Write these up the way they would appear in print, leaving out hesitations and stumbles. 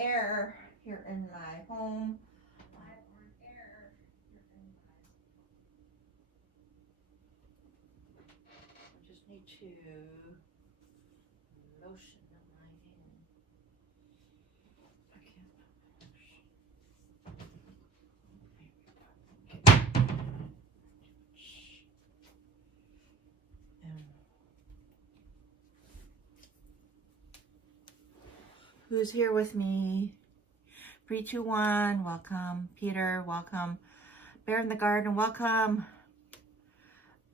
air here in my home. Live on air here in my... I just need to lotion my hand. I can't. Who's here with me? 321, welcome. Peter, welcome. Bear in the Garden, welcome.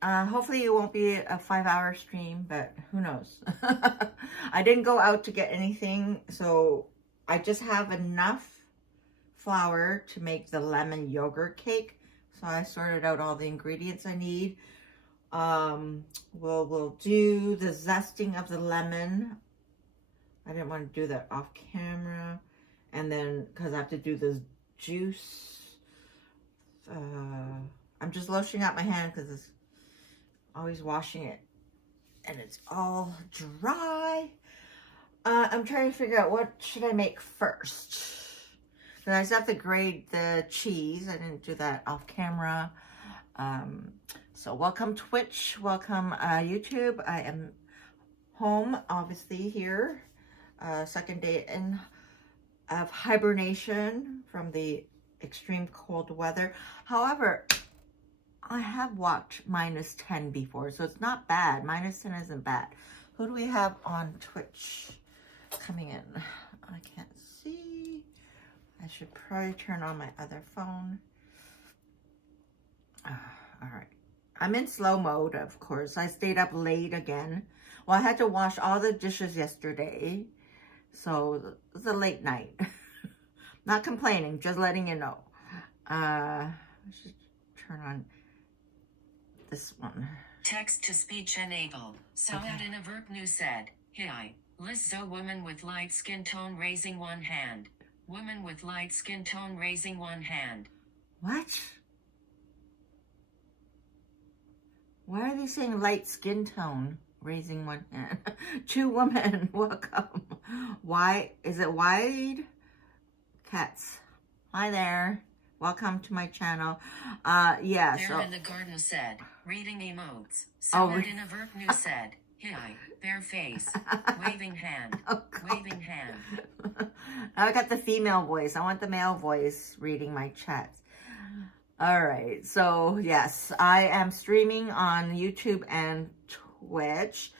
Hopefully it won't be a 5-hour stream, but who knows? I didn't go out to get anything, so I just have enough flour to make the lemon yogurt cake. So I sorted out all the ingredients I need. We'll do the zesting of the lemon. I didn't want to do that off camera. And then, because I have to do this juice. I'm just lotioning out my hand because it's always washing it. And it's all dry. I'm trying to figure out what should I make first. Because I just have to grate the cheese. I didn't do that off camera. So welcome Twitch. Welcome YouTube. I am home, obviously, here. Second day of hibernation from the extreme cold weather. However, I have watched -10 before, so it's not bad. -10 isn't bad. Who do we have on Twitch coming in? I can't see. I should probably turn on my other phone. All right. I'm in slow mode, of course. I stayed up late again. Well, I had to wash all the dishes yesterday. So it's a late night. Not complaining, just letting you know. I should turn on this one. Text to speech enabled. Saad Inavert said, "Hi, Lizzo, woman with light skin tone raising one hand. Woman with light skin tone raising one hand." What? Why are they saying light skin tone? Raising one hand. 2 women, welcome. Why is it wide? Cats. Hi there. Welcome to my channel. Yeah. Bear so in the Garden said, reading emotes. Saad Inavert said, "Hi, bare face, waving hand, waving hand." I got the female voice. I want the male voice reading my chats. All right. So yes, I am streaming on YouTube and Twitch.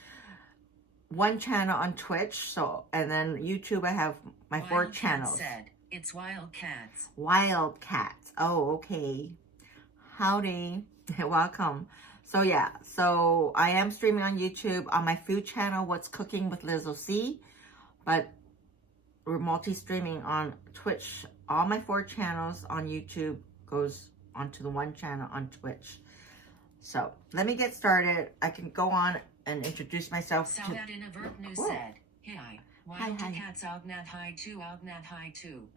One channel on Twitch, so, and then YouTube I have my 4 channels. Said, "It's Wildcats." Wildcats. Oh, okay. Howdy. Welcome. So yeah, so I am streaming on YouTube on my food channel, What's Cooking with Liz OC, but we're multi-streaming on Twitch. All my 4 channels on YouTube goes onto the one channel on Twitch. So let me get started. I can go on and introduce myself. Saad Inavert said, "Hi, Wildcats Ougnat High 2, Ougnat High 2."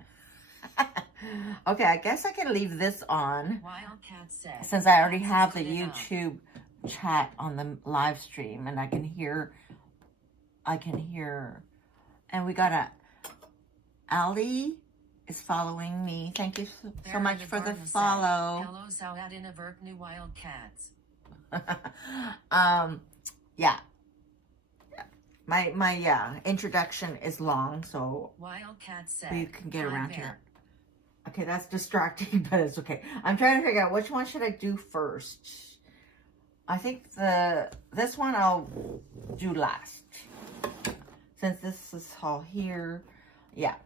Okay, I guess I can leave this on. Wildcat said, since I already have the YouTube chat on the live stream, and I can hear, and we got Ali is following me. Thank you so much for the follow. "Hello, Saad Inavert new Wildcats." Yeah. My introduction is long, so Wildcat said, you can get around to that. Okay, that's distracting, but it's okay. I'm trying to figure out which one should I do first. I think this one I'll do last, since this is all here. Yeah.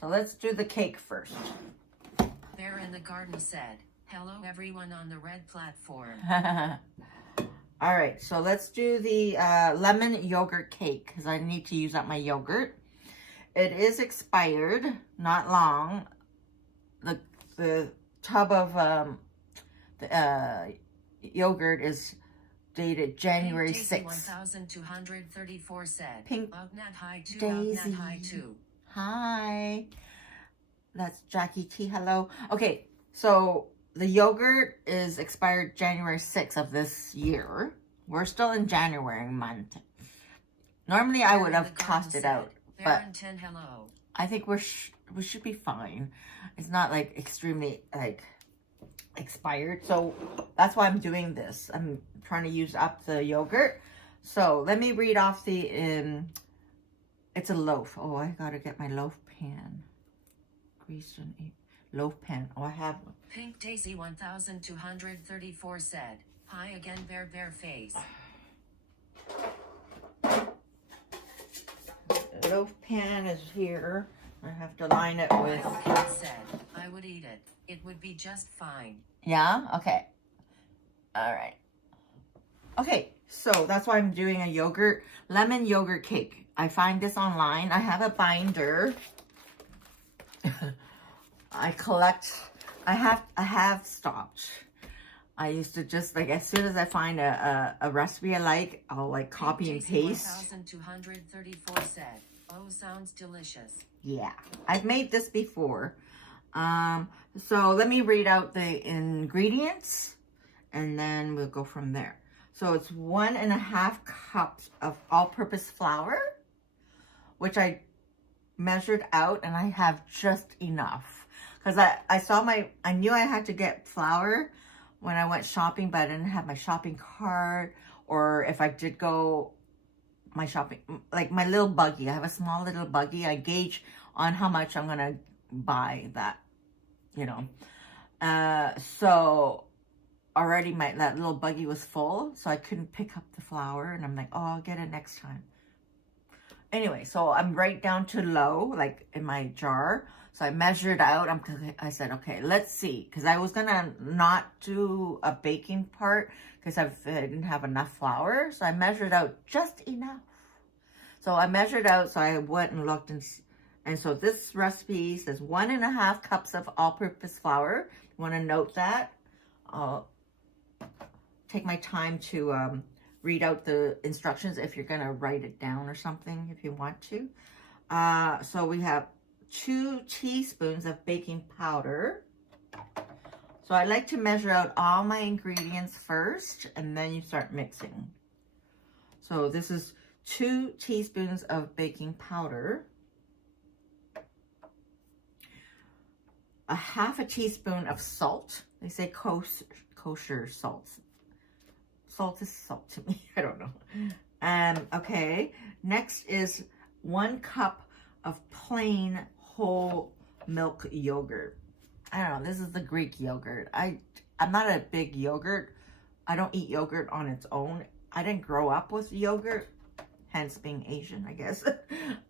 So let's do the cake first. Bear in the Garden said, "Hello everyone on the red platform." All right, so let's do the lemon yogurt cake because I need to use up my yogurt. It is expired, not long. The tub of yogurt is dated January 6th. 1234 said, Pink Ougnat High 2, Daisy. Ougnat High 2. Hi. That's Jackie T. Hello. Okay, so the yogurt is expired January 6th of this year. We're still in January month. Normally I would have tossed it out, but hello. I think we should be fine. It's not like extremely like expired. So that's why I'm doing this. I'm trying to use up the yogurt. So let me read off the, it's a loaf. Oh, I gotta get my loaf pan. Greased and loaf pan. Oh, I have one. Pink Daisy 1234 said, "Hi again, bear face." The loaf pan is here. I have to line it with. Kid said, "I would eat it. It would be just fine." Yeah. Okay. All right. Okay. So that's why I'm doing a lemon yogurt cake. I find this online. I have a binder. I have stopped. I used to just like, as soon as I find a recipe I like, I'll like copy and paste. 1234 said, "Oh, sounds delicious." Yeah, I've made this before. So let me read out the ingredients and then we'll go from there. So it's 1.5 cups of all-purpose flour, which I measured out, and I have just enough. Because I knew I had to get flour when I went shopping, but I didn't have my shopping cart, or if I did go my shopping, like my little buggy. I have a small little buggy. I gauge on how much I'm going to buy that, you know. So already that little buggy was full, so I couldn't pick up the flour, and I'm like, oh, I'll get it next time. Anyway, so I'm right down to low, like in my jar. So I measured out. I said, okay, let's see. Because I was going to not do a baking part because I didn't have enough flour. So I measured out just enough. So I measured out. So I went and looked. And so this recipe says 1.5 cups of all-purpose flour. You want to note that. I'll take my time to read out the instructions if you're going to write it down or something if you want to. So we have 2 teaspoons of baking powder. So I like to measure out all my ingredients first and then you start mixing. So this is 2 teaspoons of baking powder. 1/2 teaspoon of salt. They say kosher salt. Salt is salt to me. I don't know. Okay. Next is 1 cup of plain whole milk yogurt. I don't know. This is the Greek yogurt. I'm not a big yogurt. I don't eat yogurt on its own. I didn't grow up with yogurt, hence being Asian, I guess.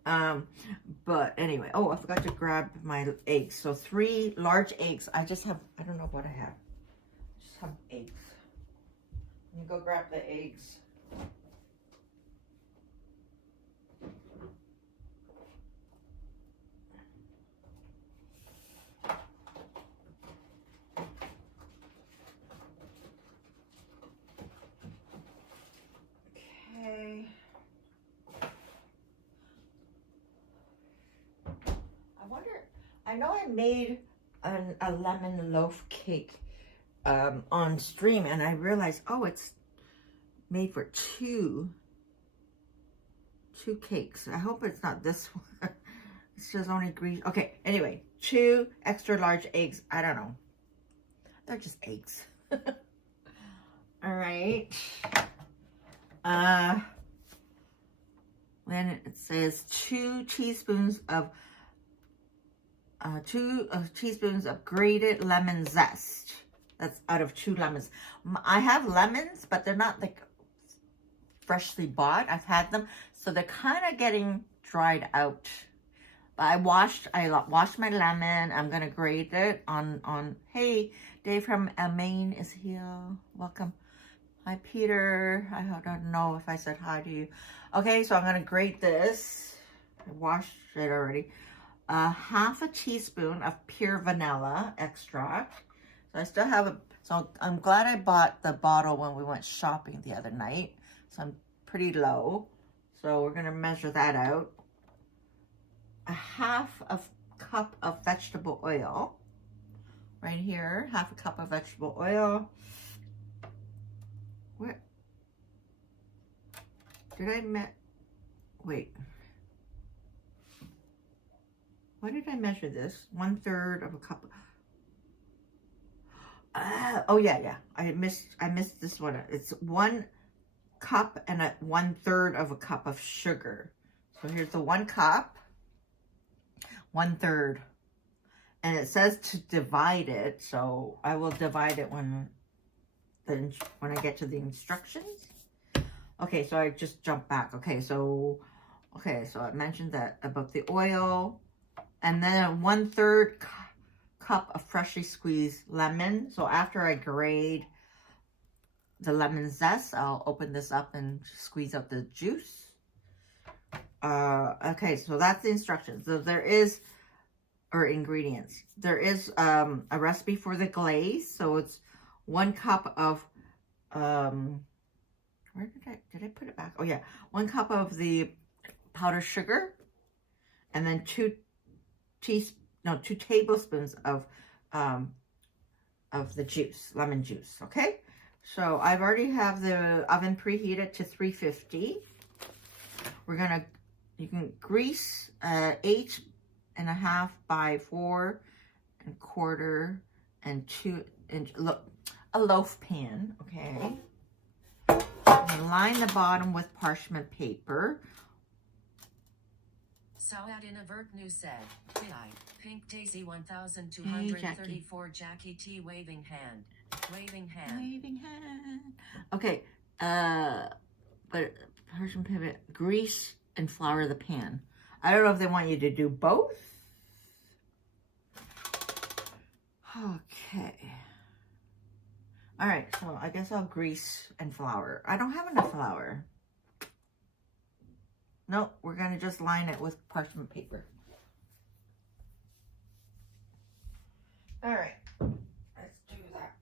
But anyway, oh, I forgot to grab my eggs. So 3 large eggs. I don't know what I have. I just have eggs. Let me go grab the eggs. Okay. I know I made a lemon loaf cake on stream, and I realized, oh, it's made for two cakes. I hope it's not this one. It's just only green. Okay, anyway, 2 extra large eggs. I don't know. They're just eggs. All right. Then it says 2 teaspoons of 2 teaspoons of grated lemon zest. That's out of 2 lemons. I have lemons, but they're not like freshly bought. I've had them, so they're kind of getting dried out. But I washed my lemon. I'm gonna grate it on. Hey, Dave from Maine is here. Welcome. Hi, Peter. I don't know if I said hi to you. Okay, so I'm gonna grate this. I washed it already. 1/2 teaspoon of pure vanilla extract. So I still have so I'm glad I bought the bottle when we went shopping the other night. So I'm pretty low. So we're gonna measure that out. 1/2 cup of vegetable oil. Right here, 1/2 cup of vegetable oil. Where did I wait? Why did I measure this? 1/3 of a cup. Oh yeah. I missed this one. It's 1 cup and 1/3 of a cup of sugar. So here's the 1 cup, 1/3. And it says to divide it, so I will divide it when I get to the instructions. Okay, so I just jumped back. Okay, so I mentioned that about the oil, and then 1/3 cup of freshly squeezed lemon. So after I grate the lemon zest, I'll open this up and squeeze out the juice. Okay, so that's the instructions. So there is, or ingredients. There is a recipe for the glaze. So it's 1 cup of, where did I put it back? Oh yeah, 1 cup of the powdered sugar, and then 2 tablespoons of the juice, lemon juice. Okay, so I've already have the oven preheated to 350. You can grease 8.5 by 4.25 and 2-inch a loaf pan. Okay, and line the bottom with parchment paper. Saad in a vert new said, Hi, Pink Daisy 1234 Jackie T waving hand. Waving hand. Okay, but parchment paper, grease and flour the pan. I don't know if they want you to do both. Okay. All right, so I guess I'll grease and flour. I don't have enough flour. Nope, we're going to just line it with parchment paper. All right, let's do that.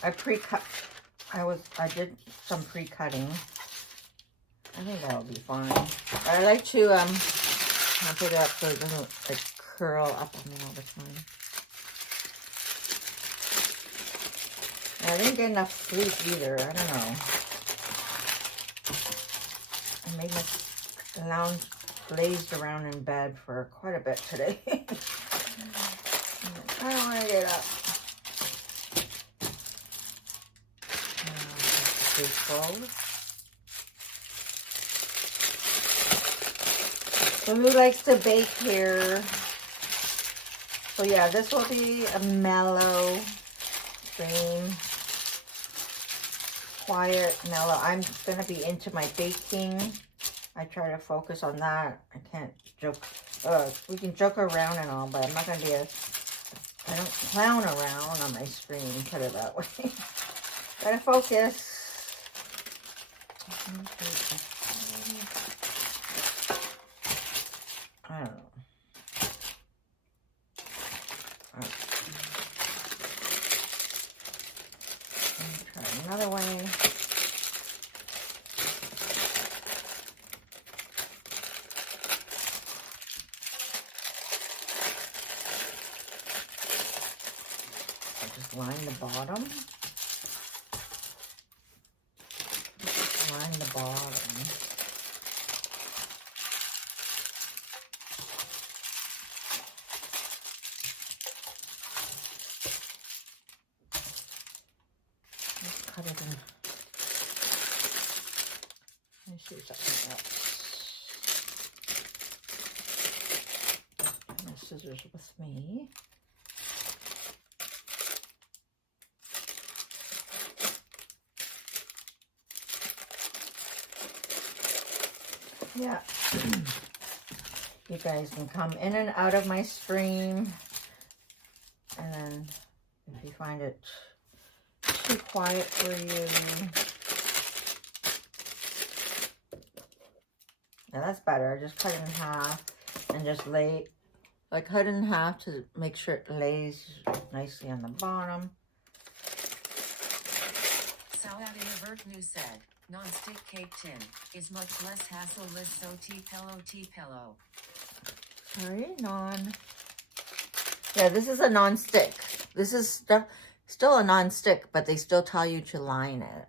I pre-cut. I did some pre-cutting. I think that'll be fine. I like to put it up so it doesn't like curl up on me all the time. And I didn't get enough sleep either. I don't know. I made my lounge lazed around in bed for quite a bit today. I don't want to get up. So who likes to bake here? So yeah, this will be a mellow stream. Quiet, mellow. I'm going to be into my baking. I try to focus on that. I can't joke. We can joke around and all, but I'm not going to be I don't clown around on my screen, put it that way. Gotta focus. I don't know. Right. Try another way. I'll just line the bottom. Line the bottom. Let's cut it in. Let me see something else. My scissors with me. Yeah, you guys can come in and out of my stream, and then if you find it too quiet for you, yeah, that's better. I just cut it in half and just lay I cut it in half to make sure it lays nicely on the bottom. Salad in a vert new said, non-stick cake tin is much less hassle so tea-pillow. Sorry, yeah, this is a non-stick. This is still a non-stick, but they still tell you to line it.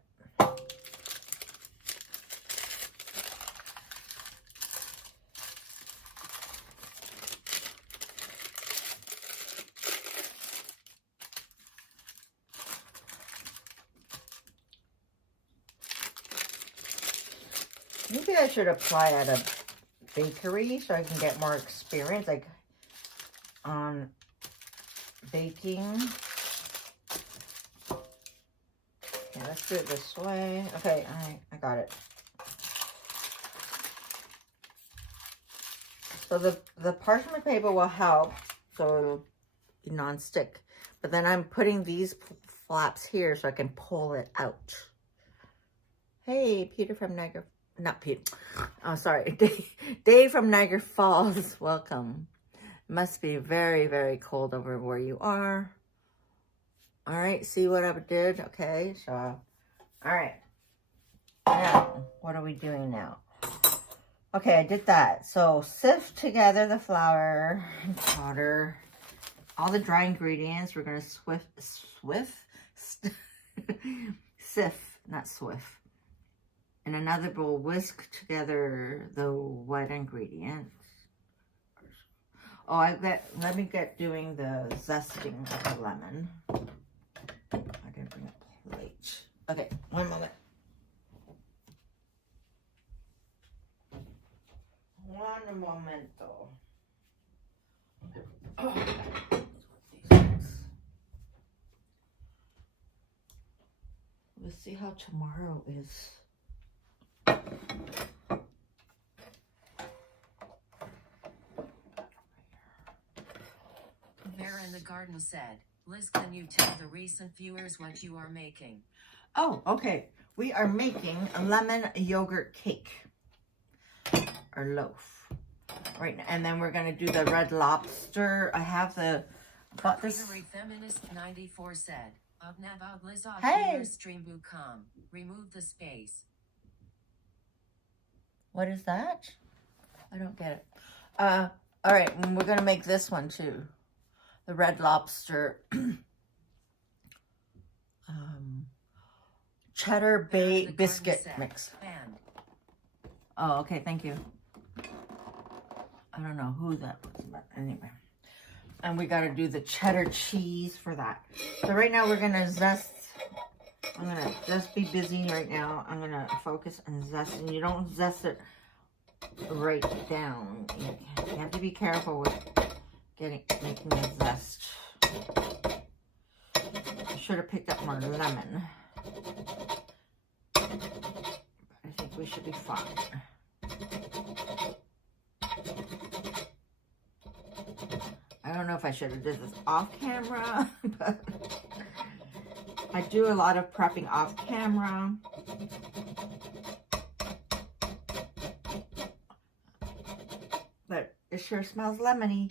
Maybe I should apply at a bakery so I can get more experience, like on baking. Okay, let's do it this way. Okay, I got it. So the parchment paper will help, so it'll be non-stick. But then I'm putting these flaps here so I can pull it out. Hey, Peter from Niagara. Not Pete. Oh, sorry. Dave from Niagara Falls. Welcome. Must be very, very cold over where you are. All right. See what I did? Okay. So, all right. Now, what are we doing now? Okay, I did that. So, sift together the flour and water. All the dry ingredients. We're going to sift, not swift. In another bowl, whisk together the wet ingredients. Oh, let me get doing the zesting of the lemon. I didn't bring a plate. Okay, one moment. One momento. Oh. Let's see how tomorrow is. Bear in the Garden said, Liz, can you tell the recent viewers what you are making? Oh, okay. We are making a lemon yogurt cake. Or loaf. Right now. And then we're going to do the red lobster. I have got this. Feminist 94 said, Hey! Stream.com. Remove the space. What is that? I don't get it. All right, we're going to make this one too. The red lobster. Cheddar biscuit mix. Oh, okay, thank you. I don't know who that was, but anyway. And we got to do the cheddar cheese for that. So right now we're going to zest. I'm going to just be busy right now. I'm going to focus on zesting. You don't zest it right down. You have to be careful with making a zest. I should have picked up more lemon. But I think we should be fine. I don't know if I should have did this off camera, but I do a lot of prepping off camera. But it sure smells lemony.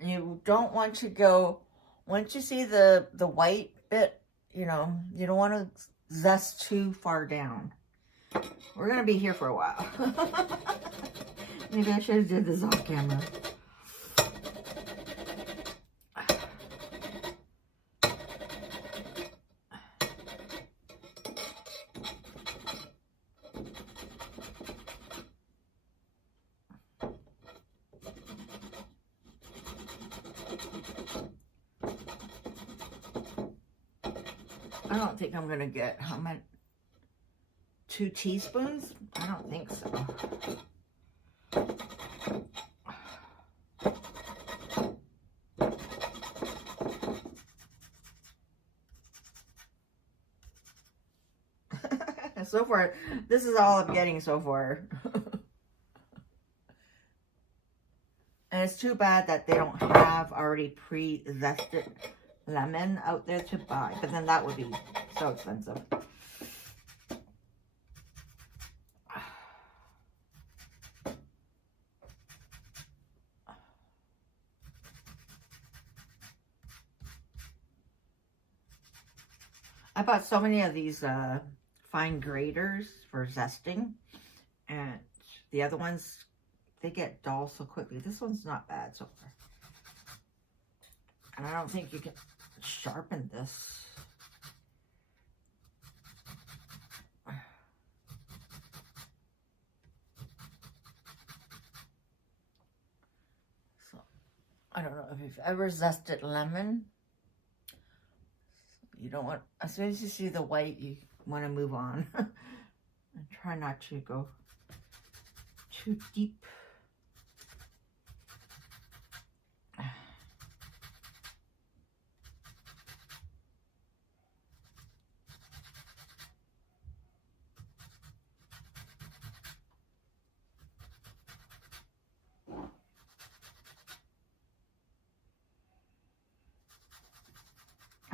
And you don't want to go, once you see the white bit, you know, you don't want to zest too far down. We're going to be here for a while. Maybe I should have did this off camera. I don't think I'm going to get, how much? 2 teaspoons? I don't think so. So far, this is all I'm getting so far. And it's too bad that they don't have already pre-zested lemon out there to buy. But then that would be so expensive. I bought so many of these fine graters for zesting, and the other ones, they get dull so quickly. This one's not bad so far. And I don't think you can sharpen this. So, I don't know if you've ever zested lemon. You don't want, as soon as you see the white, you want to move on. And try not to go too deep.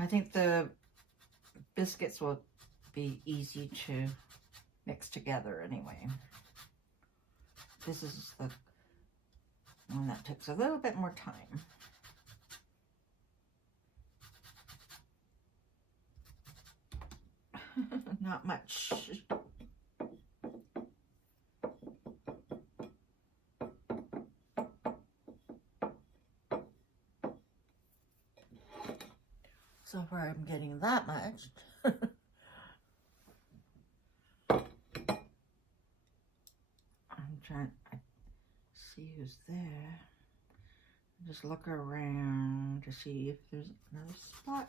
I think the biscuits will be easy to mix together anyway. This is the one that takes a little bit more time. Not much. So far I'm getting that much. I'm trying to see who's there. Just look around to see if there's another spot.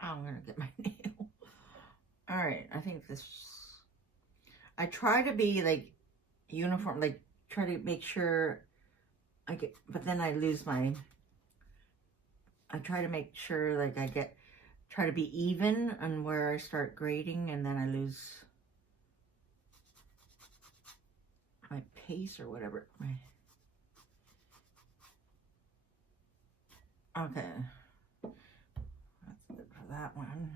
I'm gonna get my nail. All right, I think this, I try to be like uniform, like try to make sure I get, but then I lose my, I try to make sure like I get, try to be even on where I start grading, and then I lose my pace or whatever. Okay. That's it for that one.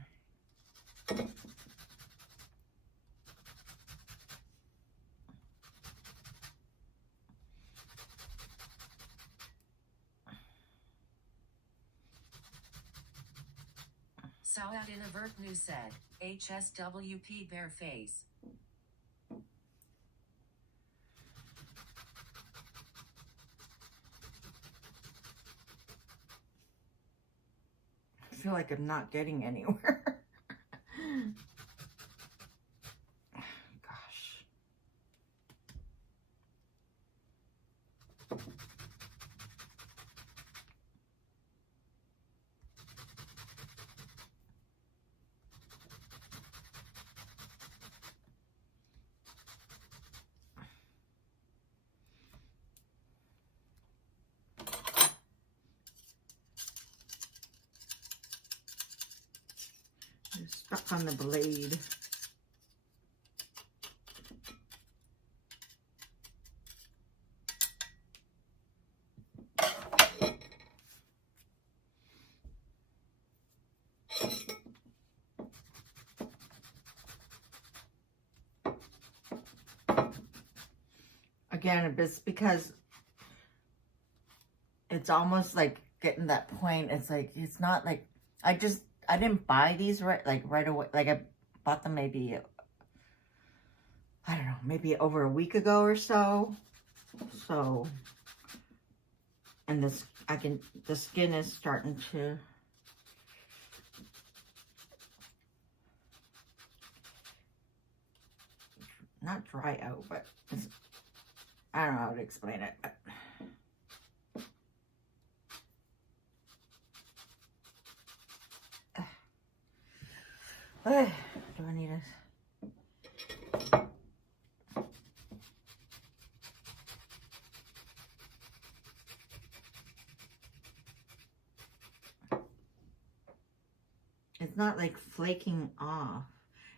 Saad in avert new said, HSWP bare face. I feel like I'm not getting anywhere. Gosh. It's stuck on the blade. Again, it's because it's almost like getting that point. It's like, it's not like, I didn't buy these right away. Like I bought them maybe, I don't know, maybe over a week ago or so. So, and this, the skin is starting to, not dry out, but it's, I don't know how to explain it, but. Okay, do I need a... It's not like flaking off.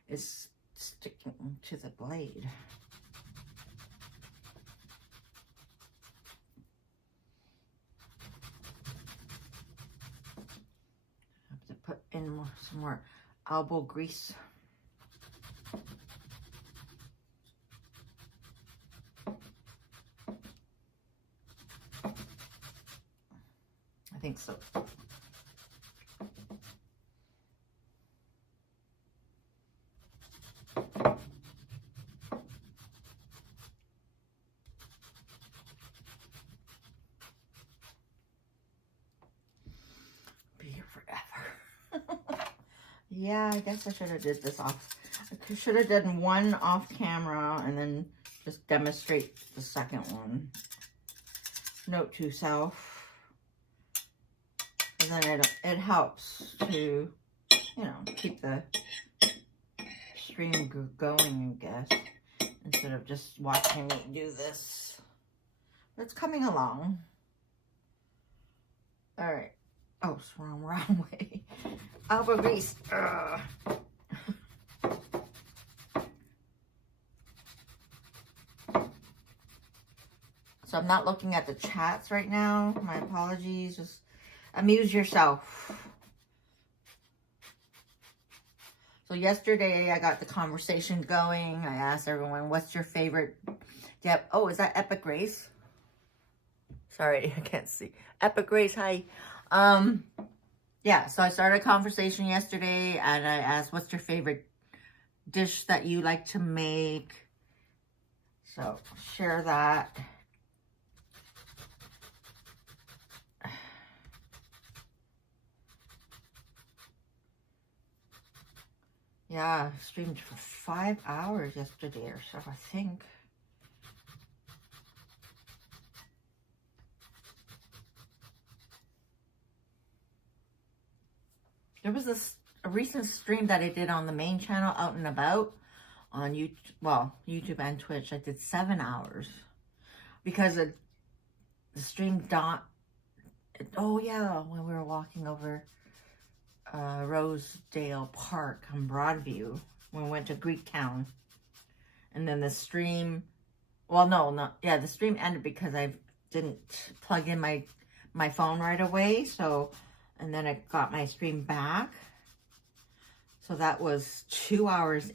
It's sticking to the blade. in some more elbow grease. I think so. Be here forever. Yeah, I guess I should have did this off. I should have done one off camera and then just demonstrate the second one. Note to self. And then it helps to, you know, keep the stream going, I guess, instead of just watching me do this. But it's coming along. All right. Oh, it's wrong way. Elbow grease. Ugh. So I'm not looking at the chats right now. My apologies. Just amuse yourself. So yesterday I got the conversation going. I asked everyone, what's your favorite? Yep. Oh, is that Epic Race? Sorry, I can't see. Epic Race, hi. Yeah, so I started a conversation yesterday and I asked, what's your favorite dish that you like to make? So share that. Yeah, I streamed for 5 hours yesterday or so, I think. There was a recent stream that I did on the main channel, Out and About, on YouTube, well, YouTube and Twitch. I did 7 hours because the stream oh yeah, when we were walking over Rosedale Park on Broadview, when we went to Greektown, and then the stream, well, the stream ended because I didn't plug in my phone right away, so. And then I got my stream back. So that was 2 hours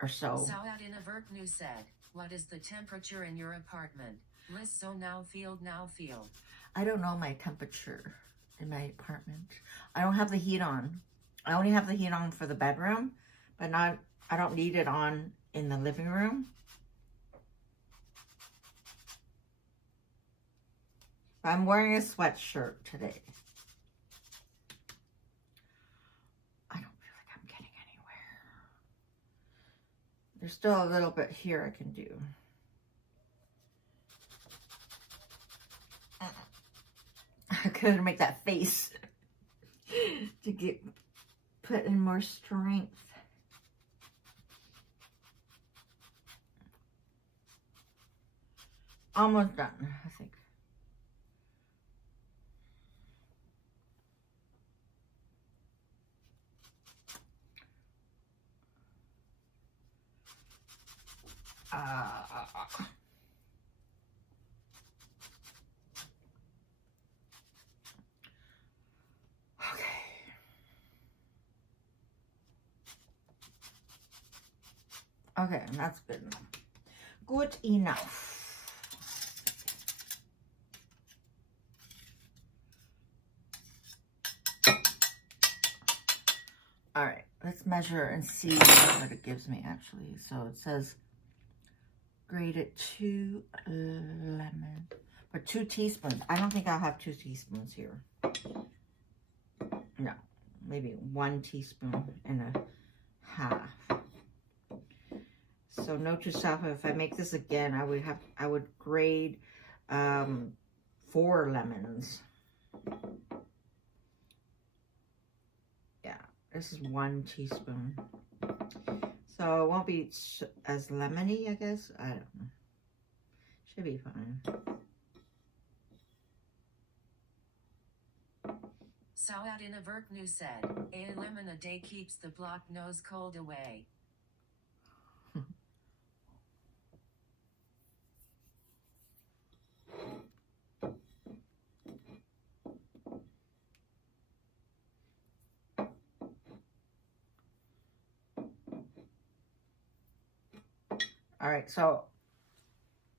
or so. Saad in Avert News said, what is the temperature in your apartment? List so now field. I don't know my temperature in my apartment. I don't have the heat on. I only have the heat on for the bedroom, but I don't need it on in the living room. I'm wearing a sweatshirt today. There's still a little bit here I can do. I couldn't make that face to put in more strength. Almost done, I think. Okay, that's good enough. Good enough. All right, let's measure and see what it gives me actually. So it says grated 2 lemon, or 2 teaspoons. I don't think I'll have 2 teaspoons here. No, maybe 1 teaspoon and a half. So note to self, if I make this again, I would grade 4 lemons. Yeah, this is 1 teaspoon. So it won't be as lemony, I guess. I don't know. Should be fine. Saad in Avert News said, a lemon a day keeps the block nose cold away. All right, so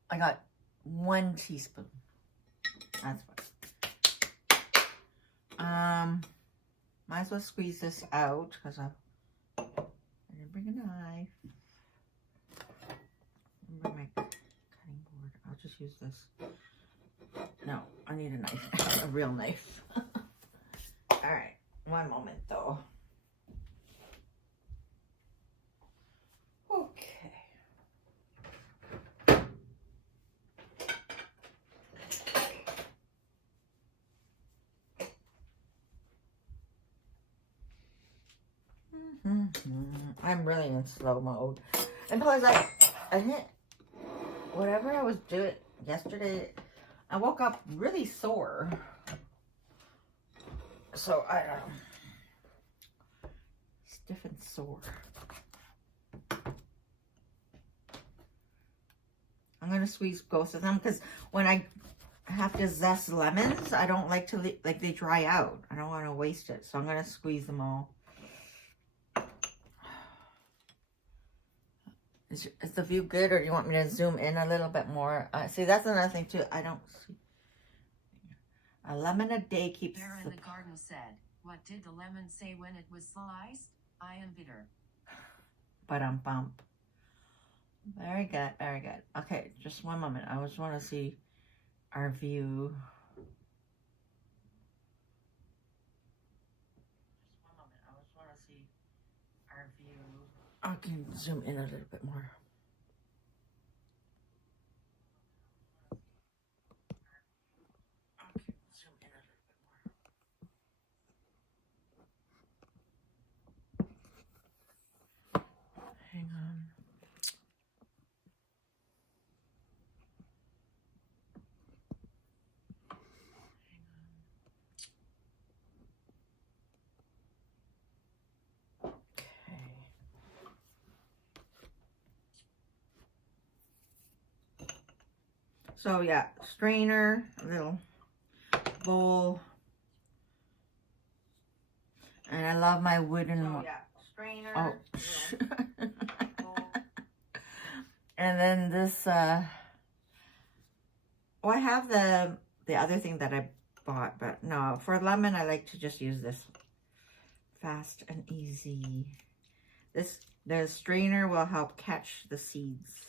I got 1 teaspoon. That's fine. Might as well squeeze this out because I didn't bring a knife. Bring my cutting board. I'll just use this. No, I need a knife, a real knife. All right, one moment though. Okay. I'm really in slow mode. And plus, I hit whatever I was doing yesterday. I woke up really sore. So, I don't know. Stiff and sore. I'm going to squeeze both of them because when I have to zest lemons, I don't like to, like they dry out. I don't want to waste it. So, I'm going to squeeze them all. Is the view good, or do you want me to zoom in a little bit more? See, that's another thing too. I don't see. A lemon a day keeps... Bear in the garden said, "What did the lemon say when it was sliced? I am bitter." Ba-dum-bump. Very good, very good. Okay, just one moment. I just want to see our view. Just one moment. I just want to see our view. I can zoom in a little bit more. Okay, zoom in a little bit more. Hang on. So yeah, strainer, a little bowl, and I love my wooden. So yeah, strainer. Oh, and then this. Well, I have the other thing that I bought, but no, for lemon I like to just use this. Fast and easy. The strainer will help catch the seeds.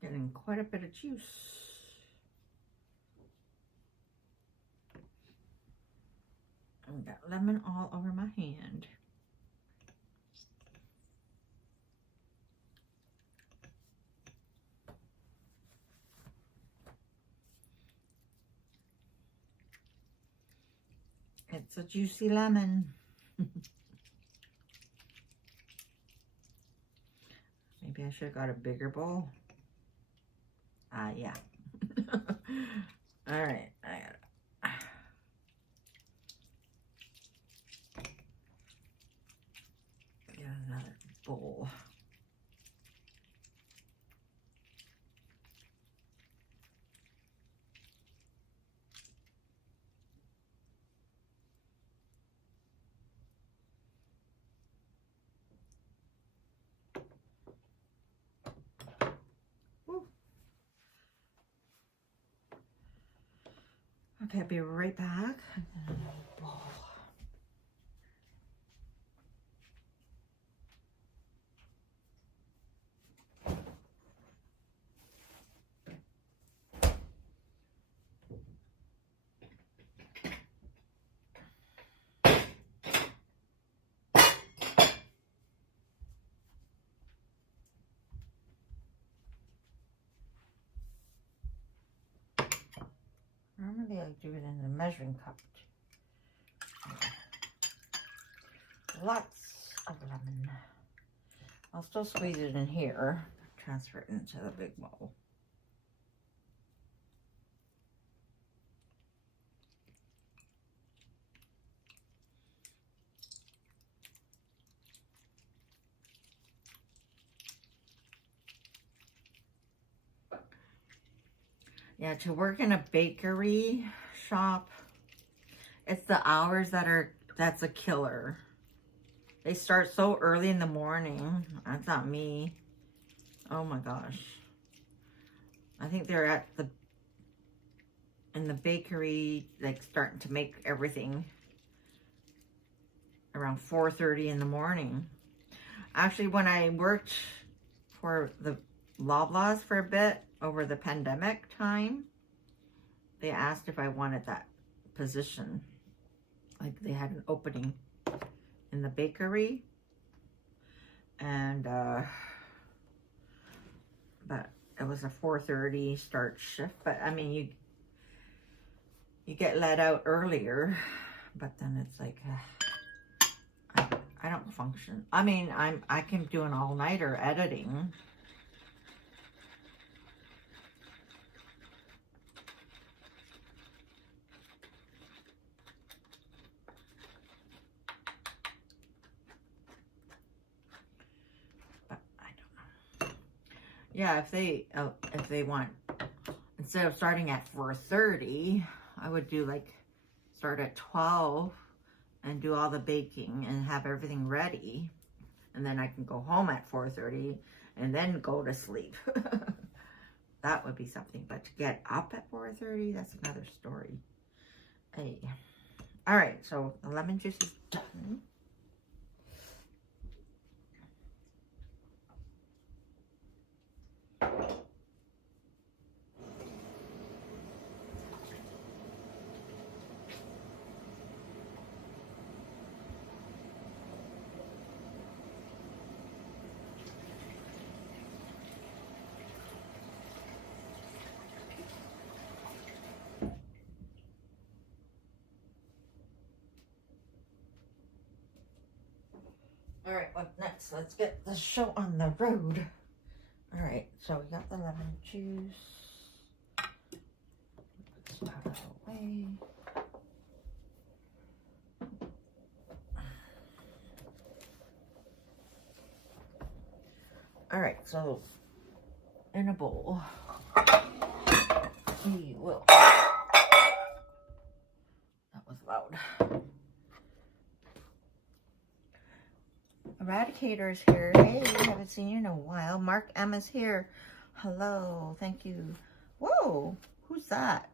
Getting quite a bit of juice. And got lemon all over my hand. It's a juicy lemon. Maybe I should have got a bigger bowl. Yeah. All right, I got it. Get another bowl. Okay, I'll be right back. Normally I do it in the measuring cup. Lots of lemon. I'll still squeeze it in here. Transfer it into the big bowl. Yeah, to work in a bakery shop, it's the hours that's a killer. They start so early in the morning. That's not me. Oh my gosh. I think they're in the bakery, like starting to make everything around 4:30 in the morning. Actually, when I worked for the Loblaws for a bit over the pandemic time, they asked if I wanted that position. Like they had an opening in the bakery, and but it was a 4:30 start shift. But I mean, you get let out earlier, but then it's like I don't function. I mean, I can do an all-nighter editing. Yeah, if they want, instead of starting at 4:30, I would do like start at 12 and do all the baking and have everything ready, and then I can go home at 4:30 and then go to sleep. That would be something, but to get up at 4:30, that's another story. Hey, all right, so the lemon juice is done. All right, what's next? Let's get the show on the road. All right, so we got the lemon juice. Put this out of the way. All right, so in a bowl, we will. That was loud. Eradicator's here. Hey, haven't seen you in a while. Mark M is here. Hello, thank you. Whoa, who's that?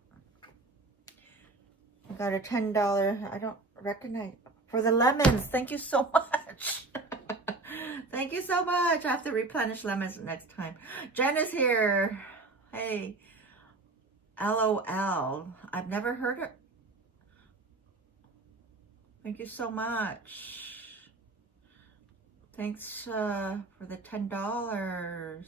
I got a $10. I don't recognize for the lemons. Thank you so much. Thank you so much. I have to replenish lemons next time. Jen is here. Hey, LOL. I've never heard it. Thank you so much. Thanks for the $10.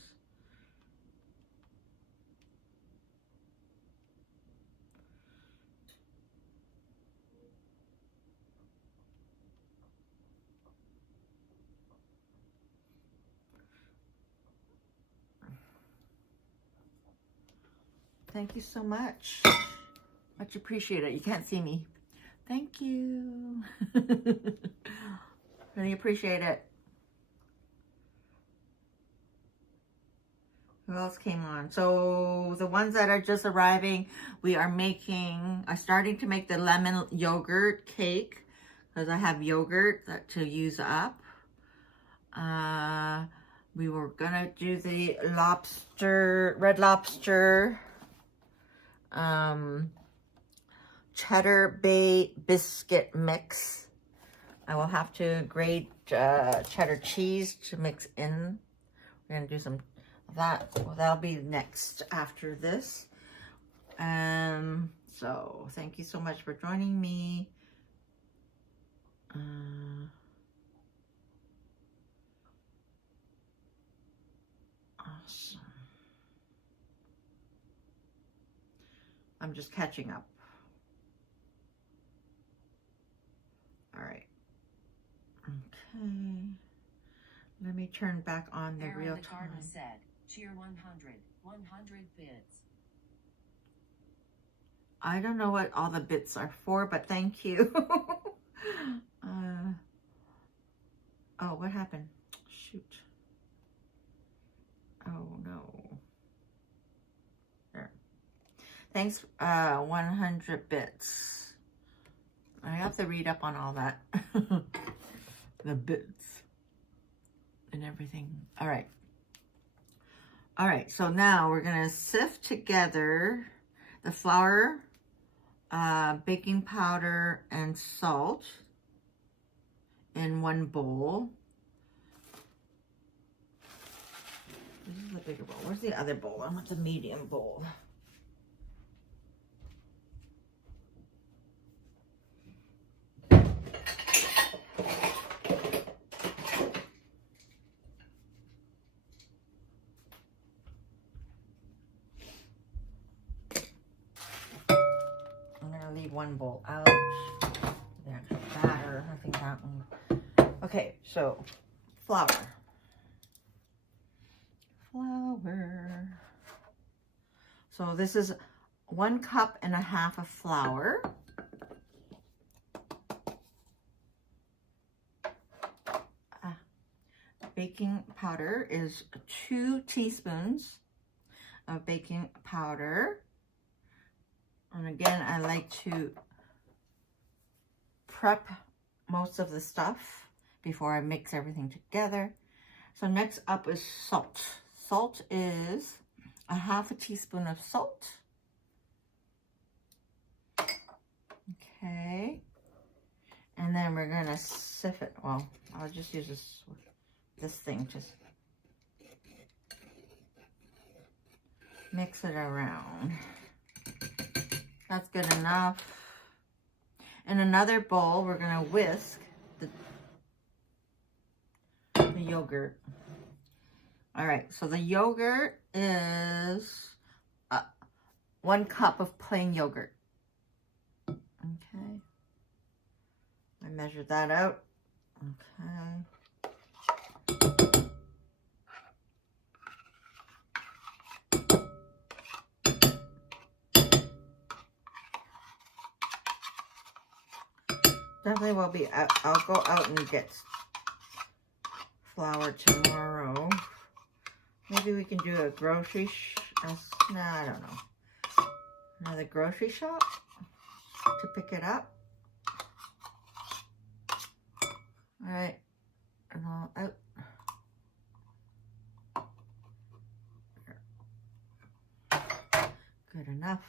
Thank you so much. Much appreciated. You can't see me. Thank you. Really appreciate it. Who else came on? So the ones that are just arriving, we are starting to make the lemon yogurt cake because I have yogurt to use up. We were gonna do the red lobster Cheddar Bay Biscuit mix. I will have to grate cheddar cheese to mix in. We're going to do some of that. Well, that'll be next after this. So thank you so much for joining me. Awesome. I'm just catching up. All right. Okay. Let me turn back on the real time. Said, cheer 100 bits. I don't know what all the bits are for, but thank you. Oh, what happened? Shoot. Oh, no. There. Thanks, 100 bits. I have to read up on all that. The bits and everything. All right. All right, so now we're going to sift together the flour, baking powder, and salt in one bowl. This is the bigger bowl. Where's the other bowl? I want the medium bowl. One bowl out. The actual batter, I think that one. Okay, so flour. So this is 1.5 cups of flour. Baking powder is 2 teaspoons of baking powder. And again, I like to prep most of the stuff before I mix everything together. So next up is salt. Salt is 1/2 teaspoon of salt. Okay. And then we're going to sift it. Well, I'll just use this thing. Just mix it around. That's good enough. In another bowl, we're going to whisk the yogurt. All right, so the yogurt is 1 cup of plain yogurt. Okay. I measured that out. Okay. Definitely will be, I'll go out and get flour tomorrow. Maybe we can do a grocery, nah, I don't know. Another grocery shop to pick it up. All right, and all out. Good enough.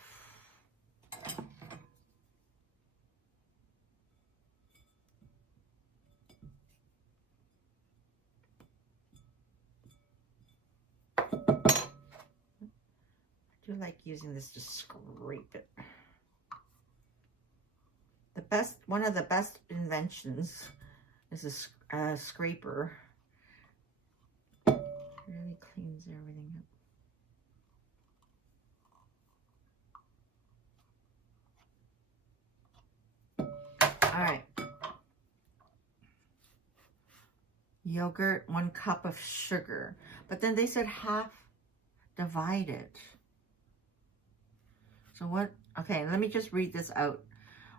I do like using this to scrape it. One of the best inventions is a scraper. It really cleans everything up. All right. Yogurt, 1 cup of sugar. But then they said half divided. So what? Okay, let me just read this out.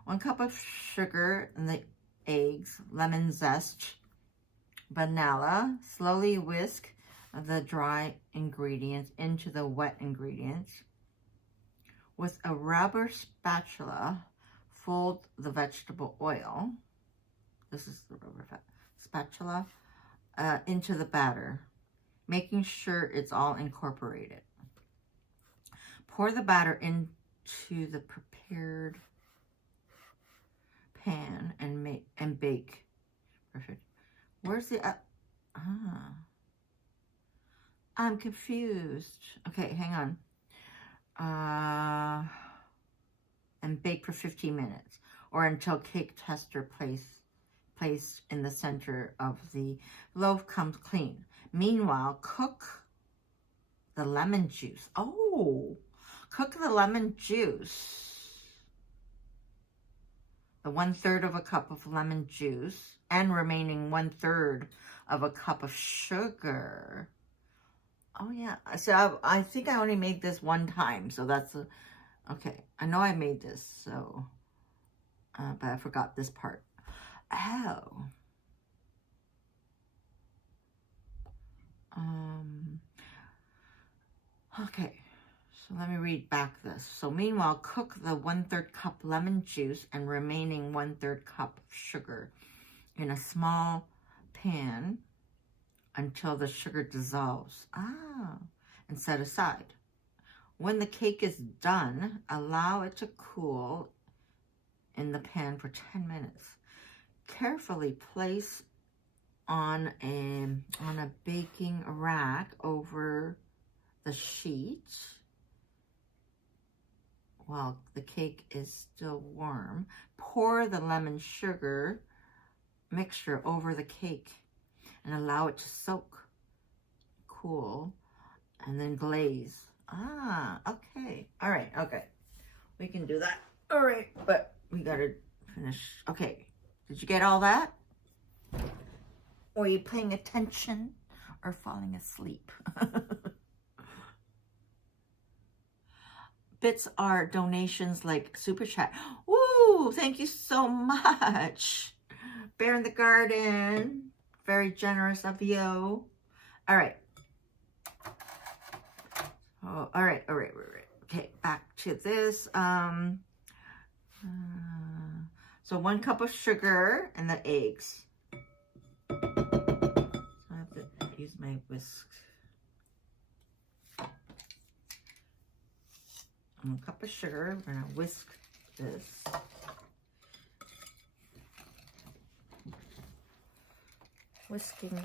1 cup of sugar and the eggs, lemon zest, vanilla. Slowly whisk the dry ingredients into the wet ingredients. With a rubber spatula, fold the vegetable oil. This is the rubber spatula. Into the batter, making sure it's all incorporated. Pour the batter into the prepared pan and bake. Perfect. Where's the I'm confused. Okay, hang on. And bake for 15 minutes or until cake tester placed in the center of the loaf comes clean. Meanwhile, cook the lemon juice. Oh, cook the lemon juice. The 1/3 of a cup of lemon juice and remaining 1/3 of a cup of sugar. Oh yeah, so I think I only made this one time, so that's okay. I know I made this, so but I forgot this part. Oh. Okay, so let me read back this. So meanwhile, cook the 1/3 cup lemon juice and remaining 1/3 cup of sugar in a small pan until the sugar dissolves. And set aside. When the cake is done, allow it to cool in the pan for 10 minutes. Carefully place on a baking rack over the sheet while the cake is still warm. Pour the lemon sugar mixture over the cake and allow it to soak, cool, and then glaze. Okay. All right, okay. We can do that. All right, but we gotta finish. Okay, did you get all that? Were you paying attention or falling asleep? Bits are donations like Super Chat. Woo! Thank you so much. Bear in the Garden. Very generous of you. All right. Oh, all right. Okay, back to this. So 1 cup of sugar and the eggs. So I have to use my whisk. 1 cup of sugar. We're gonna whisk this. Whisking.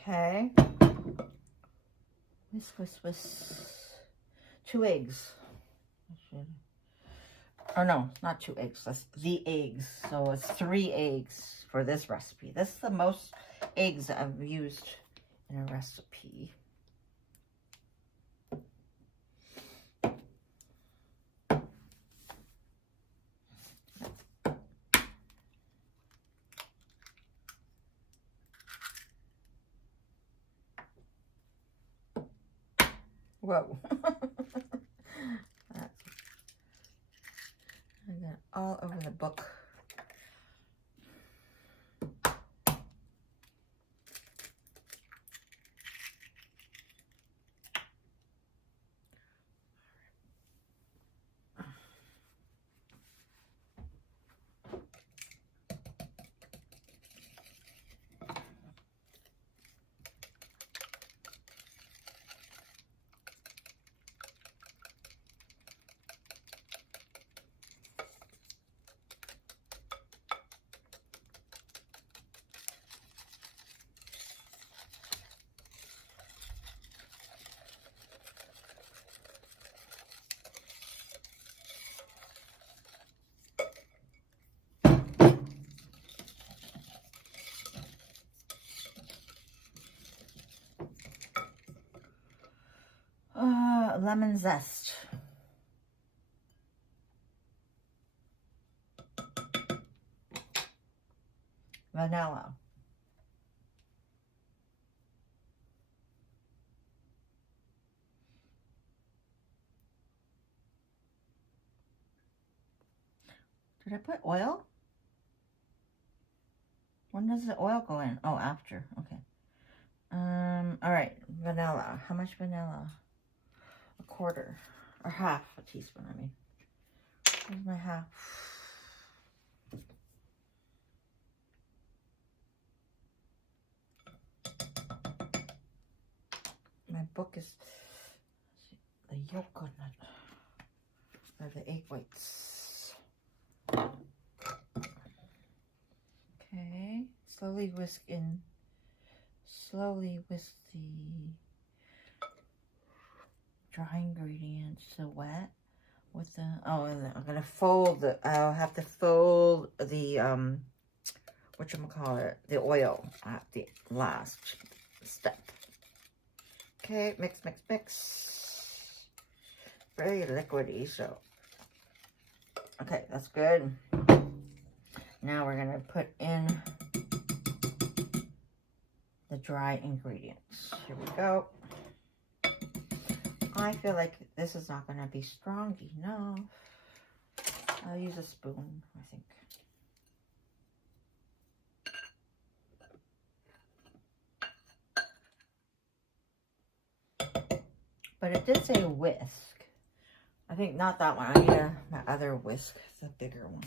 Okay. Whisk. 2 eggs. Oh no, not 2 eggs. That's the eggs. So it's 3 eggs for this recipe. This is the most eggs I've used in a recipe. Whoa. I got all over the book. Lemon zest. Vanilla. Did I put oil? When does the oil go in? Oh, after. Okay. All right. Vanilla. How much vanilla? 1/4. or half a teaspoon, I mean. Where's my half? My book is the yolk on it, or the egg whites. Okay, slowly whisk in, slowly whisk the dry ingredients to wet with the, oh, and I'm gonna fold the, I'll have to fold the, whatchamacallit, the oil at the last step. Okay, mix, mix, mix. Very liquidy, so. Okay, that's good. Now we're gonna put in the dry ingredients. Here we go. I feel like this is not gonna be strong enough. I'll use a spoon, I think. But it did say whisk. I think not that one. I need my other whisk, the bigger one.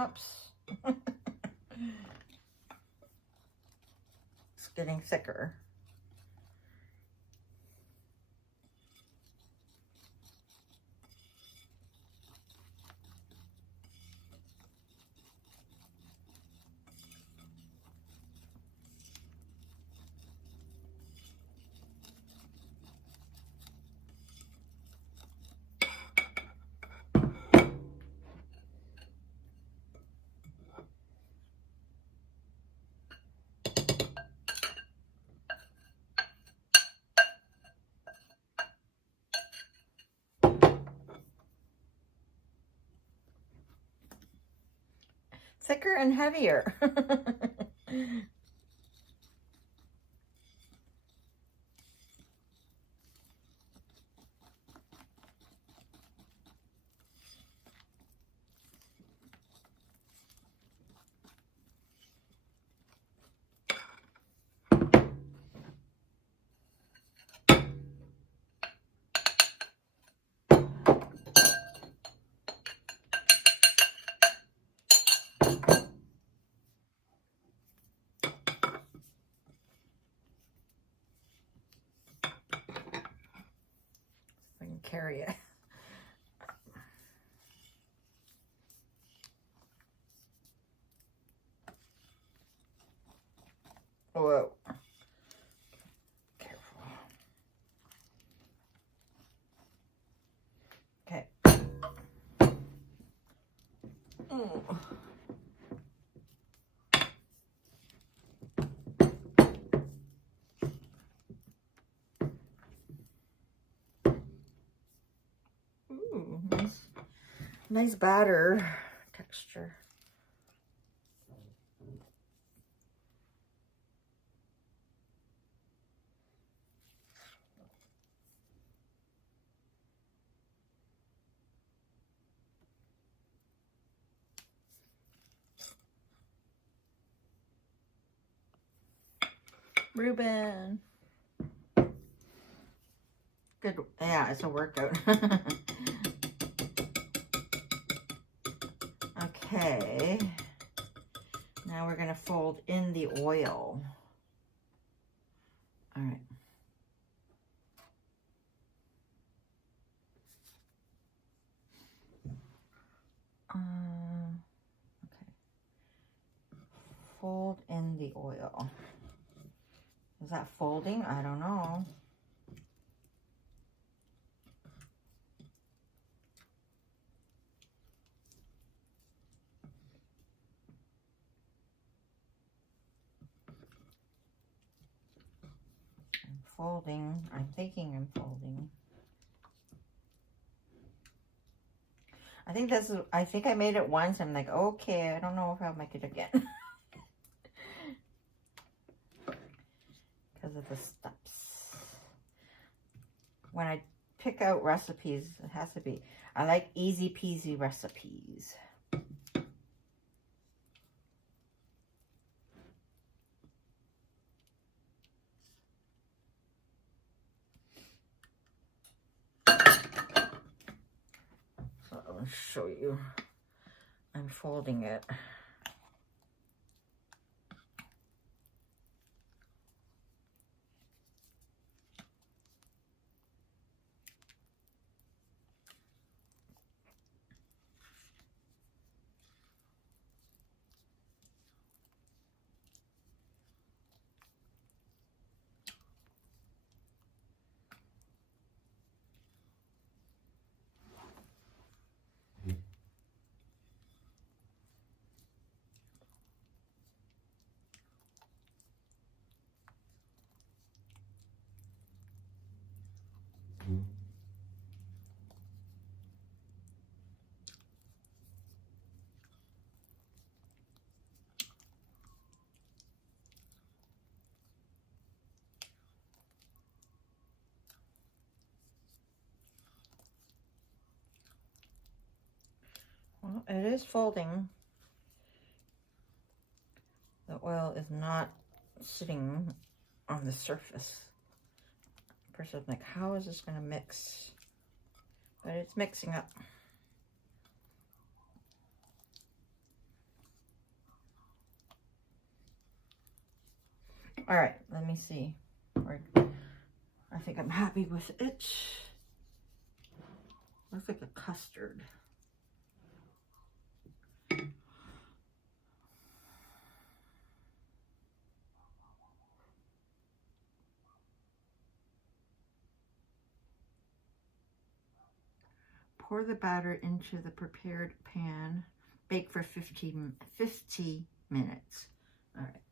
Oops. It's getting thicker. Thicker and heavier. I can carry it. Whoa. Careful. Okay. Ooh. Ooh, nice batter texture. Reuben. Good. Yeah, it's a workout. Okay. Now we're going to fold in the oil. All right. Okay. Fold in the oil. Is that folding? I don't know. I'm folding. I'm thinking I'm folding. I think I made it once. I'm like, okay, I don't know if I'll make it again. Because of the steps. When I pick out recipes, it has to be, I like easy peasy recipes. So I'll show you. I'm folding it. Well, it is folding. The oil is not sitting on the surface. First I'm like, how is this going to mix? But it's mixing up. All right, let me see. I think I'm happy with it. Looks like a custard. Pour the batter into the prepared pan. Bake for 50 minutes. All right.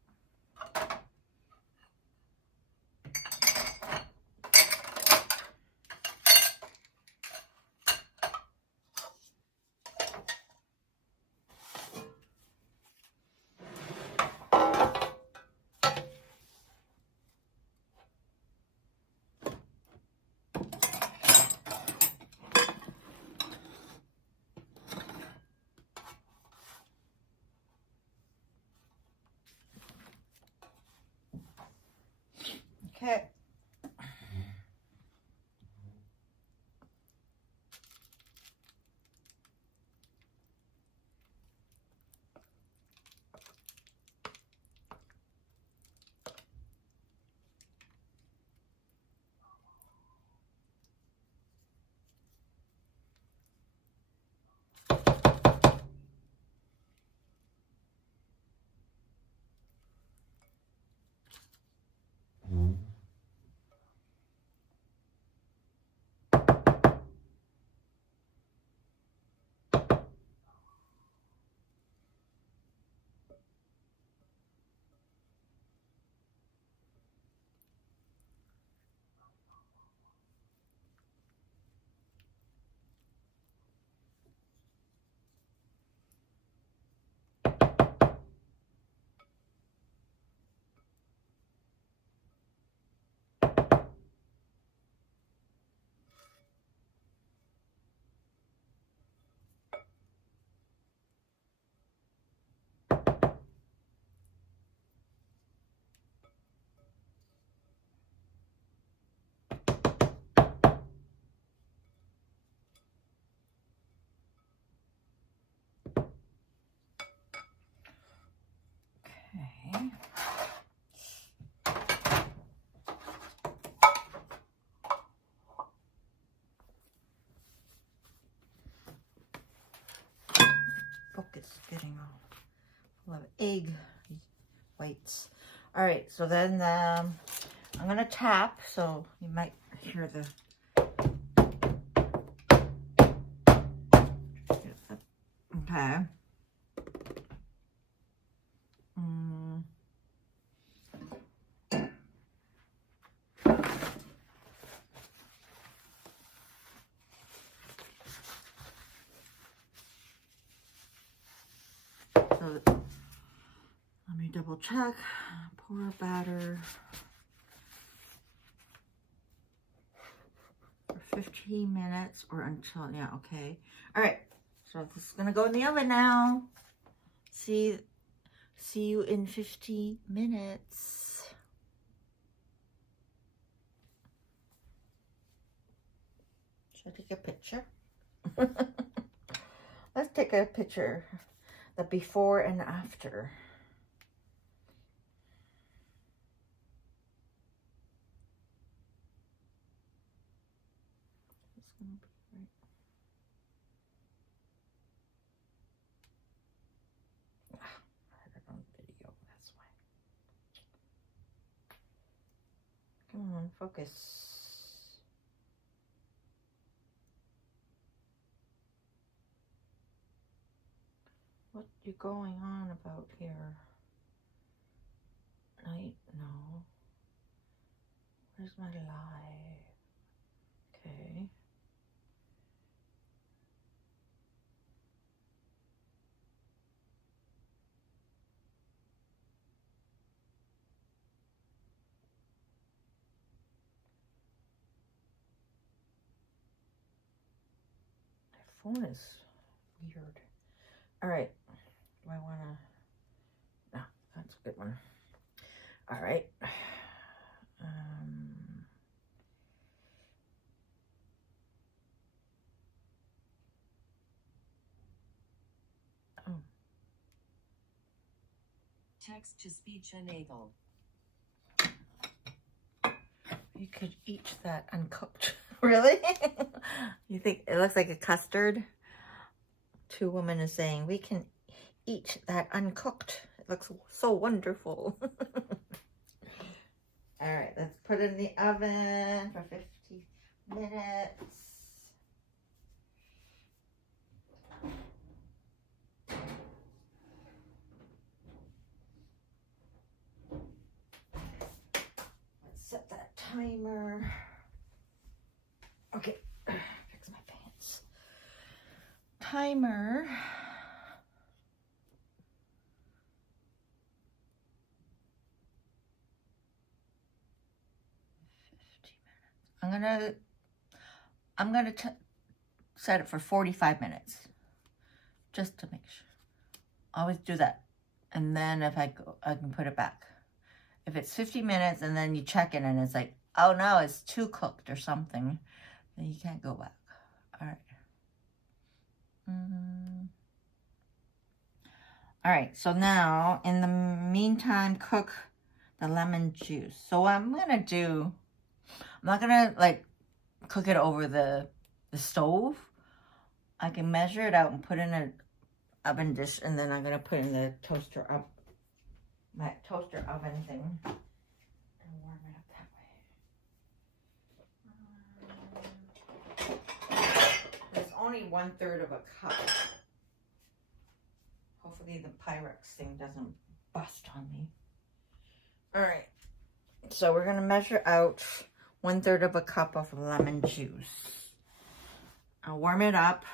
Okay. Okay. Focus getting all full of egg whites. All right, so then I'm gonna tap, so you might hear the okay. So let me double check. Pour batter for 15 minutes or until, yeah, okay. All right, so this is gonna go in the oven now. See you in 15 minutes. Should I take a picture? Let's take a picture, the before and after. It's gonna be right. I had it on video, that's why. Come on, focus. What you going on about here? Night? No. Where's my live? Okay. My phone is weird. All right. Do I want to? No, that's a good one. All right. Oh. Text to speech enabled. You could eat that uncooked. Really? You think it looks like a custard? Two women are saying we can eat that uncooked. It looks so wonderful. All right, let's put it in the oven for 50 minutes. Let's set that timer. Okay, fix my pants. Timer. I'm gonna set it for 45 minutes, just to make sure. Always do that, and then if I can put it back. If it's 50 minutes and then you check it and it's like, oh no, it's too cooked or something, then you can't go back. All right. All right, so now in the meantime, cook the lemon juice. So what I'm not gonna like cook it over the stove. I can measure it out and put in an oven dish, and then I'm gonna put in the toaster up, my toaster oven thing, and warm it up that way. There's only 1/3 of a cup. Hopefully the Pyrex thing doesn't bust on me. All right, so we're gonna measure out 1/3 of a cup of lemon juice. I'll warm it up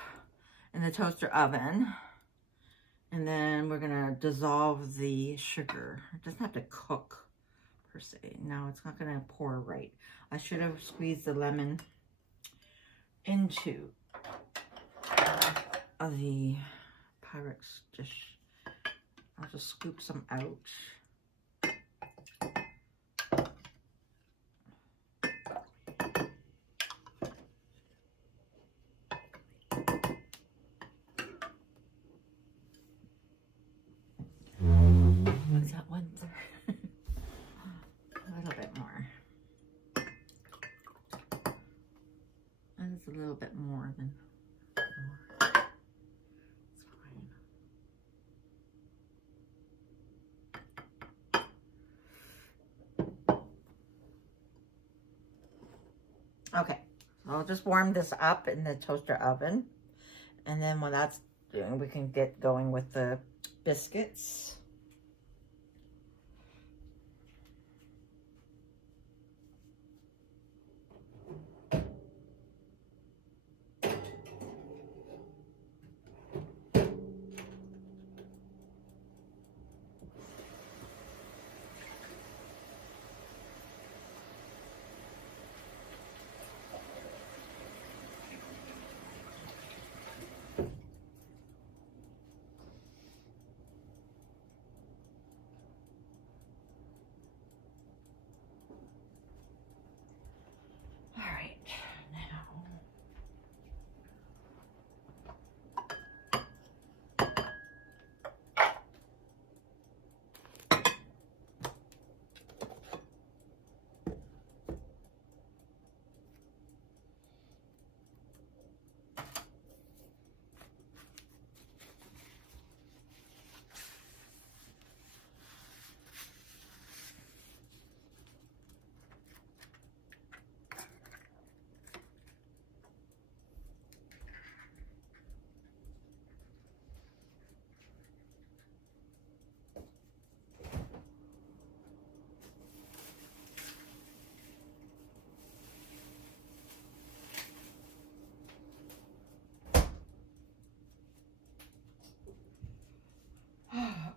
in the toaster oven, and then we're gonna dissolve the sugar. It doesn't have to cook per se. No, it's not gonna pour right. I should have squeezed the lemon into the Pyrex dish. I'll just scoop some out. Is that 1/3? a little bit more than more. It's fine. Okay, so I'll just warm this up in the toaster oven. And then when that's doing, we can get going with the biscuits.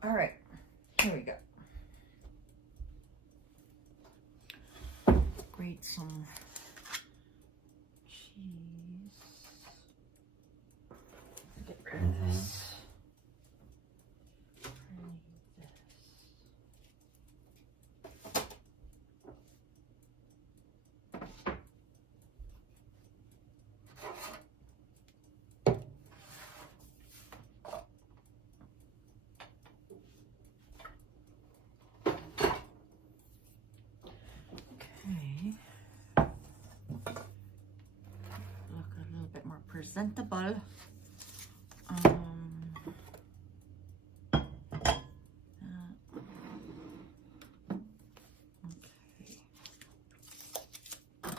All right, here we go. Grate some cheese. Get rid of this. Presentable. Okay. I'm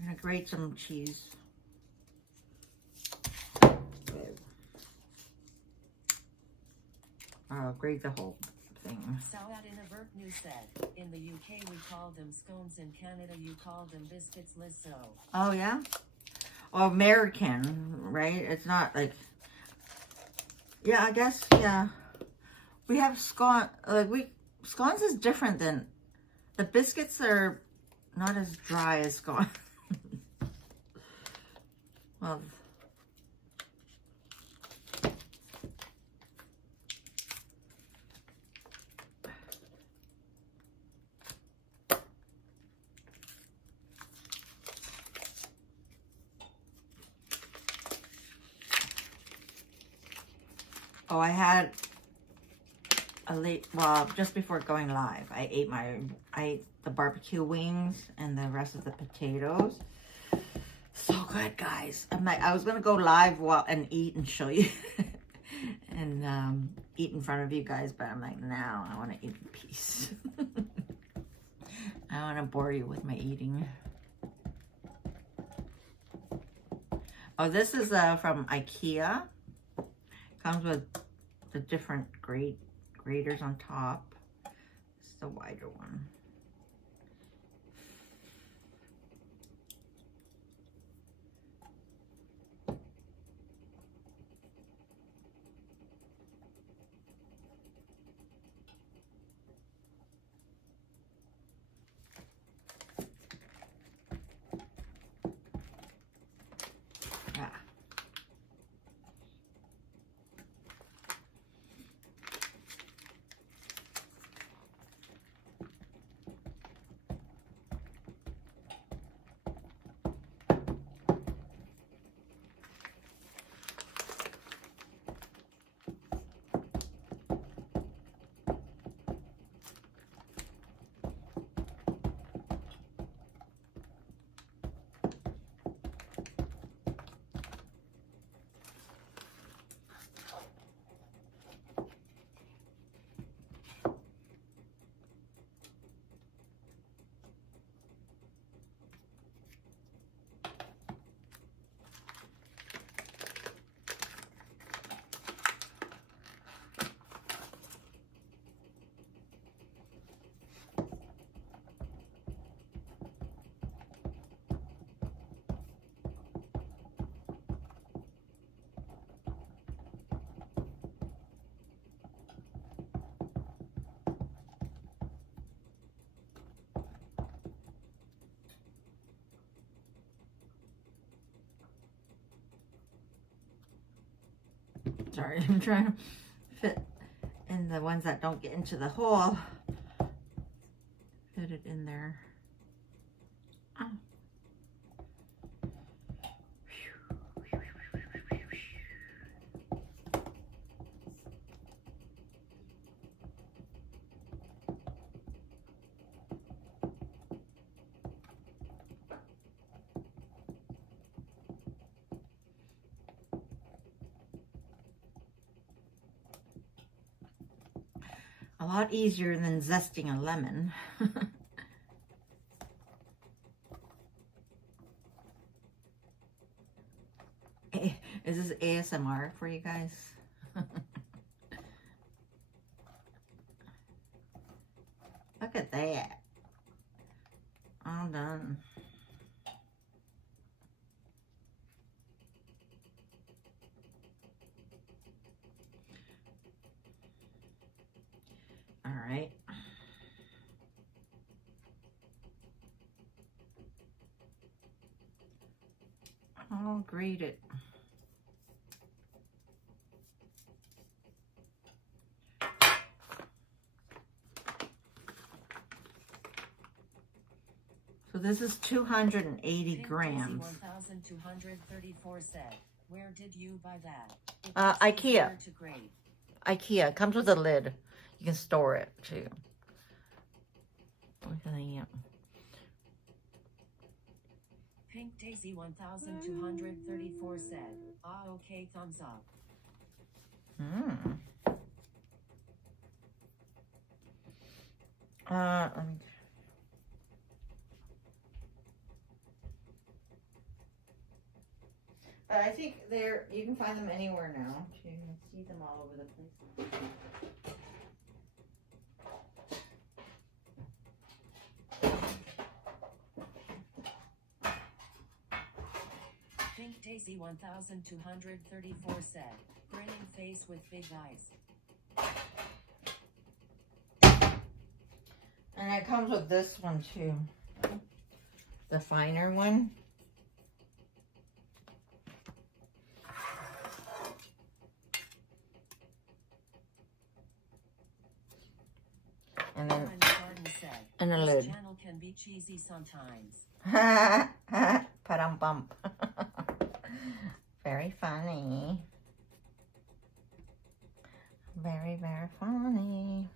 gonna grate some cheese. I'll grate the whole thing. Salad in a Verk News said, in the UK we call them scones, in Canada you call them biscuits, Lizzo. Oh yeah? Well, American, right? It's not like, yeah, I guess, yeah. We have scone, scones is different than, the biscuits are not as dry as scone. Well, oh, I had a late, well, just before going live, I ate the barbecue wings and the rest of the potatoes. So good, guys. I was gonna go live and eat and show you and eat in front of you guys, but I'm like, now I want to eat in peace. I want to bore you with my eating. Oh, this is from IKEA. Comes with the different graters on top. This is the wider one. Sorry, I'm trying to fit in the ones that don't get into the hole. Fit it in there. Oh. A lot easier than zesting a lemon. Is this ASMR for you guys? Look at that. All done. All right. I'll grate it. So this is 280 grams. 1234 said, where did you buy that? IKEA. IKEA. Comes with a lid. You can store it too. Pink Daisy 1234 said, ah, okay, thumbs up. Let me. But I think you can find them anywhere now. You can see them all over the place. Pink Daisy 1234 said, grinning face with big eyes. And it comes with this one too. The finer one. And then and a lid. This channel can be cheesy sometimes. Bump. Very funny. Very, very funny.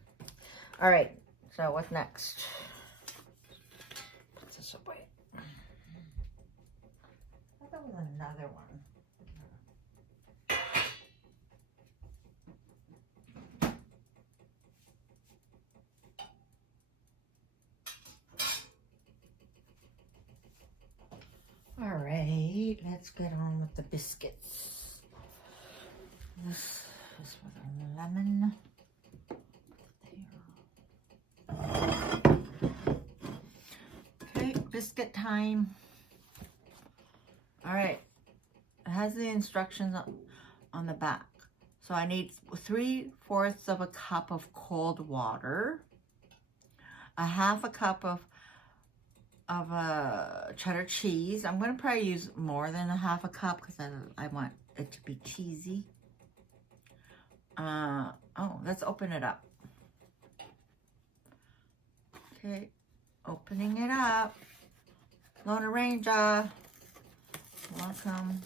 All right. So what's next? Put this away. I thought there was another one. All right, let's get on with the biscuits. This is with a lemon. Okay, biscuit time. All right, it has the instructions on the back. So I need 3/4 of a cup of cold water, a half a cup of cheddar cheese. I'm going to probably use more than a half a cup because I want it to be cheesy. Oh, let's open it up. Okay, opening it up. Lone Ranger, welcome.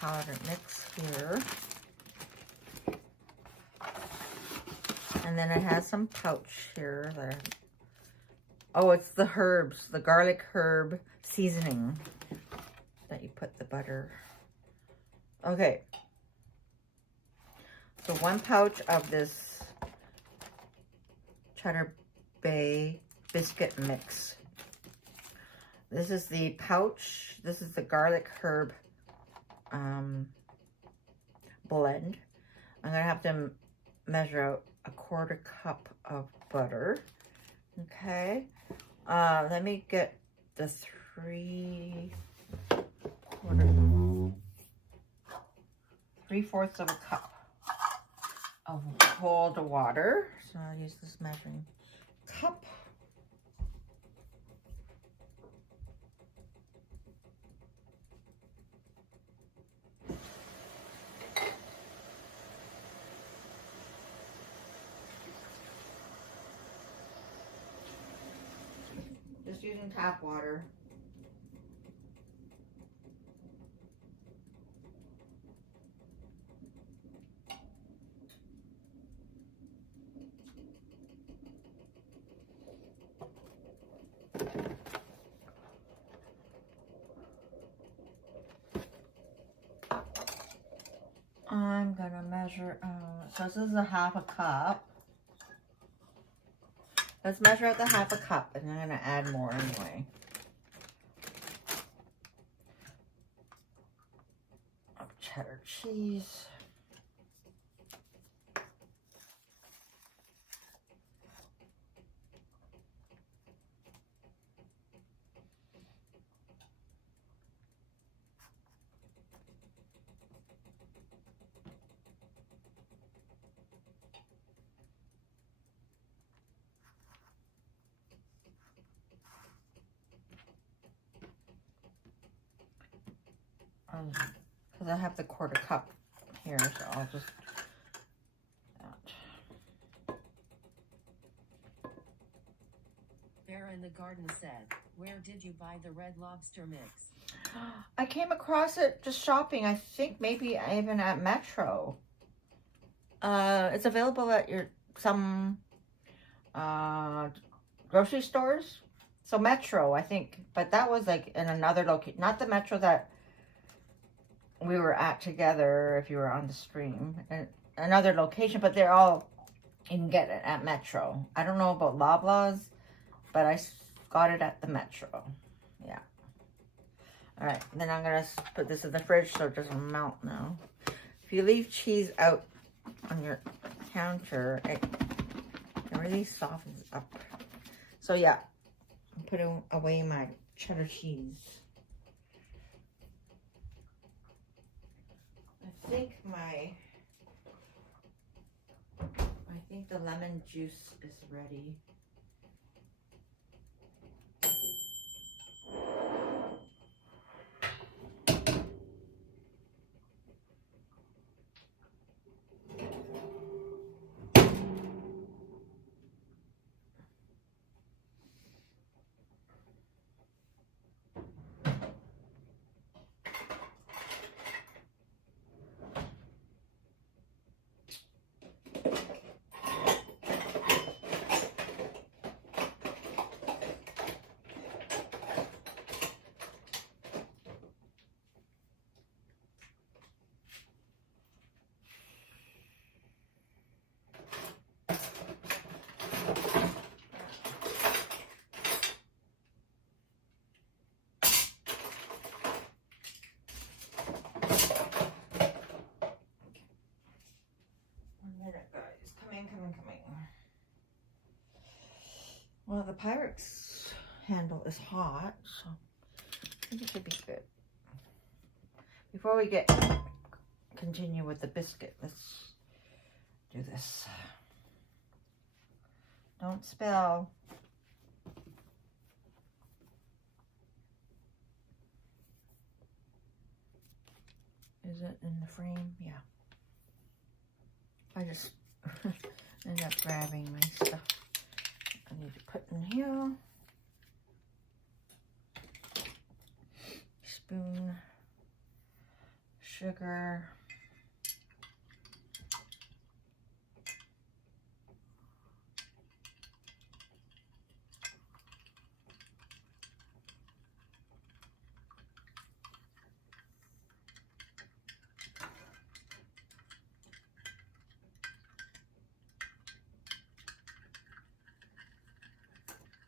Powder mix here. And then it has some pouch here. Oh, it's the herbs, the garlic herb seasoning that you put the butter. Okay. So 1 pouch of this Cheddar Bay biscuit mix. This is the pouch. This is the garlic herb blend. I'm gonna have to measure out a 1/4 cup of butter. Okay, let me get the 3/4 3/4 of a cup of cold water. So I'll use this measuring cup. Just using tap water. I'm gonna measure so this is a 1/2 cup. Let's measure out the 1/2 cup, and I'm gonna add more anyway. Of cheddar cheese. Because I have the 1/4 cup here, so I'll just Bear in the Garden said, "Where did you buy the red lobster mix?" I came across it just shopping. I think maybe even at Metro. It's available at some grocery stores. So Metro, I think, but that was like in another location, not the Metro that we were at together. If you were on the stream, and another location, but they're all, you can get it at Metro. I don't know about Loblaws, but I got it at the Metro. Yeah. All right, then I'm gonna put this in the fridge so it doesn't melt now. If you leave cheese out on your counter, it really softens up. So yeah, I'm putting away my cheddar cheese. I think the lemon juice is ready. Coming. Well, the Pyrex handle is hot, so I think it should be good. Before we continue with the biscuit, let's do this. Don't spill. Is it in the frame? Yeah. I just end up grabbing my stuff I need to put in here. Spoon, sugar,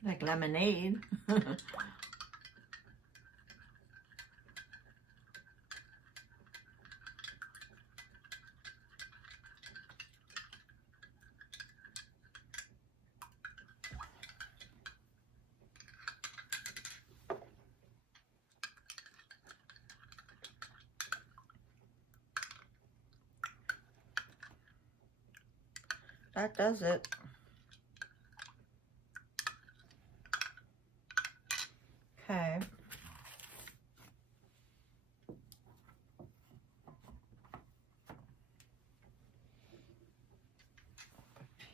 like lemonade. that does it. Okay.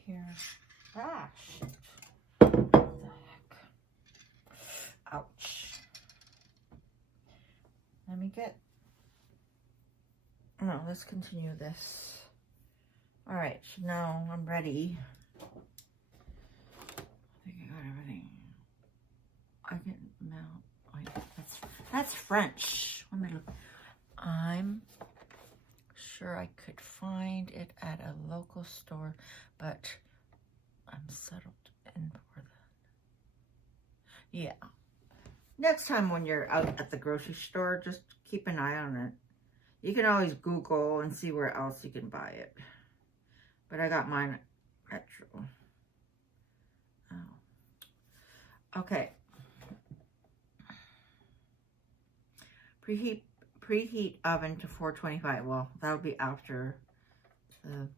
Here. Ah, shit. What the heck? Ouch. Let me get... No, let's continue this. All right, so now I'm ready. I think I got everything. I can mount. Wait, that's French. Let me look. I'm sure I could find it at a local store, but I'm settled in for that. Yeah. Next time when you're out at the grocery store, just keep an eye on it. You can always Google and see where else you can buy it. But I got mine at Metro. Oh. Okay. Preheat oven to 425. Well, that'll be after the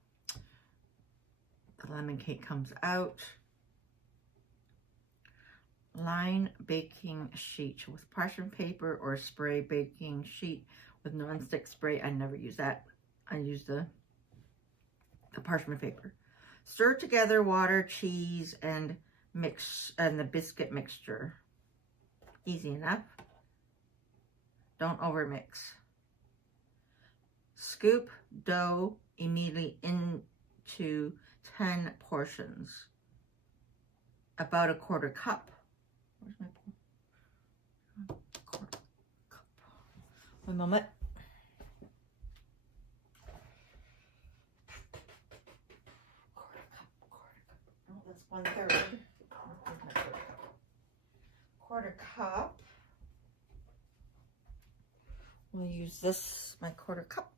lemon cake comes out. Line baking sheet with parchment paper or spray baking sheet with non-stick spray. I never use that. I use the parchment paper. Stir together water, cheese, and the biscuit mixture. Easy enough. Don't overmix. Scoop dough immediately into 10 portions. About a quarter cup. Where's my quarter cup? One moment. Quarter cup. No, that's 1/3. Quarter cup. We'll use this, my quarter cup.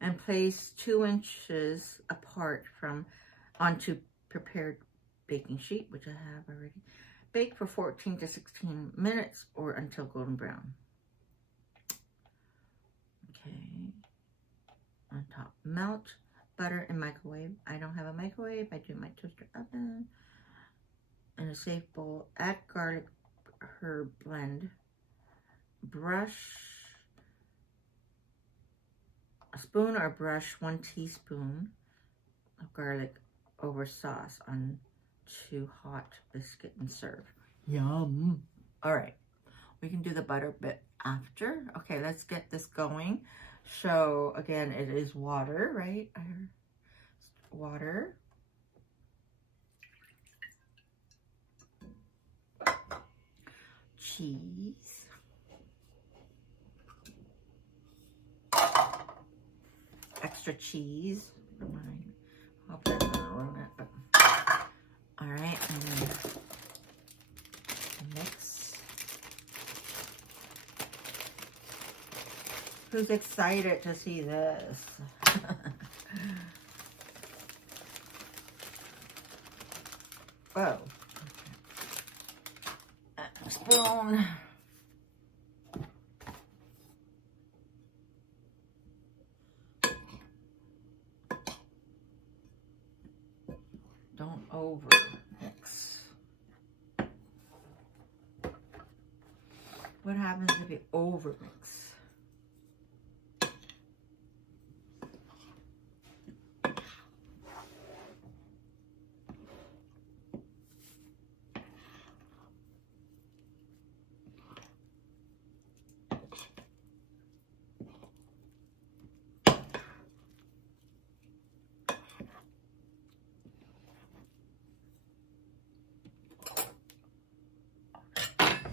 And place 2 inches apart onto prepared baking sheet, which I have already. Bake for 14 to 16 minutes or until golden brown. Okay. On top, melt butter in microwave. I don't have a microwave. I do my toaster oven. In a safe bowl, add garlic herb blend. Brush a spoon or brush 1 teaspoon of garlic over sauce onto hot biscuit and serve. Yum. All right, we can do the butter bit after. Okay, let's get this going. So again, it is water, right? Water. Cheese. Extra cheese for mine. I hope that doesn't ruin it, but all right, and then mix. Who's excited to see this? Oh. Spoon. Don't over mix. What happens if you over mix?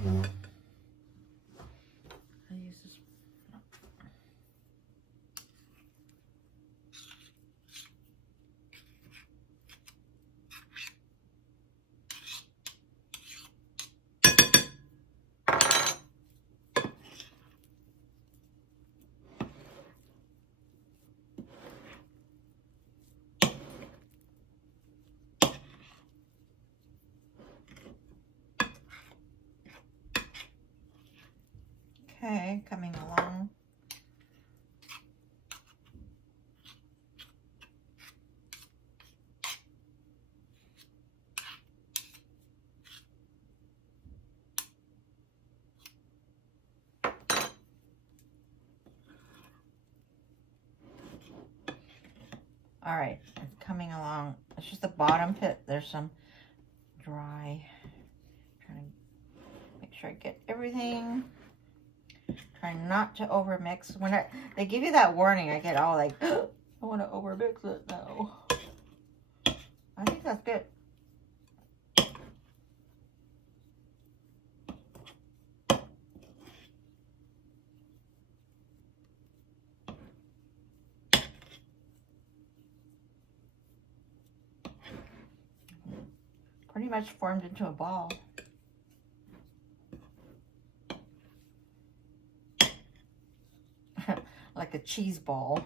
I use this. Okay, coming along. All right, it's coming along. It's just the bottom pit. There's some dry. Trying to make sure I get everything. Try not to overmix. When they give you that warning, I get all like, I want to overmix it now. I think that's good. Pretty much formed into a ball. Like a cheese ball.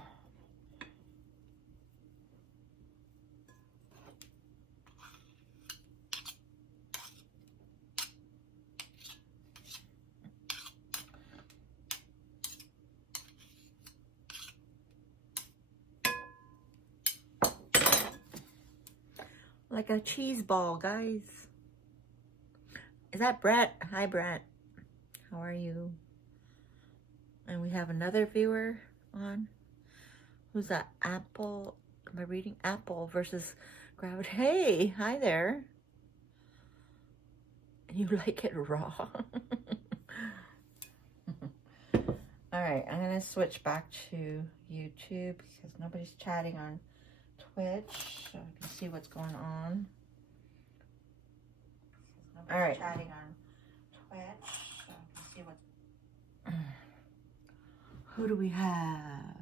Like a cheese ball, guys. Is that Brett? Hi, Brett. How are you? And we have another viewer on. Who's that? Apple. Am I reading? Apple versus Gravity. Hey, hi there. You like it raw? All right, I'm going to switch back to YouTube because nobody's chatting on Twitch, so I can see what's going on. All right. Chatting on Twitch, so I can see what's. Who do we have?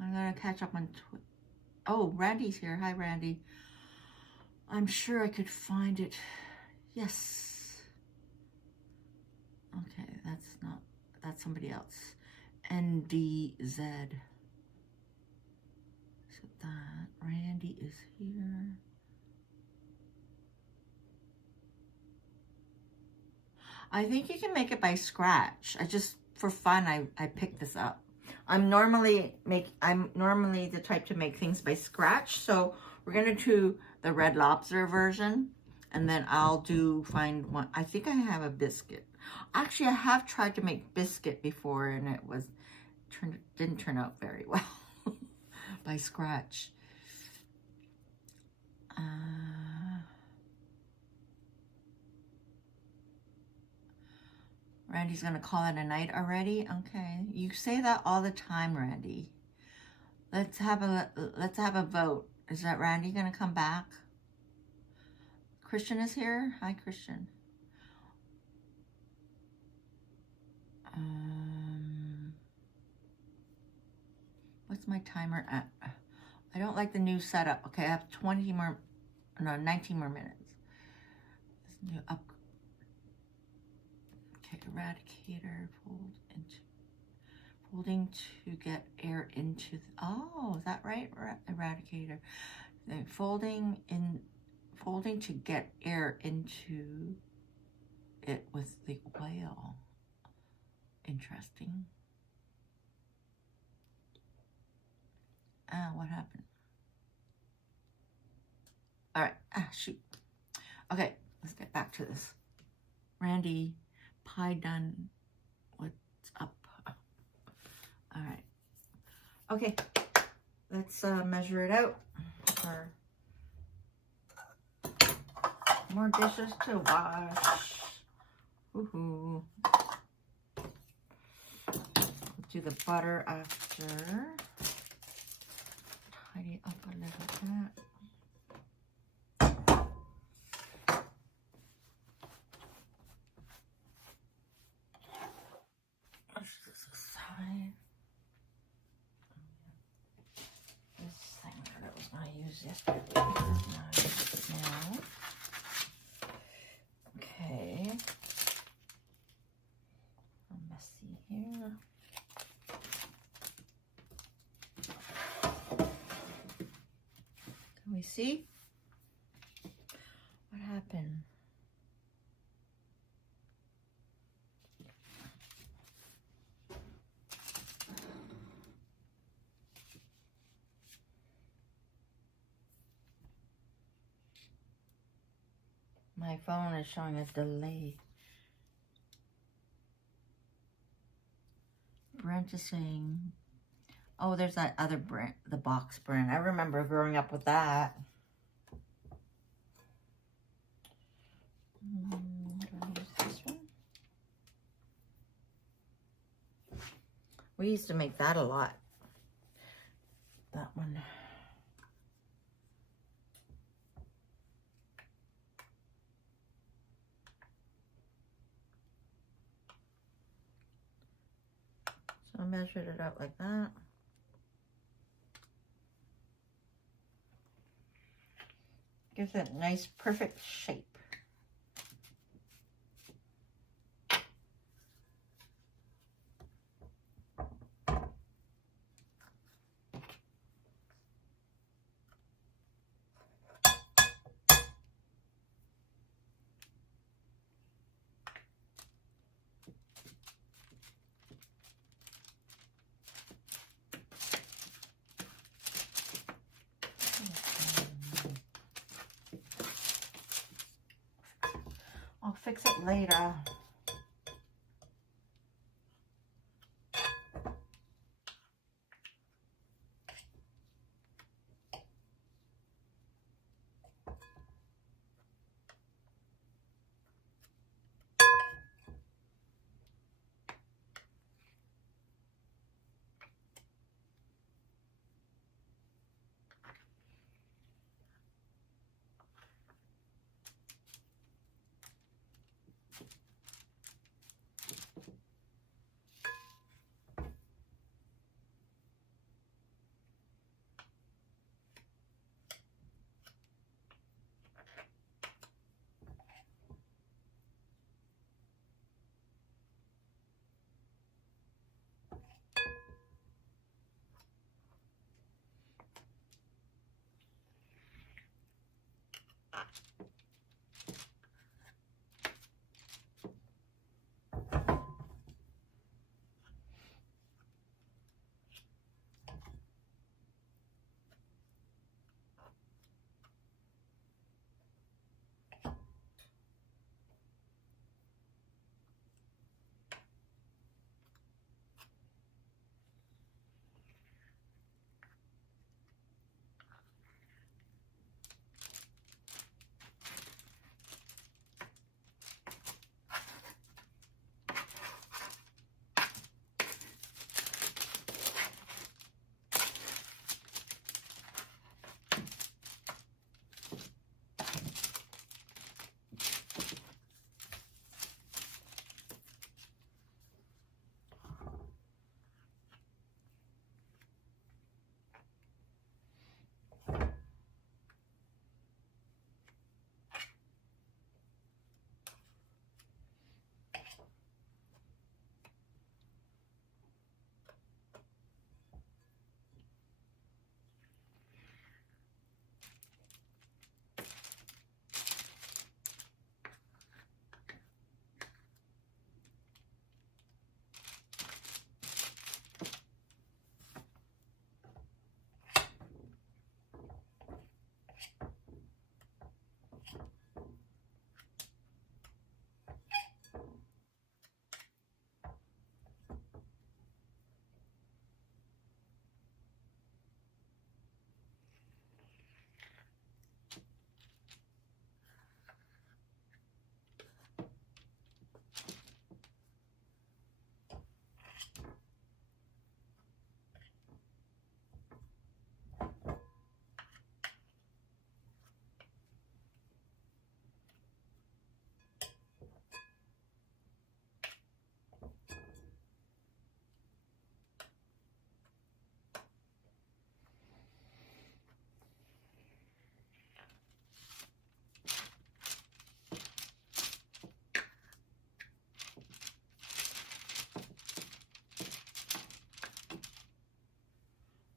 I'm gonna catch up on Twitch. Oh, Randy's here. Hi, Randy. I'm sure I could find it. Yes. Okay, that's somebody else. NDZ. So that Randy is here. I think you can make it by scratch. I just, for fun, I picked this up. I'm normally the type to make things by scratch. So we're gonna do the Red Lobster version, and then I'll find one. I think I have a biscuit. Actually, I have tried to make biscuit before, and it didn't turn out very well by scratch. Randy's gonna call it a night already. Okay, you say that all the time, Randy. Let's have a vote. Is that Randy gonna come back? Christian is here. Hi, Christian. What's my timer at? I don't like the new setup. Okay, I have 19 more minutes. This new up. Okay, eradicator, folding to get air into. Oh, is that right? Eradicator. Then folding to get air into it with the oil. Interesting. What happened? All right. Shoot. Okay, let's get back to this. Randy, pie done. What's up? All right. Okay, let's measure it out for more dishes to wash. Woohoo. Do the butter after. Tidy up a little bit. Push this aside. This thing that I was going to use yesterday. Now. Okay. Messy here. Can we see? What happened? My phone is showing a delay. Brent is saying, Oh, there's that other brand, the box brand. I remember growing up with that. Do I use this one? We used to make that a lot. That one. So I measured it out like that. Gives it a nice, perfect shape. I'll fix it later.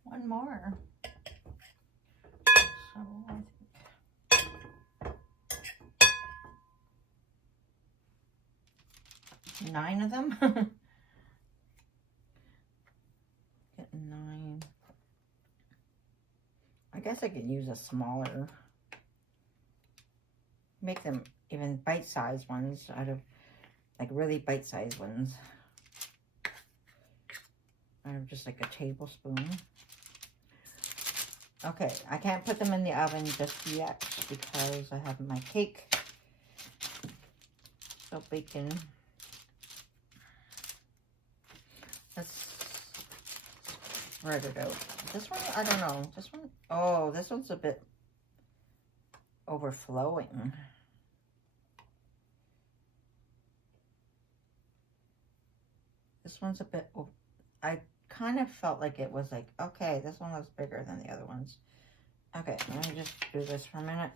One more. So I think 9 of them. Getting 9. I guess I could use a smaller. Make them even bite-sized ones out of, like, really bite-sized ones. just like a tablespoon. Okay, I can't put them in the oven just yet because I have my cake still baking. Let's spread it out. This one, I don't know. This one, oh, this one's a bit overflowing. This one's a bit, I kind of felt like it was like, okay, this one looks bigger than the other ones. Okay, let me just do this for a minute.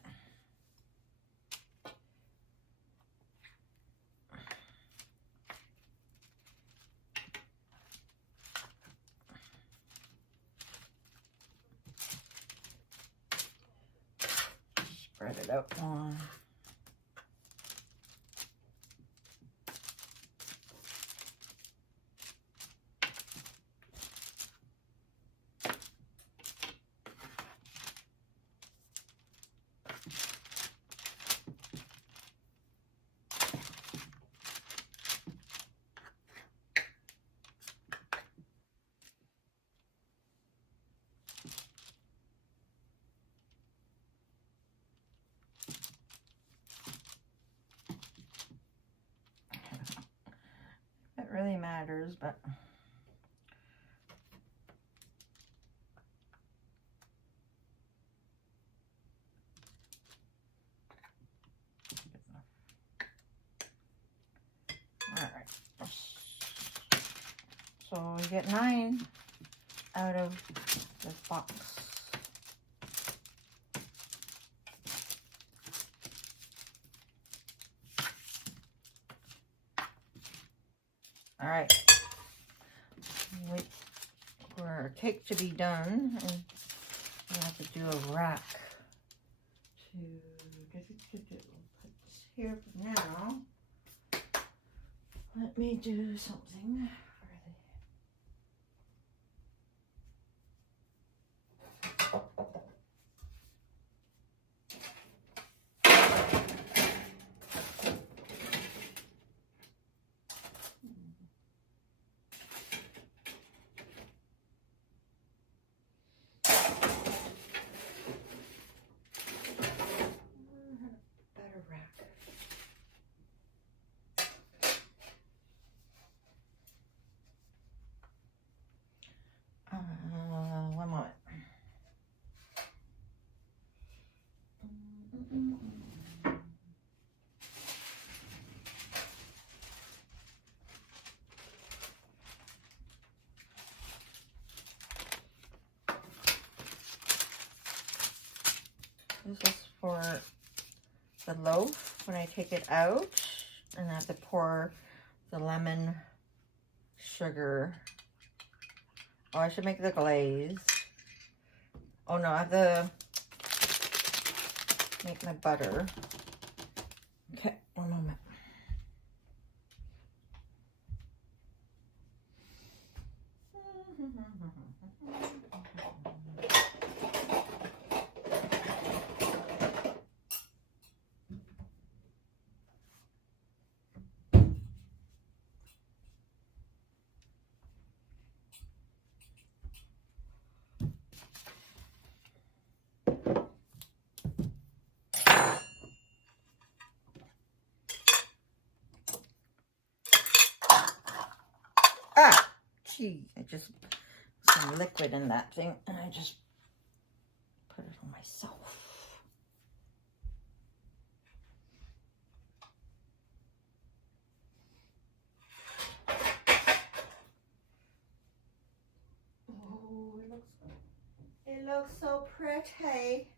Spread it out more. It really matters, but all right. So we get 9 out of this box. All right, wait for our cake to be done, and we have to do a rack to put this here for now. Let me do something for better rack. One moment. This is for the loaf when I take it out, and I have to pour the lemon sugar. Oh, I should make the glaze. Oh no, I have to make my butter. Okay, one moment. Ah, gee, I just some liquid in that thing, and I just put it on myself. Oh, it looks so pretty.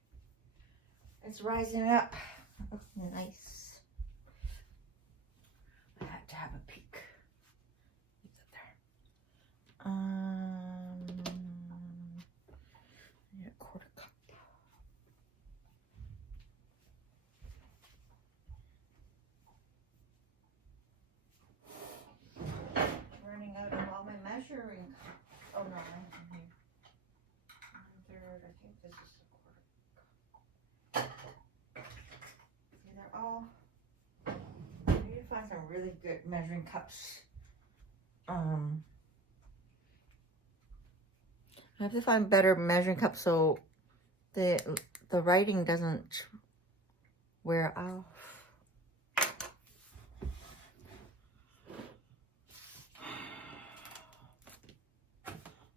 It's rising up. It looks nice. I had to have a peek. I need a 1/4 cup. Running out of all my measuring cups. Oh no, I have here. 1/3. I think this is a 1/4 cup. See, they're all. I need to find some really good measuring cups. I have to find better measuring cups so the writing doesn't wear off.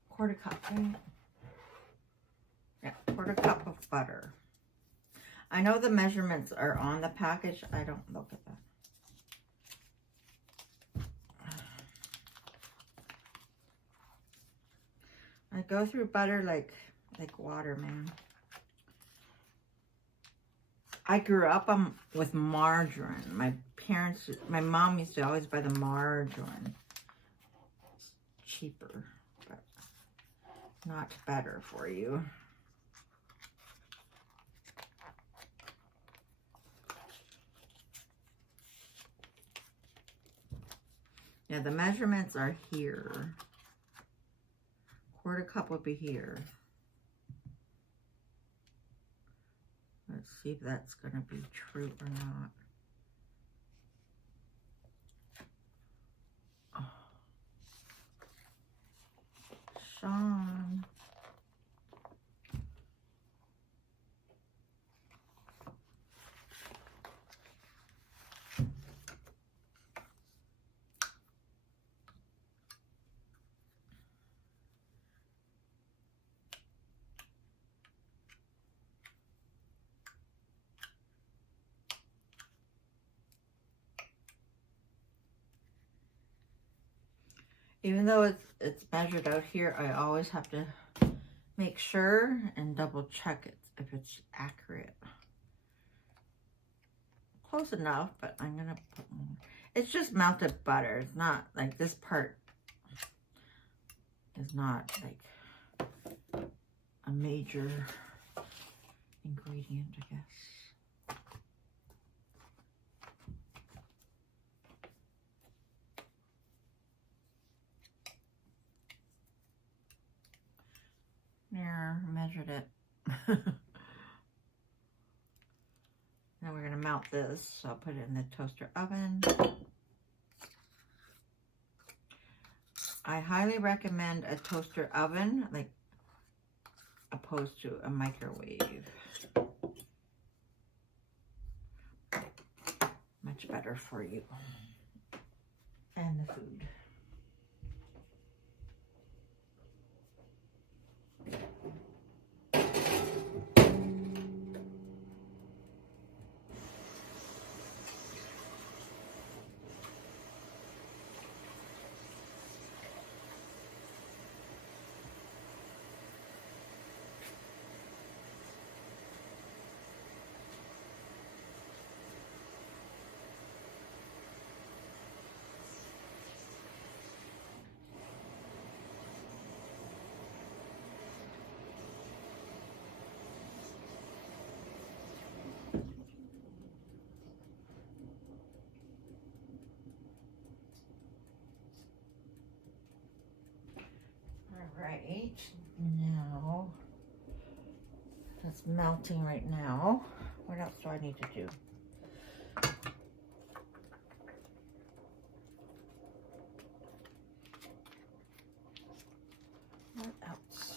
Quarter cup, right? Yeah, quarter cup of butter. I know the measurements are on the package. I don't look at that. I go through butter like water, man. I grew up with margarine. My mom used to always buy the margarine. It's cheaper, but not better for you. Yeah, the measurements are here. Quarter cup will be here. Let's see if that's going to be true or not. Oh. Sean. Even though it's measured out here, I always have to make sure and double check it if it's accurate. Close enough, but I'm gonna put more. It's just melted butter. It's not like this part is not like a major ingredient, I guess. There, measured it. Now we're gonna melt this. So I'll put it in the toaster oven. I highly recommend a toaster oven, like opposed to a microwave. Much better for you and the food. Right, now that's melting right now. What else do I need to do? What else?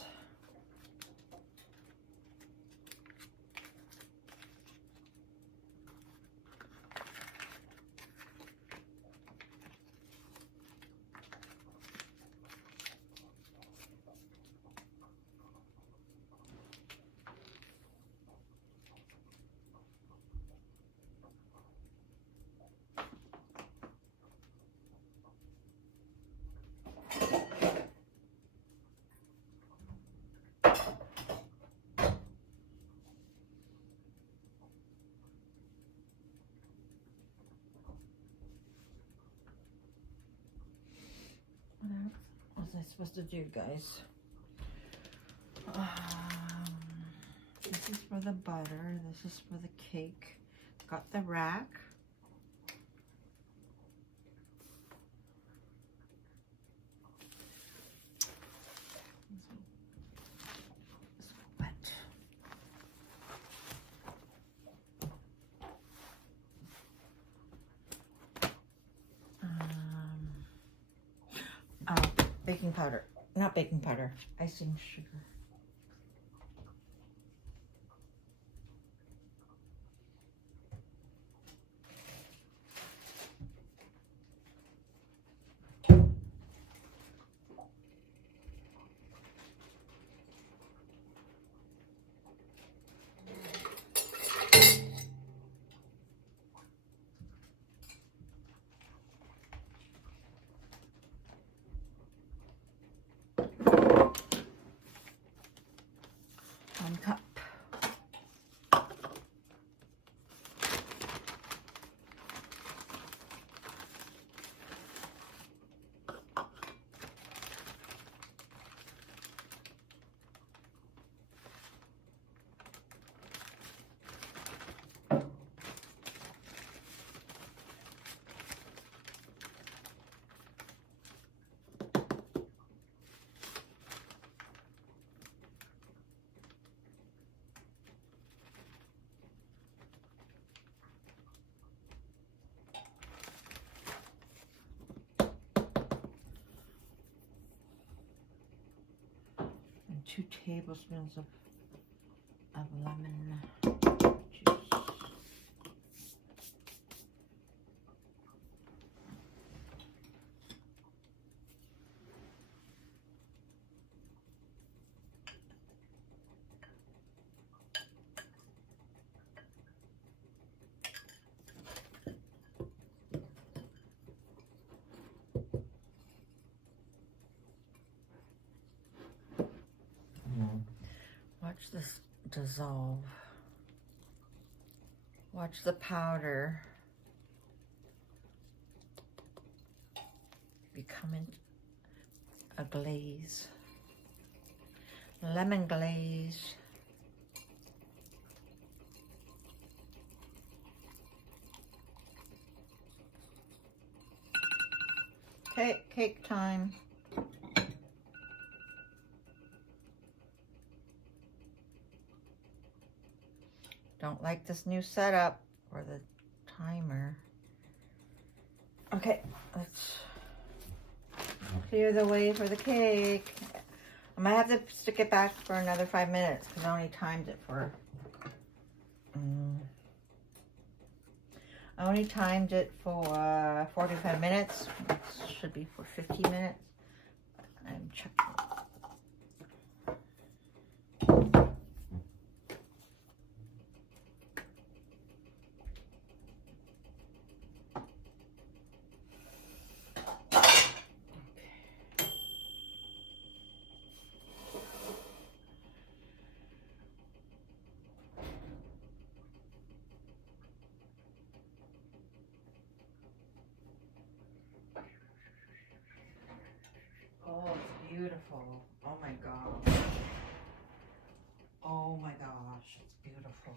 What was I supposed to do, guys? This is for the butter. This is for the cake. Got the rack. It's wet. Baking powder. not baking powder, icing sugar. One cup. And 2 tablespoons of lemon juice. Watch this dissolve. Watch the powder becoming a glaze. Lemon glaze. Okay, cake time. Don't like this new setup for the timer. Okay, let's clear the way for the cake. I might have to stick it back for another 5 minutes because I only timed it for... I only timed it for 45 minutes. It should be for 50 minutes. I'm checking. Oh, it's beautiful. Oh my gosh. Oh my gosh, it's beautiful.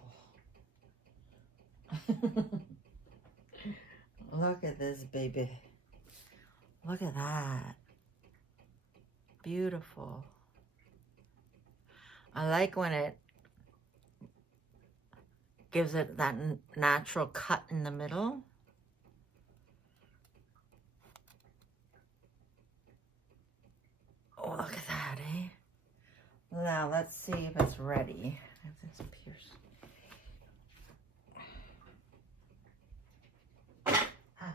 Look at this baby. Look at that. Beautiful. I like when it gives it that natural cut in the middle. Oh, look at that, eh? Now, let's see if it's ready. If this pierce. Ah.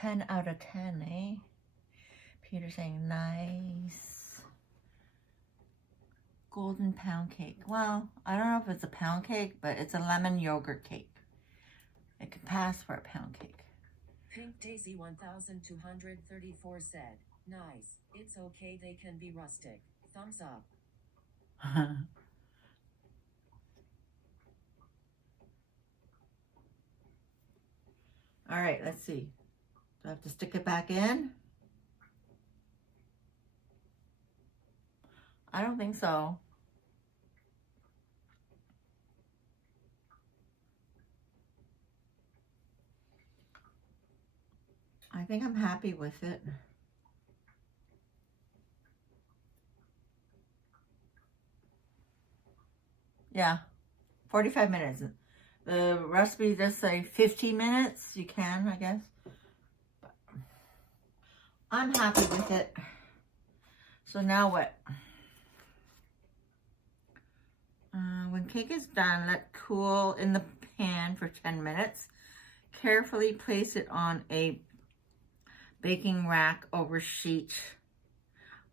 Ten out of 10, eh? Peter saying nice. Golden pound cake. Well, I don't know if it's a pound cake, but it's a lemon yogurt cake. It could pass for a pound cake. Pink Daisy 1234 said, nice, it's okay, they can be rustic. Thumbs up. All right, let's see. Do I have to stick it back in? I don't think so. I think I'm happy with it. Yeah, 45 minutes. The recipe does say 15 minutes. You can, I guess. But I'm happy with it. So now what? When cake is done, let cool in the pan for 10 minutes. Carefully place it on a baking rack over sheet.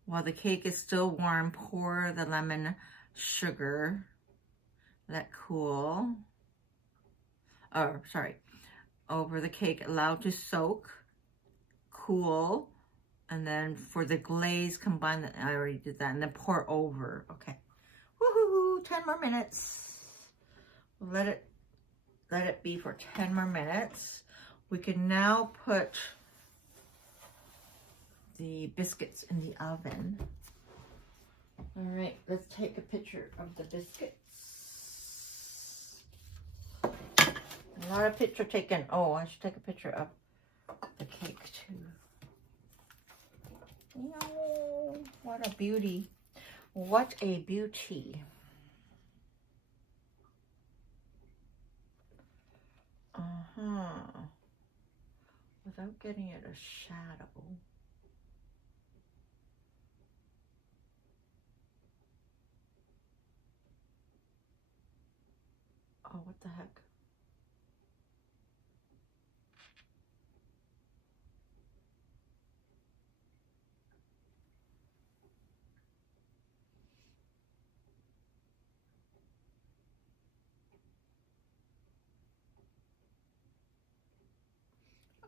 While the cake is still warm, pour the lemon sugar. Let cool. Oh, sorry. Over the cake, allow to soak, cool, and then for the glaze, combine that. I already did that, and then pour over. Okay. Woohoo! 10 more minutes. Let it be for 10 more minutes. We can now put the biscuits in the oven. All right, let's take a picture of the biscuits. A lot of picture taken. Oh, I should take a picture of the cake too. Oh, what a beauty. What a beauty. Without getting it a shadow. Oh, what the heck?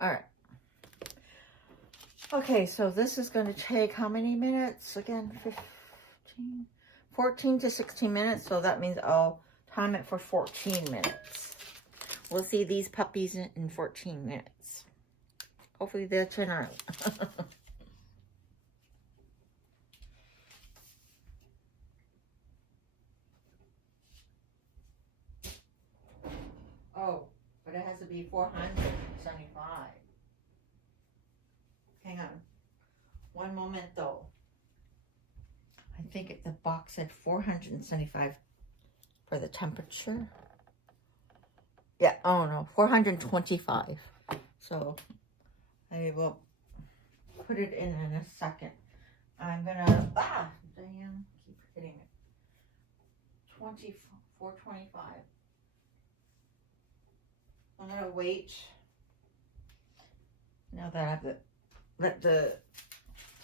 All right. Okay, so this is going to take how many minutes? Again, 14 to 16 minutes. So that means I'll time it for 14 minutes. We'll see these puppies in 14 minutes. Hopefully they'll turn out. Oh, but it has to be 475. Hang on. One moment though. I think the box said 475 for the temperature. Yeah, oh no, 425. So I will put it in a second. I'm gonna, damn, keep hitting it. 425. I'm gonna wait. Now that I have to let the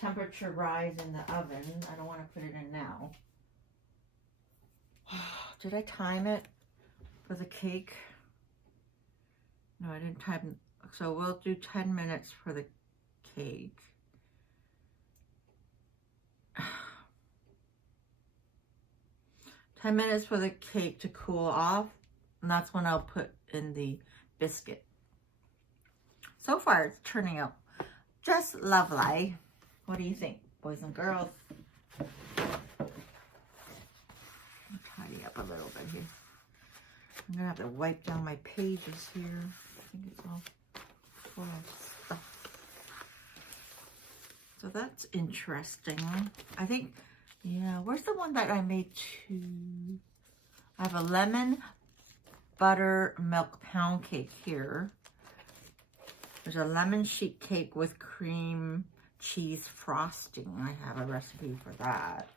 temperature rise in the oven. I don't want to put it in now. Did I time it for the cake? No, I didn't time. So we'll do 10 minutes for the cake. Ten minutes for the cake to cool off. And that's when I'll put in the biscuit. So far, it's turning out just lovely. What do you think, boys and girls? I'll tidy up a little bit here. I'm gonna have to wipe down my pages here. I think it's all full of stuff. So that's interesting. I think, yeah, where's the one that I made too? I have a lemon butter milk pound cake here. There's a lemon sheet cake with cream cheese frosting. I have a recipe for that.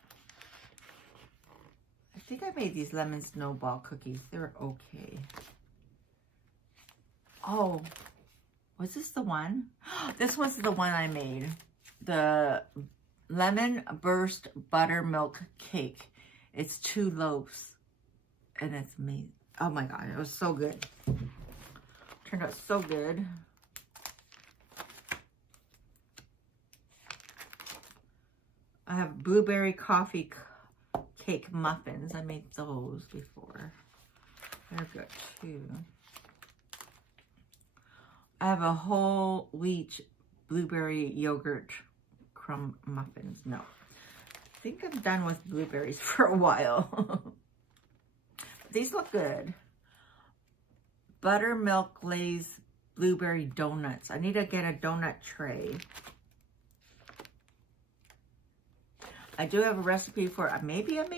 I think I made these lemon snowball cookies. They're okay. Oh, was this the one? This was the one I made. The lemon burst buttermilk cake. It's 2 loaves. And it's amazing. Oh my God, it was so good. Turned out so good. I have blueberry coffee cake muffins. I made those before. They're good too. I have a whole wheat blueberry yogurt crumb muffins. No, I think I'm done with blueberries for a while. These look good. Buttermilk glaze blueberry donuts. I need to get a donut tray. I do have a recipe for, maybe I've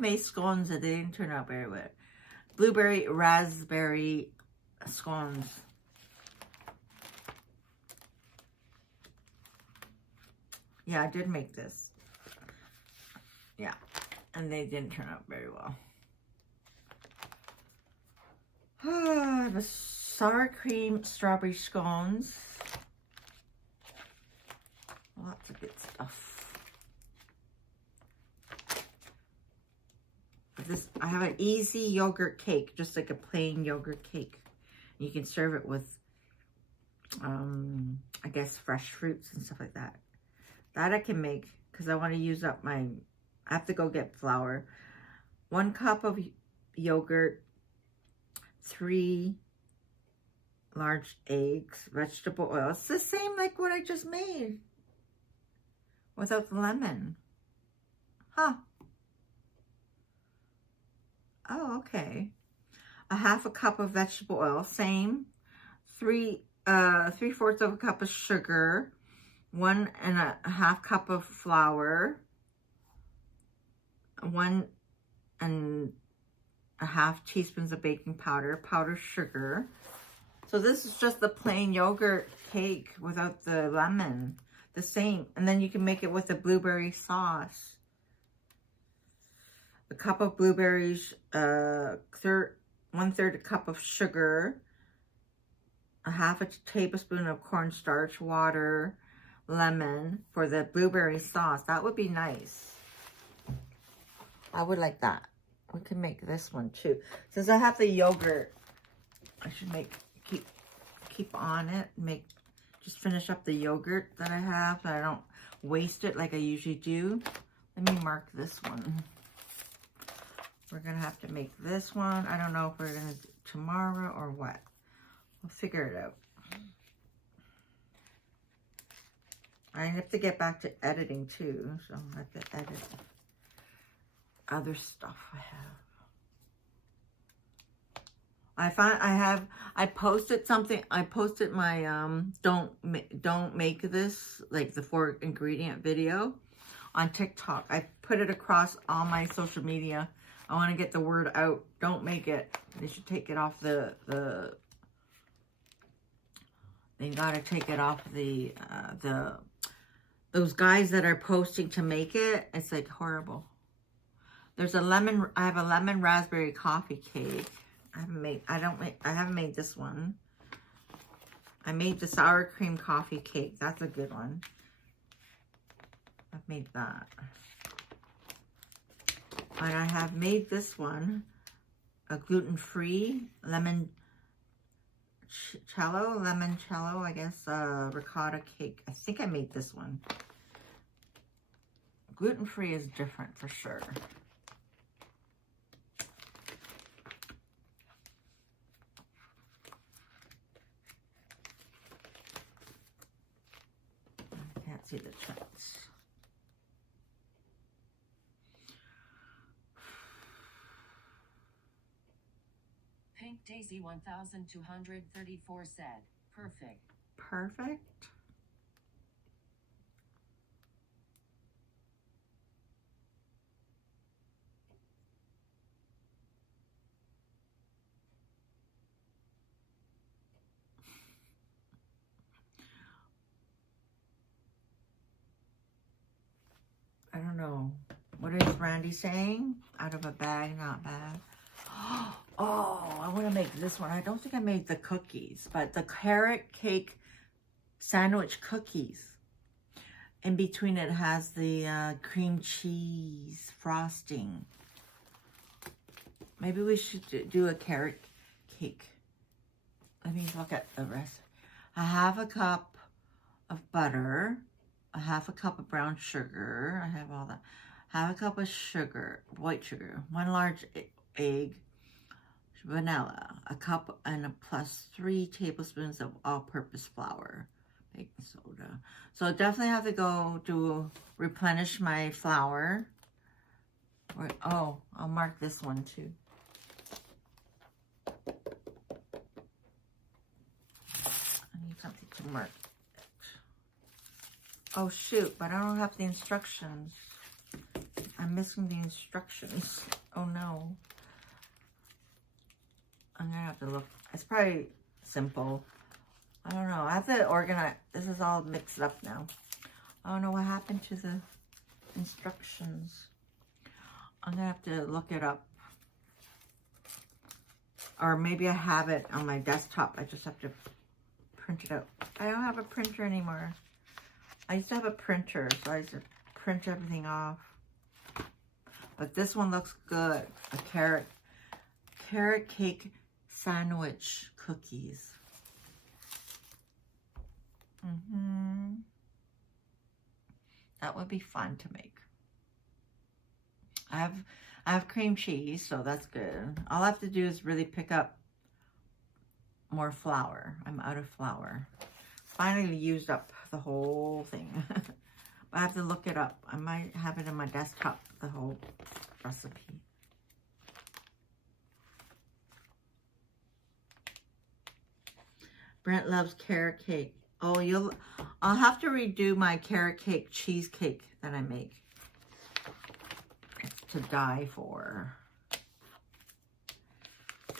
made scones that they didn't turn out very well. Blueberry raspberry scones. Yeah, I did make this. Yeah, and they didn't turn out very well. The sour cream strawberry scones. Lots of good stuff. I have an easy yogurt cake, just like a plain yogurt cake. You can serve it with, I guess, fresh fruits and stuff like that. That I can make because I want to use up I have to go get flour. 1 cup of yogurt, 3 large eggs, vegetable oil. It's the same like what I just made without the lemon. Huh. Oh, okay. 1/2 cup of vegetable oil, same. 3/4 of a cup of sugar, 1.5 cup of flour, 1.5 teaspoons of baking powder, powdered sugar. So this is just the plain yogurt cake without the lemon, the same. And then you can make it with the blueberry sauce. A cup of blueberries, 1/3 cup of sugar, 1/2 tablespoon of cornstarch, water, lemon for the blueberry sauce. That would be nice. I would like that. We can make this one too. Since I have the yogurt, I should keep on it. Just finish up the yogurt that I have so I don't waste it like I usually do. Let me mark this one. We're going to have to make this one. I don't know if we're going to do it tomorrow or what. We'll figure it out. I have to get back to editing too, so I have to edit other stuff I have. I posted something. I posted my don't make this, like the 4 ingredient video on TikTok. I put it across all my social media. I want to get the word out. Don't make it. They should take it off they got to take it off those guys that are posting to make it. It's like horrible. There's I have a lemon raspberry coffee cake. I haven't made this one. I made the sour cream coffee cake. That's a good one. I've made that. And I have made this one, a gluten-free limoncello, I guess, ricotta cake. I think I made this one. Gluten-free is different for sure. I can't see the charts. Pink Daisy 1234 said, perfect. Perfect. I don't know. What is Randy saying? Out of a bag, not bad. Oh, I want to make this one. I don't think I made the cookies, but the carrot cake sandwich cookies. In between it has the cream cheese frosting. Maybe we should do a carrot cake. Let me look at the rest. 1/2 cup of butter, 1/2 cup of brown sugar. I have all that. 1/2 cup of sugar, white sugar, 1 large egg, vanilla, 1 cup and plus 3 tablespoons of all-purpose flour, baking soda. So definitely have to go to replenish my flour. Oh, I'll mark this one too. something to mark. Oh shoot, but I don't have the instructions. I'm missing the instructions. Oh no. I'm gonna have to look. It's probably simple. I don't know. I have to organize. This is all mixed up now. I don't know what happened to the instructions. I'm gonna have to look it up. Or maybe I have it on my desktop. I just have to print it out. I don't have a printer anymore. I used to have a printer, so I used to print everything off. But this one looks good. A carrot cake sandwich cookies. That would be fun to make. I have cream cheese, so that's good. All I have to do is really pick up more flour. I'm out of flour. Finally used up the whole thing. I have to look it up. I might have it in my desktop, the whole recipe. Brent loves carrot cake. Oh, I'll have to redo my carrot cake cheesecake that I make. It's to die for.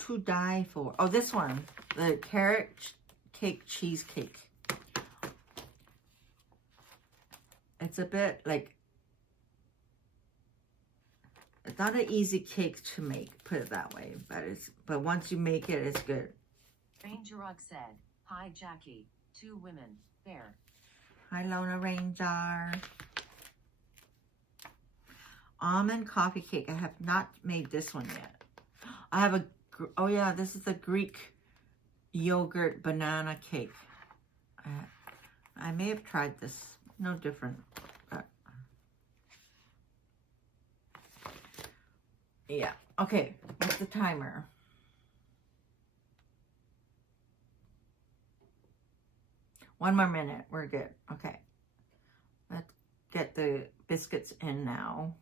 To die for. Oh, this one. The carrot cake cheesecake. It's a bit like, it's not an easy cake to make, put it that way. But once you make it, it's good. Ranger Rug said, "Hi Jackie, 2 women, there." Hi Lona Ranger. Almond coffee cake. I have not made this one yet. I have oh yeah, this is the Greek yogurt banana cake. I may have tried this. No different. Yeah. Okay. What's the timer? One more minute. We're good. Okay. Let's get the biscuits in now.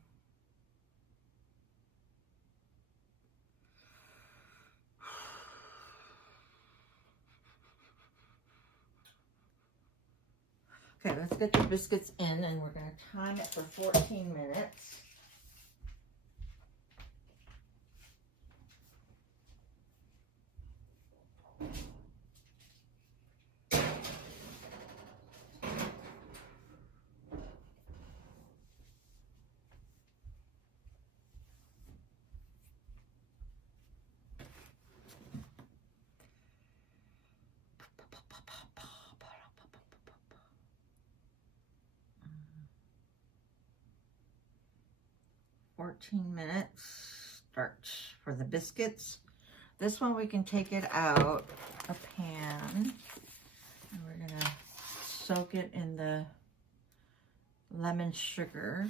Okay, let's get the biscuits in, and we're going to time it for 14 minutes. Minutes start for the biscuits. This one we can take it out a pan, and we're gonna soak it in the lemon sugar.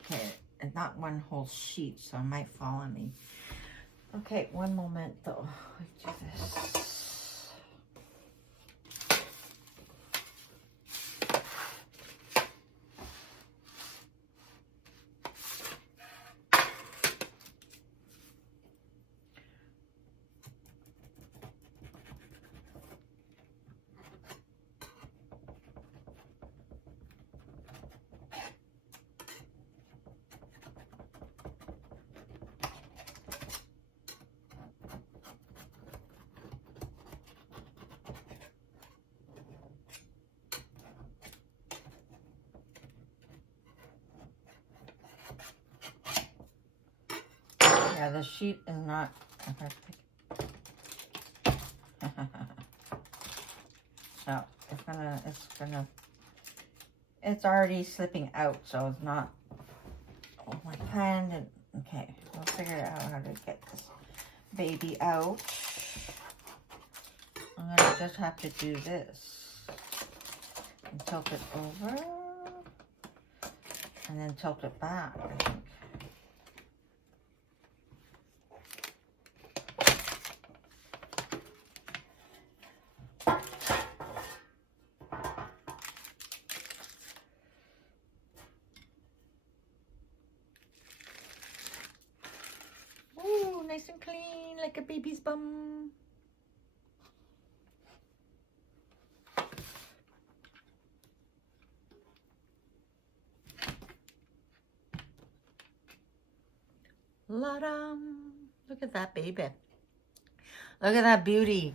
Okay, and not one whole sheet, so it might fall on me. Okay, one moment though. Let's do this. Yeah, the sheet is not. So it's already slipping out, so it's not. Oh, my hand. And okay, we'll figure out how to get this baby out. I'm gonna just have to do this and tilt it over, and then tilt it back, I think. nice and clean like a baby's bum. La-dum. Look at that baby. Look at that beauty.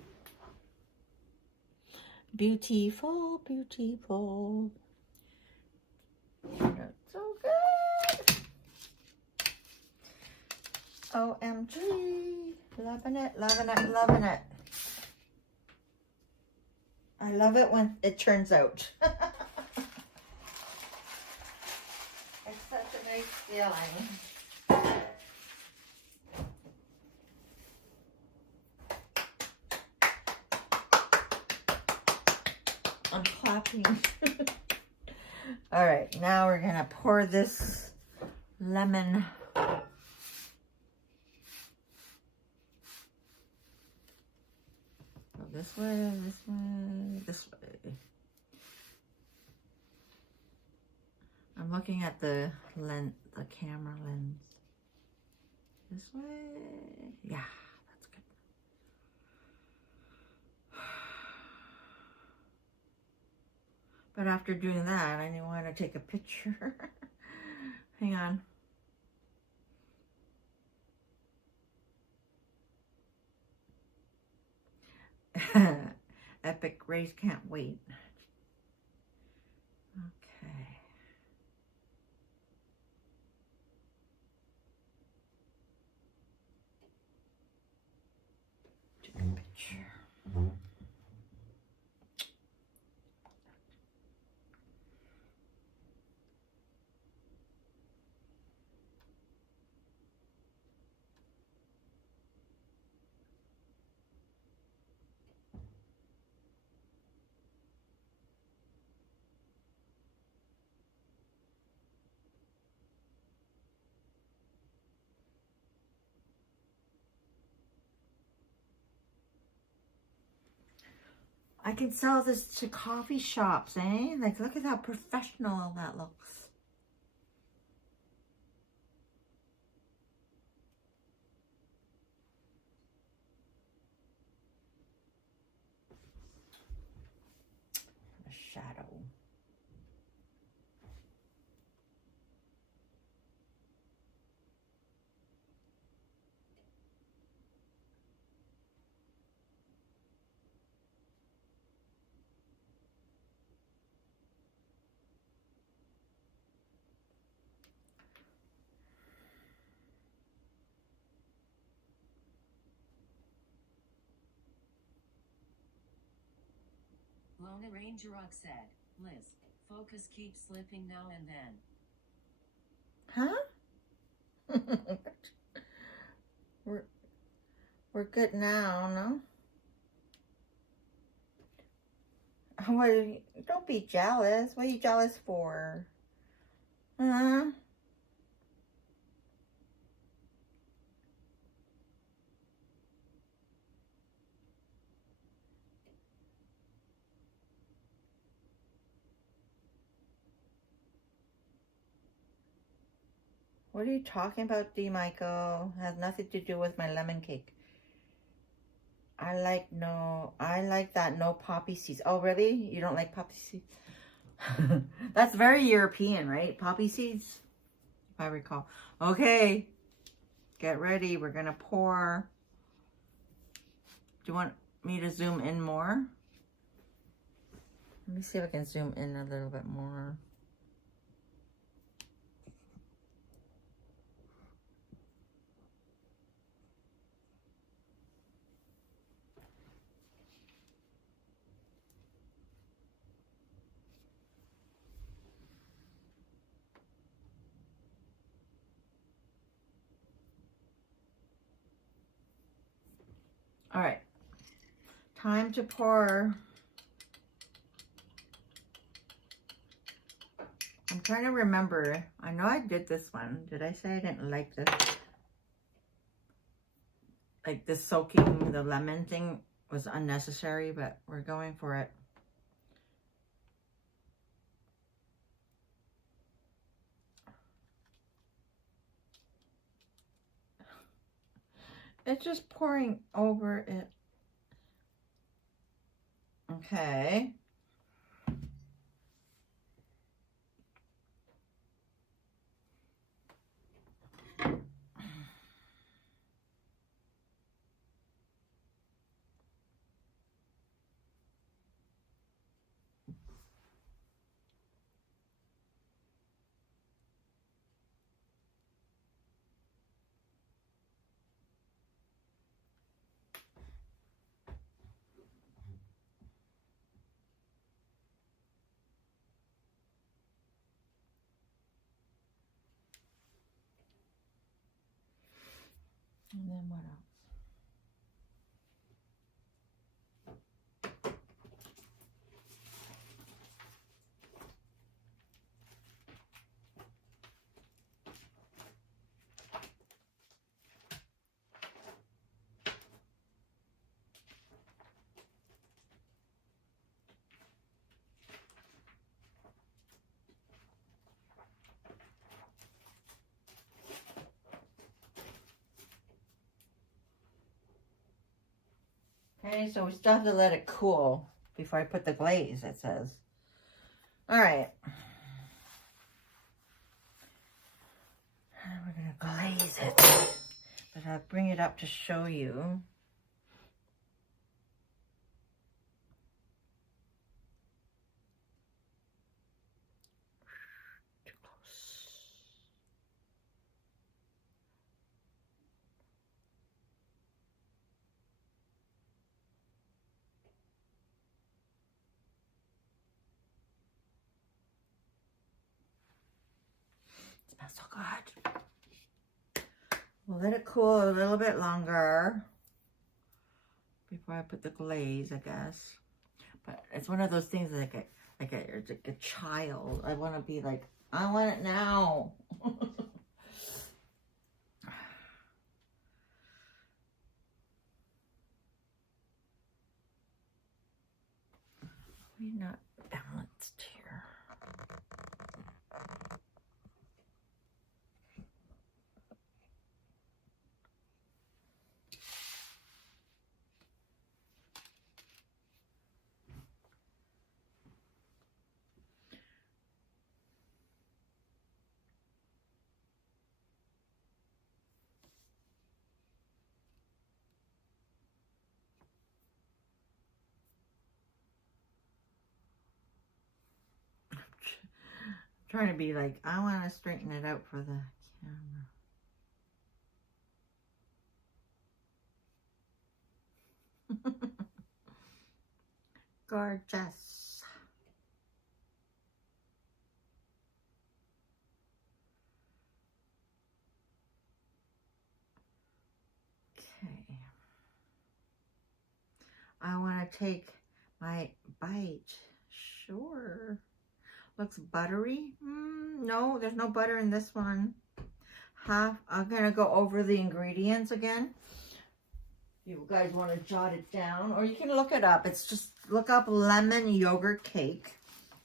Beautiful, beautiful. That's so good. OMG. Loving it, loving it, loving it. I love it when it turns out. It's such a nice feeling. I'm clapping. All right, now we're gonna pour this lemon. Go this way, this way, this way. I'm looking at the camera lens. This way, yeah, that's good. But after doing that, I didn't want to take a picture. Hang on. Epic Race, can't wait. Okay. Take a picture. I can sell this to coffee shops, eh? Like, look at how professional that looks. A shadow. Lone Ranger Rock said, Liz, focus keeps slipping now and then. Huh? We're good now, no? What? Don't be jealous. What are you jealous for? Huh? What are you talking about, D. Michael? Has nothing to do with my lemon cake. I like that no poppy seeds. Oh, really? You don't like poppy seeds? That's very European, right? Poppy seeds, if I recall. Okay, get ready. We're gonna pour. Do you want me to zoom in more? Let me see if I can zoom in a little bit more. All right, time to pour. I'm trying to remember. I know I did this one. Did I say I didn't like this? Like this soaking the lemon thing was unnecessary, but we're going for it. It's just pouring over it. Okay. And then what else? Okay, so we still have to let it cool before I put the glaze, it says. All right. And we're going to glaze it. But I'll bring it up to show you. Too close. It smells so good. We'll let it cool a little bit longer before I put the glaze, I guess. But it's one of those things like a child. I want to be like, I want it now. We're not balanced here. Trying to be like, I want to straighten it out for the camera. Gorgeous. Okay. I want to take my bite. Sure. Looks buttery. No, there's no butter in this one. I'm going to go over the ingredients again. If you guys want to jot it down, or you can look it up. It's just look up lemon yogurt cake.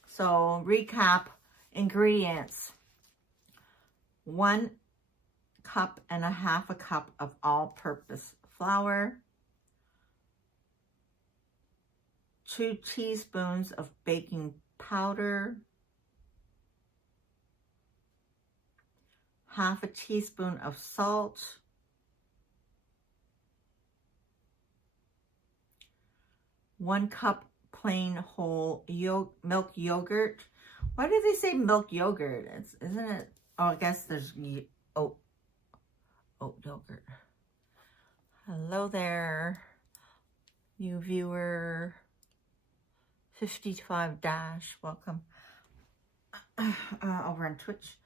So recap ingredients. 1.5 cups of all-purpose flour. 2 teaspoons of baking powder. 1/2 teaspoon of salt. 1 cup plain whole milk yogurt. Why do they say milk yogurt? Isn't it? Oh, I guess there's oat yogurt. Hello there, you viewer 55 dash. Welcome over on Twitch.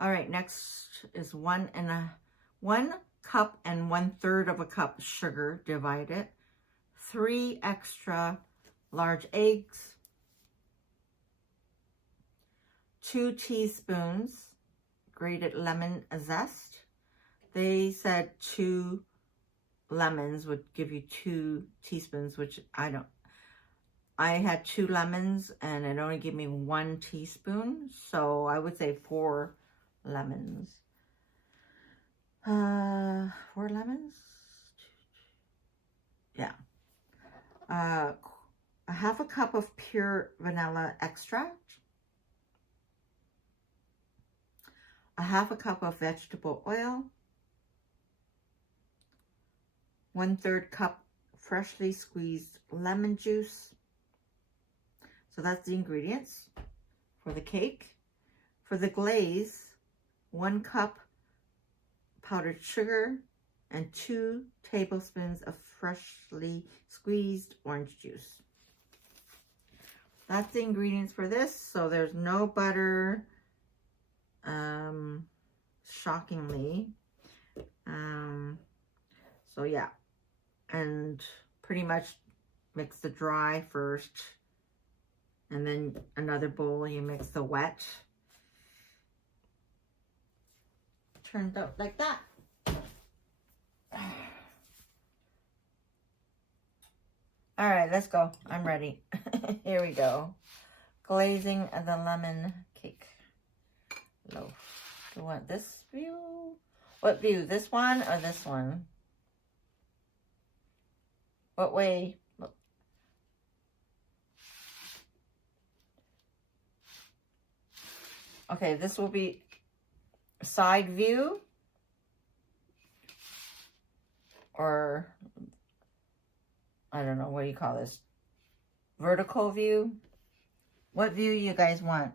All right, next is 1 cup and 1/3 cup sugar. Divide it. 3 extra large eggs. 2 teaspoons grated lemon zest. They said 2 lemons would give you 2 teaspoons, which I don't. I had 2 lemons and it only gave me 1 teaspoon, so I would say 4 lemons. 4 lemons, a half a cup of pure vanilla extract, a half a cup of vegetable oil, 1/3 cup freshly squeezed lemon juice. So that's the ingredients for the cake. For the glaze, 1 cup powdered sugar and 2 tablespoons of freshly squeezed orange juice. That's the ingredients for this. So there's no butter, shockingly. So yeah, and pretty much mix the dry first, and then another bowl you mix the wet. Turns out like that. All right, let's go. I'm ready. Here we go. Glazing the lemon cake loaf. Do you want this view? What view? This one or this one? What way? Okay, this will be side view, or I don't know, what do you call this? Vertical view? What view you guys want?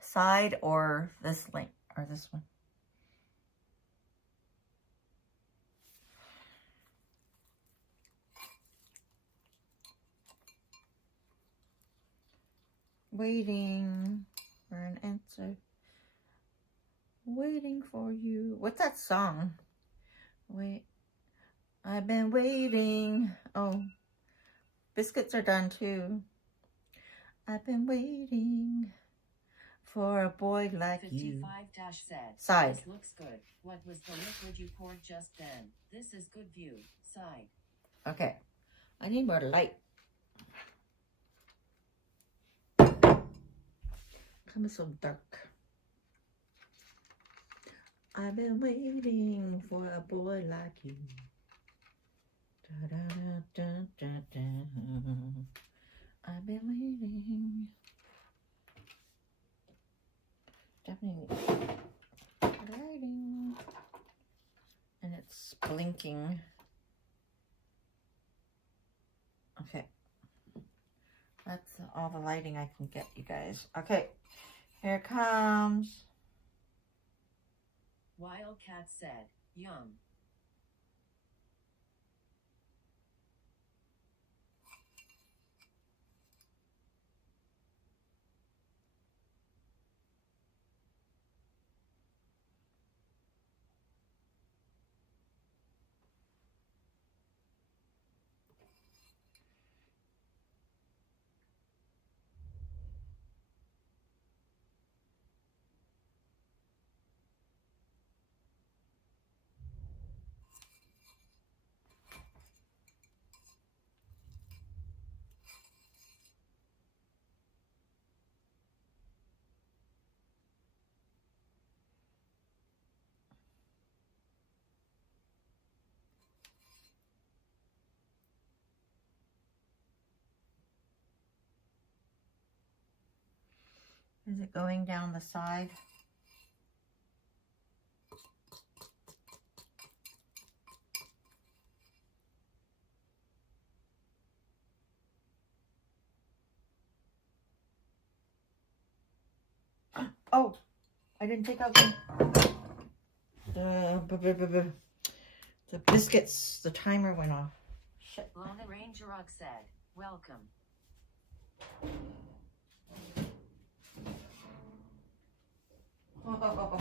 Side or this link or this one? Waiting for an answer. Waiting for you. What's that song? Wait. I've been waiting. Oh. Biscuits are done too. I've been waiting for a boy like 55 you. said. Side. This looks good. What was the liquid you poured just then? This is good view. Side. Okay. I need more light. Come so dark. I've been waiting for a boy like you. Da, da, da, da, da, da. I've been waiting. Definitely lighting. And it's blinking. Okay. That's all the lighting I can get, you guys. Okay. Here it comes. Wildcat said, yum. Is it going down the side? Oh, I didn't take out the biscuits. The timer went off. Shit. Lone Ranger Rock said, welcome. Oh,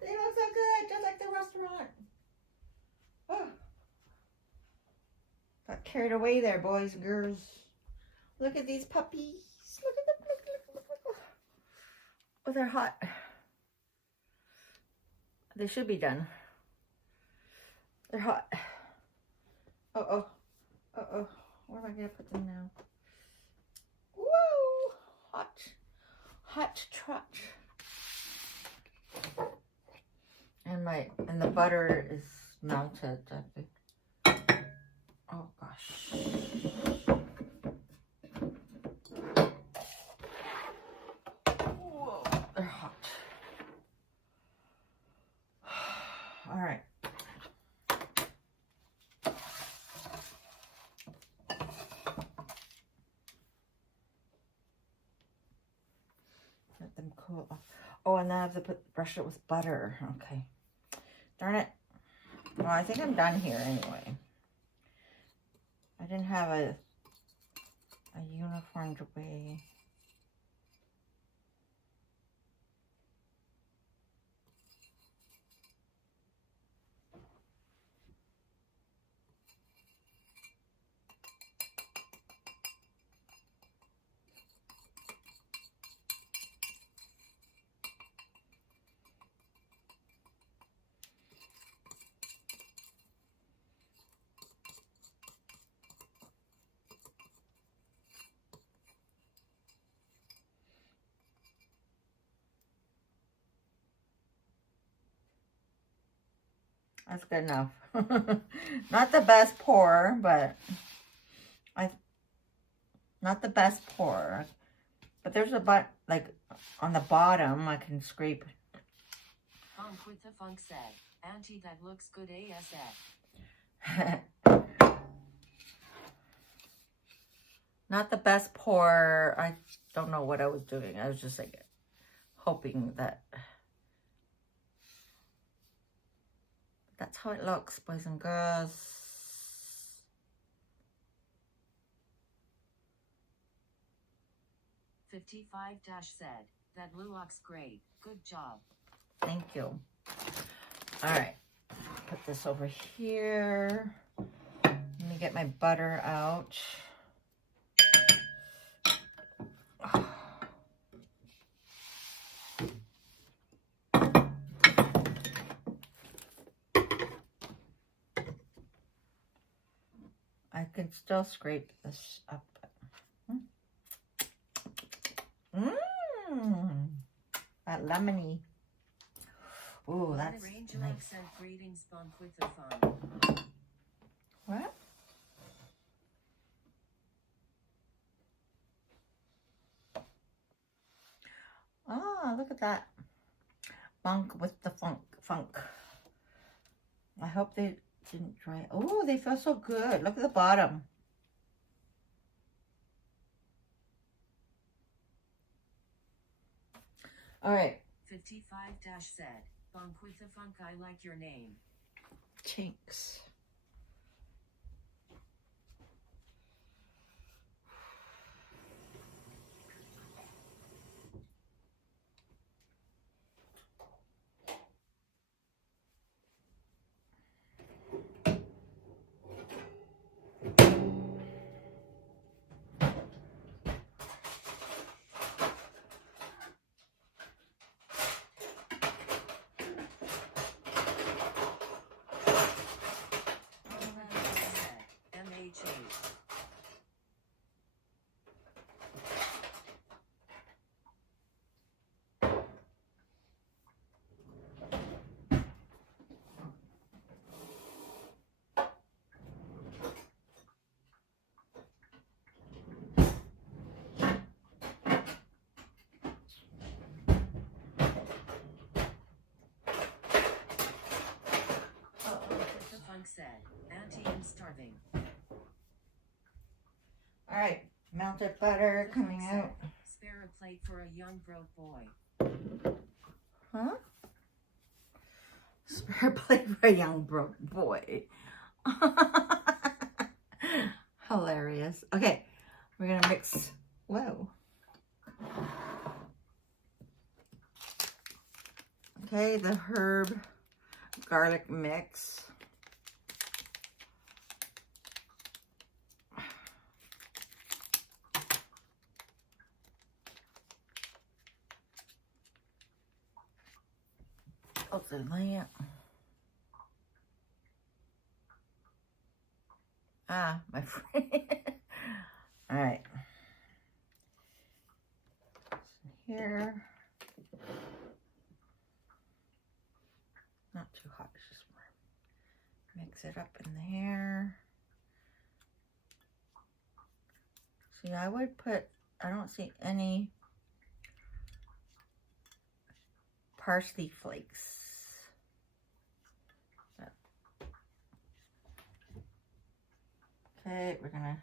they look so good, just like the restaurant. Oh. Got carried away there, boys and girls. Look at these puppies. Look at them. Look. Oh, they're hot. They should be done. They're hot. Uh-oh. Uh-oh. Where am I going to put them now? Whoa! Hot. Hot trot. And the butter is melted. Oh gosh. Whoa, they're hot. All right. Let them cool off. Oh, and then I have to brush it with butter. Okay. Darn it. Well, I think I'm done here anyway. I didn't have a uniformed way. That's good enough. Not the best pour, but not the best pour. But there's a like on the bottom I can scrape. Funk with the funk said, Auntie, that looks good ASF. Not the best pour. I don't know what I was doing. I was just like hoping that that's how it looks, boys and girls. 55 said, that looks great. Good job. Thank you. All right, put this over here. Let me get my butter out. I can still scrape this up. That lemony. Ooh, that's nice. Sent greetings, Funk with the fun. What? Ah, look at that. Funk with the funk. I hope they didn't dry. Oh, they feel so good. Look at the bottom. All right. 55 said, Funk with the funk, I like your name. Thanks. Said, Auntie, I'm starving. All right, melted butter coming out. Spare a plate for a young broke boy. Huh? Spare a plate for a young broke boy. Hilarious. Okay, we're gonna mix. Whoa. Okay, the herb garlic mix. Oh, the lamp. Ah, my friend. All right. Here. Not too hot, it's just warm. Mix it up in there. See, I would put, I don't see any parsley flakes. Okay, we're gonna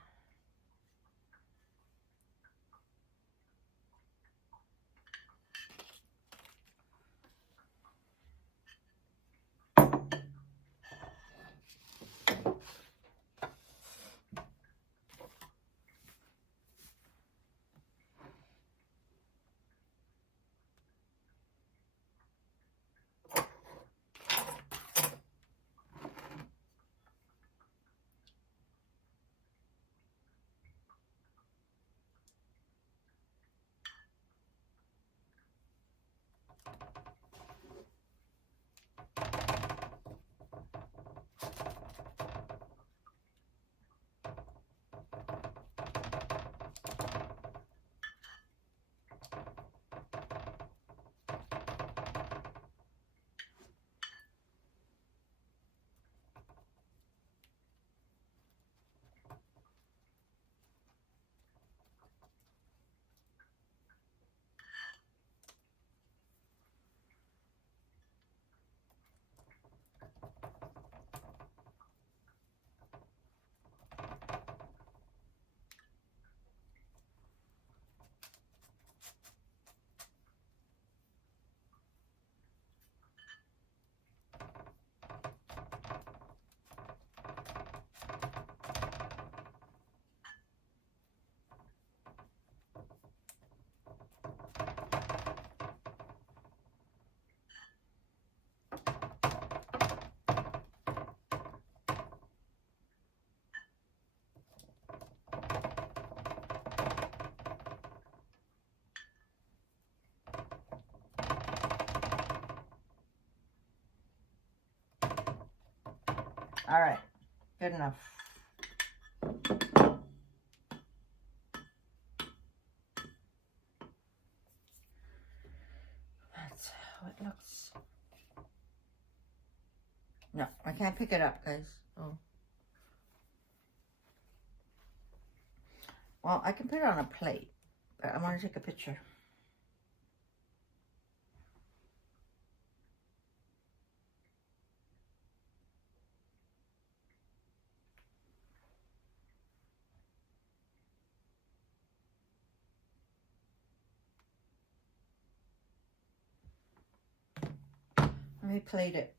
all right, good enough. That's how it looks. No, I can't pick it up, guys. Oh. Well, I can put it on a plate, but I want to take a picture. Let me plate it.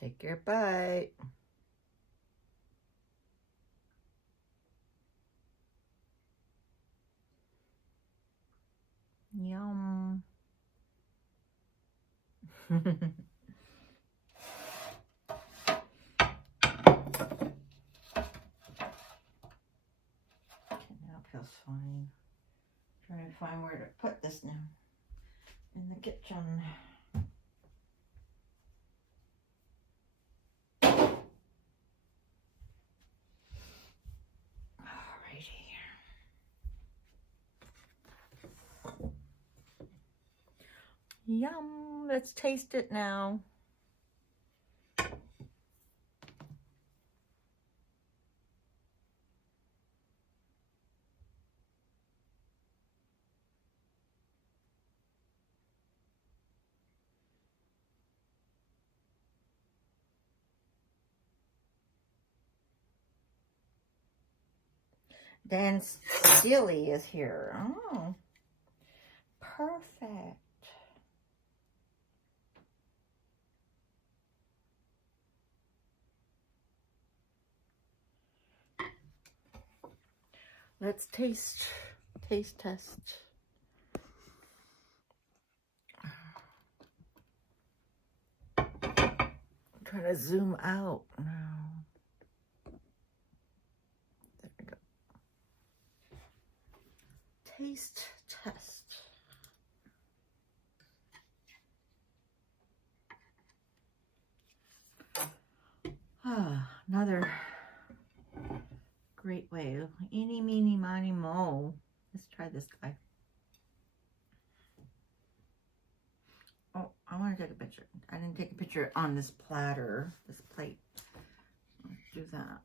Take your bite. Yum. Okay, now it feels fine. Trying to find where to put this now. In the kitchen. Yum, let's taste it now. Dan Steely is here. Oh, perfect. Let's taste test. I'm trying to zoom out now. There we go. Taste test. Ah, another great way. Eeny, meeny, miny, mo. Let's try this guy. Oh, I want to take a picture. I didn't take a picture on this platter, this plate. Let's do that.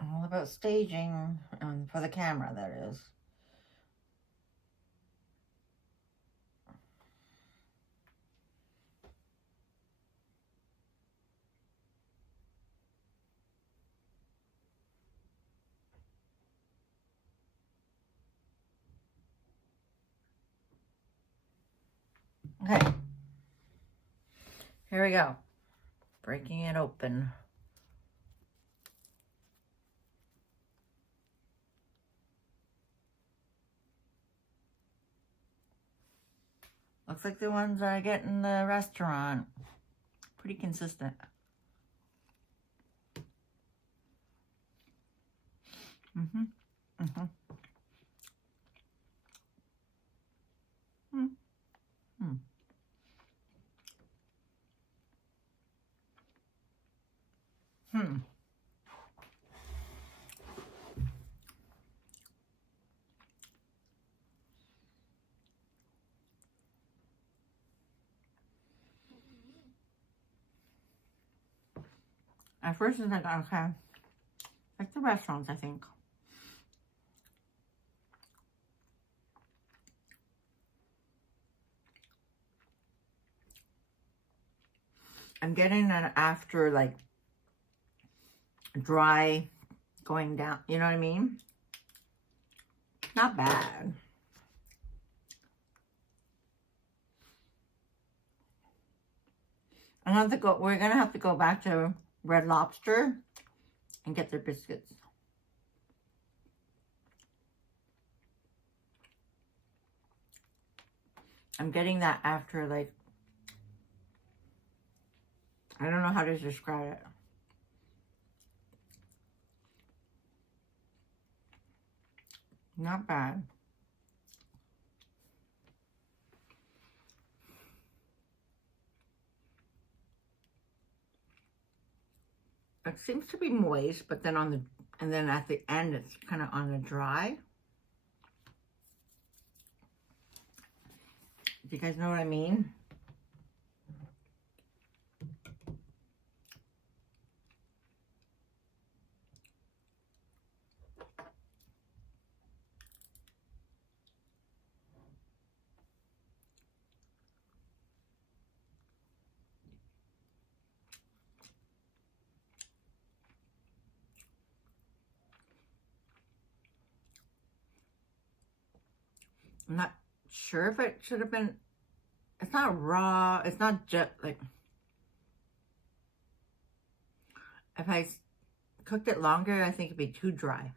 All about staging for the camera, that is. Okay, here we go. Breaking it open. Looks like the ones I get in the restaurant. Pretty consistent. Mm-hmm. Mm-hmm. Mm-hmm. Hmm. At first it's like, okay, like the restaurants, I think. I'm getting an after, like, dry going down, you know what I mean? Not bad. We're gonna have to go back to Red Lobster and get their biscuits. I'm getting that after, like, I don't know how to describe it. Not bad. It seems to be moist, but then and then at the end it's kind of on the dry. Do you guys know what I mean? I'm not sure if it should have been, it's not raw, it's not just like, if I cooked it longer, I think it'd be too dry.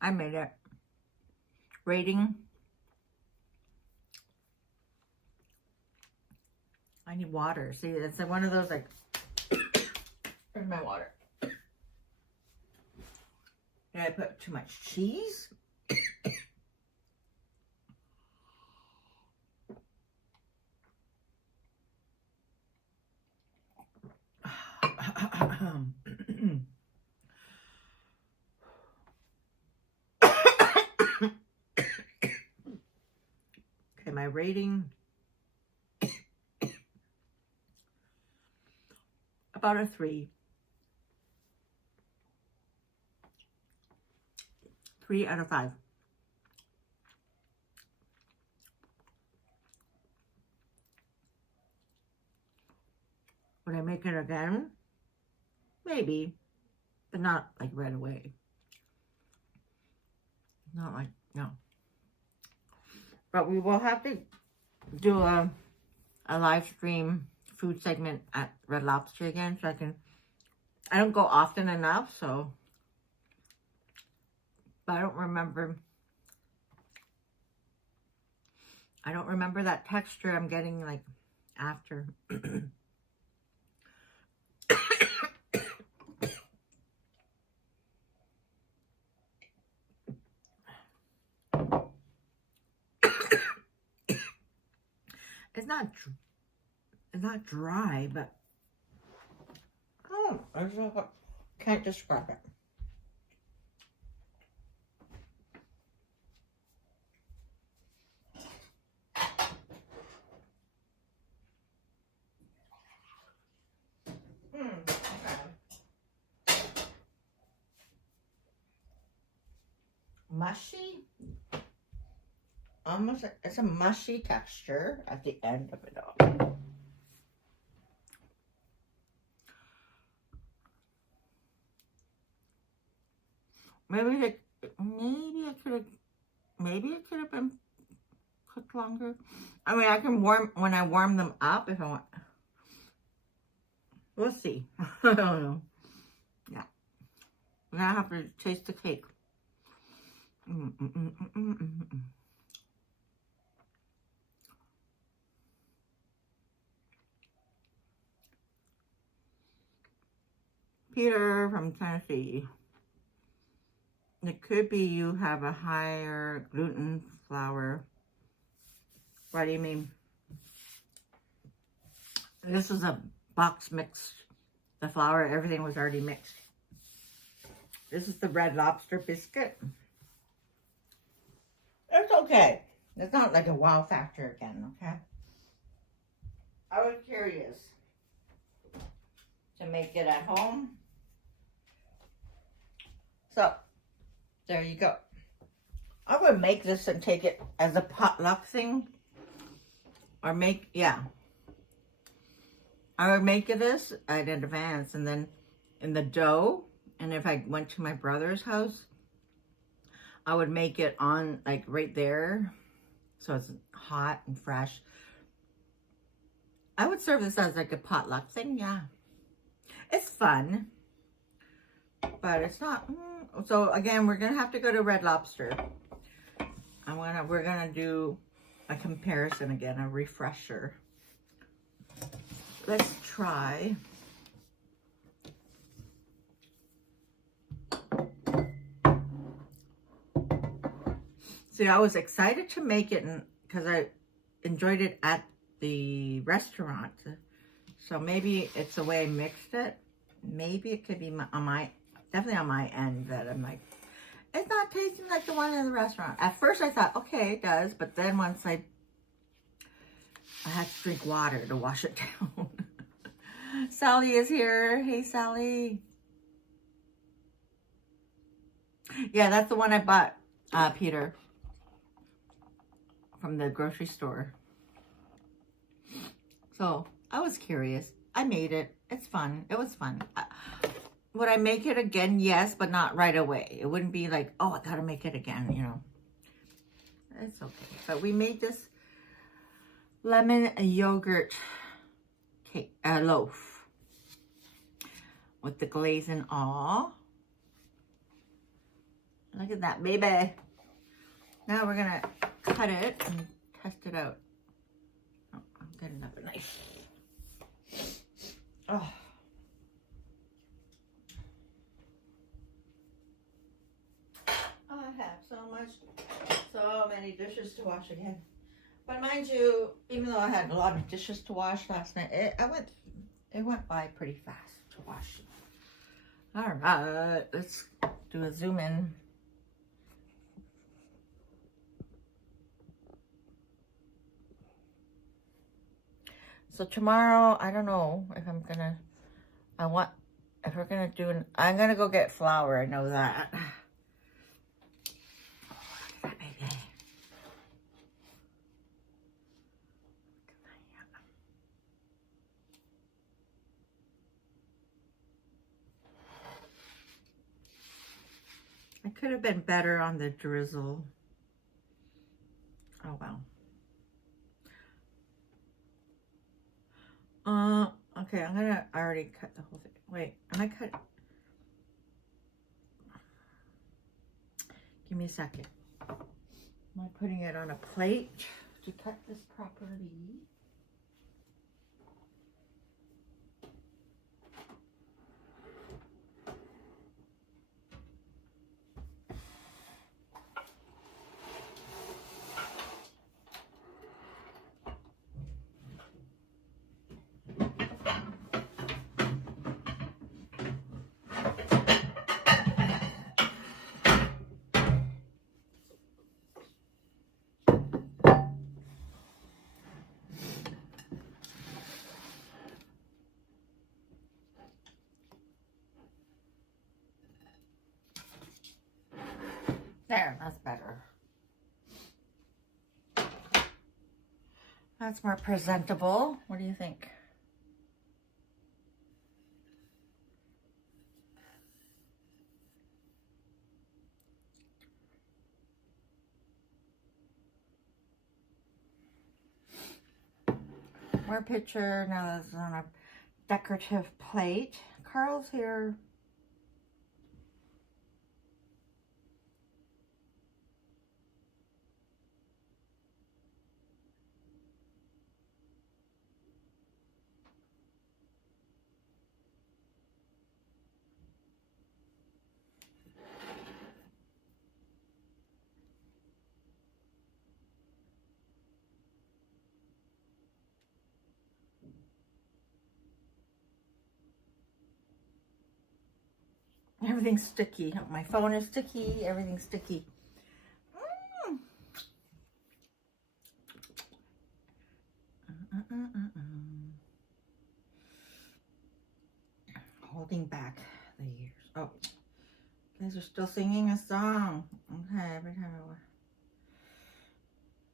I made it. Rating. I need water. See, it's like one of those like, where's my water? Did I put too much cheese? Okay, my rating, about a 3. 3 out of 5. Would I make it again? Maybe, but not like right away. Not like, no. But we will have to do a live stream food segment at Red Lobster again, so I don't go often enough, so, but I don't remember that texture I'm getting like after. It's not dry, but I just can't describe it. Okay. Mushy. Almost, it's a mushy texture at the end of it all. Maybe it could have been cooked longer. I mean, I can when I warm them up if I want. We'll see. I don't know. Yeah. Now I have to taste the cake. Peter from Tennessee. It could be you have a higher gluten flour. What do you mean? This is a box mixed. The flour, everything was already mixed. This is the Red Lobster biscuit. It's okay. It's not like a wow factor again, okay? I was curious to make it at home. So, there you go. I would make this and take it as a potluck thing. Or I would make this in advance and then in the dough. And if I went to my brother's house, I would make it on like right there. So it's hot and fresh. I would serve this as like a potluck thing, yeah. It's fun. But it's not, so again, we're going to have to go to Red Lobster. We're going to do a comparison again, a refresher. Let's try. See, I was excited to make it because I enjoyed it at the restaurant. So maybe it's the way I mixed it. Maybe it could be definitely on my end that I'm like, it's not tasting like the one in the restaurant. At first I thought, okay, it does. But then once I had to drink water to wash it down. Sally is here. Hey, Sally. Yeah, that's the one I bought, Peter, from the grocery store. So I was curious. I made it. It's fun. It was fun. Would I make it again? Yes, but not right away. It wouldn't be like, oh, I gotta make it again, you know. It's okay. But we made this lemon yogurt cake, loaf with the glaze and all. Look at that, baby. Now we're gonna cut it and test it out. Oh, I'm getting up a knife. Oh. I have so many dishes to wash again. But mind you, even though I had a lot of dishes to wash last night, it went by pretty fast to wash. All right, let's do a zoom in. So tomorrow, I don't know if I'm gonna, if we're gonna do I'm gonna go get flour, I know that. Oh, look at that baby. I could have been better on the drizzle. Oh well. Okay, I already cut the whole thing. Wait, am I cut? Give me a second. Am I putting it on a plate to cut this properly? There, that's better. That's more presentable. What do you think? More picture. Now this is on a decorative plate. Carl's here. Everything's sticky. My phone is sticky. Everything's sticky. Holding back the years. Oh, you guys are still singing a song. Okay, every time I want.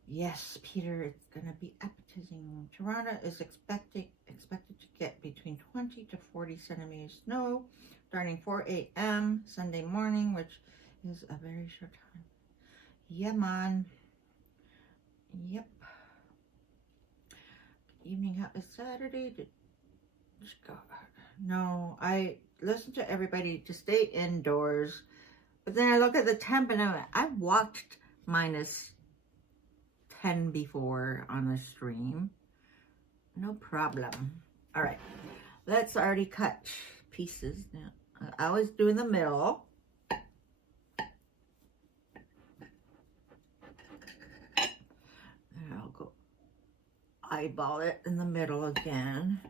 Yes, Peter, it's gonna be appetizing. Toronto is expected to get between 20 to 40 centimeters snow starting 4 a.m. Sunday morning, which is a very short time. Yeah, man. Yep. Evening out is Saturday. No, I listen to everybody to stay indoors, but then I look at the temp and I walked minus 10 before on the stream. No problem. All right, let's already cut pieces now. I always do in the middle. And I'll go eyeball it in the middle again.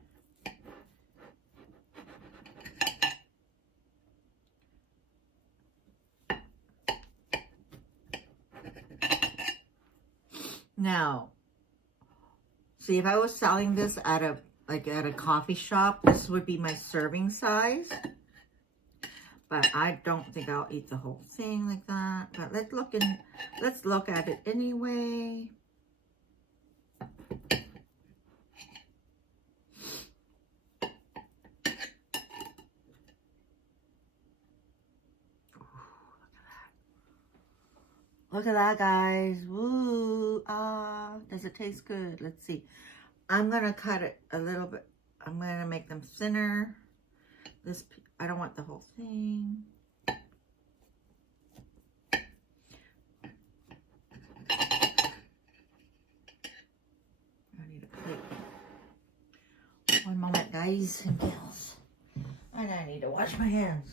Now, see, if I was selling this at a coffee shop, this would be my serving size. But I don't think I'll eat the whole thing like that. But let's look at it anyway. Look at that, guys. Woo. Ooh, does it taste good? Let's see. I'm going to cut it a little bit. I'm going to make them thinner. I don't want the whole thing. I need a plate. One moment, guys and gals. And I need to wash my hands.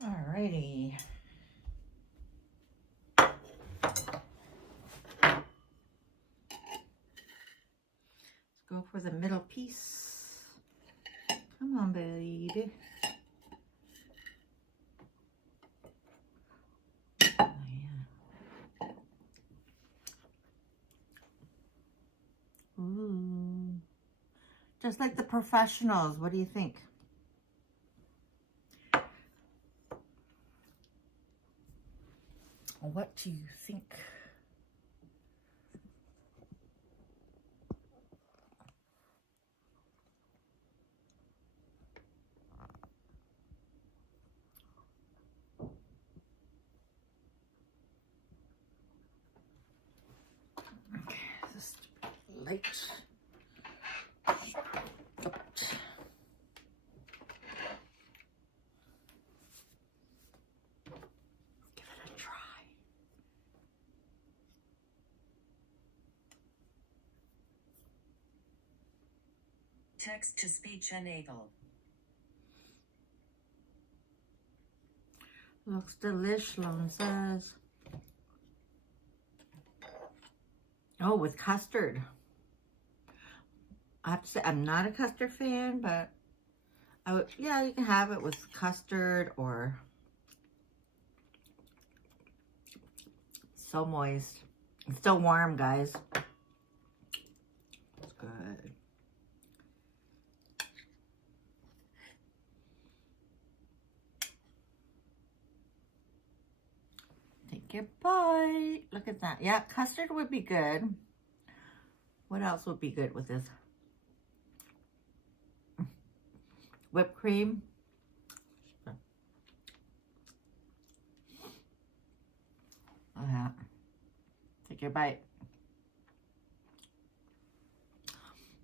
Alrighty. Let's go for the middle piece. Come on, baby. Oh, yeah. Ooh. Just like the professionals. What do you think? What do you think? Okay, this is light. Text to speech enable. Looks delish, Lone says. Oh, with custard. I have to say, I'm not a custard fan, but I would, yeah, you can have it with custard or so moist. It's still warm, guys. It's good. Take your bite. Look at that. Yeah, custard would be good. What else would be good with this? Whipped cream. Yeah. Take your bite.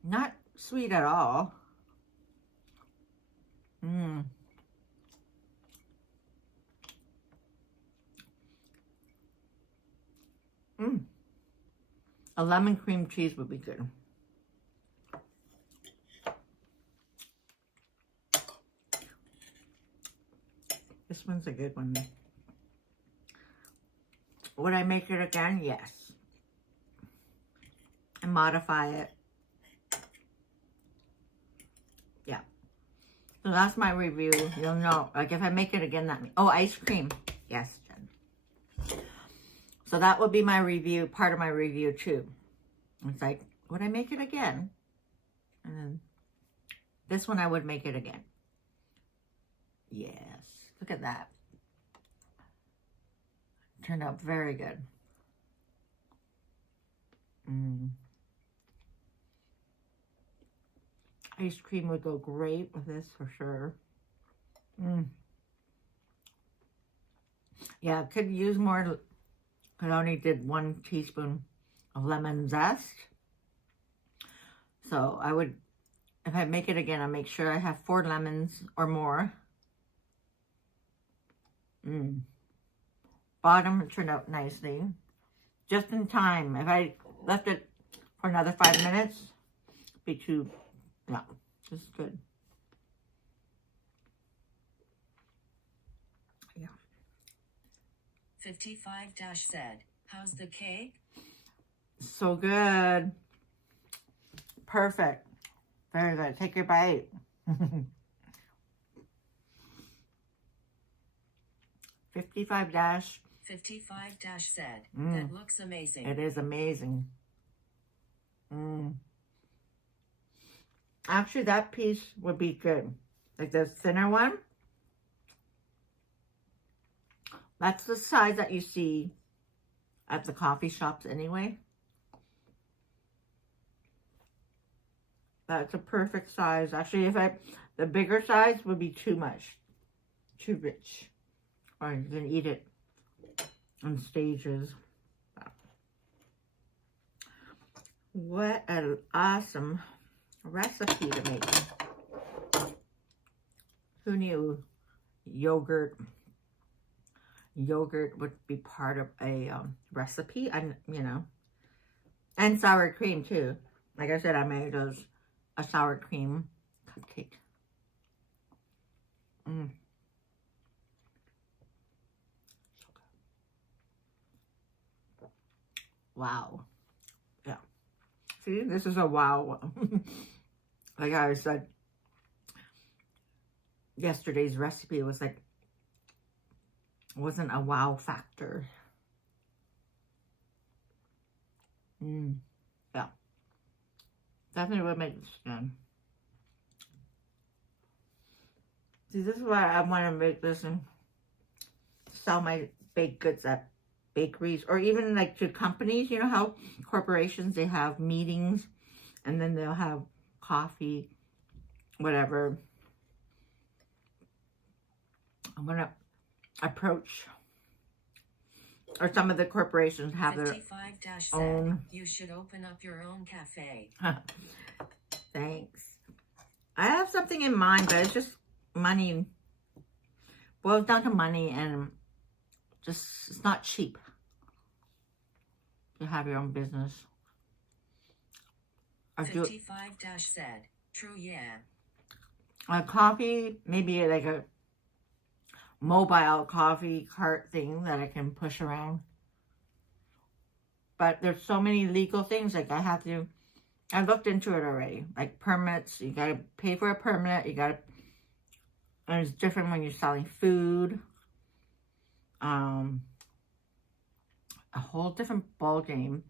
Not sweet at all. Mmm. Mmm. A lemon cream cheese would be good. This one's a good one. Would I make it again? Yes. And modify it. Yeah. So that's my review. You'll know. Like if I make it again, that means... Oh, ice cream. Yes, Jen. So that would be my review, part of my review too. It's like, would I make it again? And then this one I would make it again. Yes. Look at that. Turned out very good. Ice cream would go great with this for sure. Yeah, could use more. I only did 1 teaspoon of lemon zest. So I would, if I make it again, I'll make sure I have 4 lemons or more. Bottom turned out nicely. Just in time. If I left it for another 5 minutes, it'd be too, no, just good. 55-said, how's the cake? So good. Perfect. Very good. Take your bite. 55 dash. 55-said, that looks amazing. It is amazing. Actually, that piece would be good. Like the thinner one. That's the size that you see at the coffee shops anyway. That's a perfect size. Actually, the bigger size would be too much. Too rich. Or you can eat it in stages. What an awesome recipe to make. Who knew yogurt would be part of a recipe? And and sour cream too. Like I said, I made a sour cream cupcake. Wow. Yeah. See, this is a wow. Like I said, yesterday's recipe was like, wasn't a wow factor. Yeah. Definitely would make this again. See, this is why I want to make this and sell my baked goods at bakeries or even like to companies. You know how corporations, they have meetings and then they'll have coffee, whatever. I'm going to approach, or some of the corporations have their own. You should open up your own cafe. Thanks. I have something in mind, but it's just money. Boils down to money, and just it's not cheap to have your own business. 55-said, true, yeah. A coffee, maybe like a mobile coffee cart thing that I can push around. But there's so many legal things. Like I looked into it already. Like permits, you gotta pay for a permit. And it's different when you're selling food. A whole different ball game.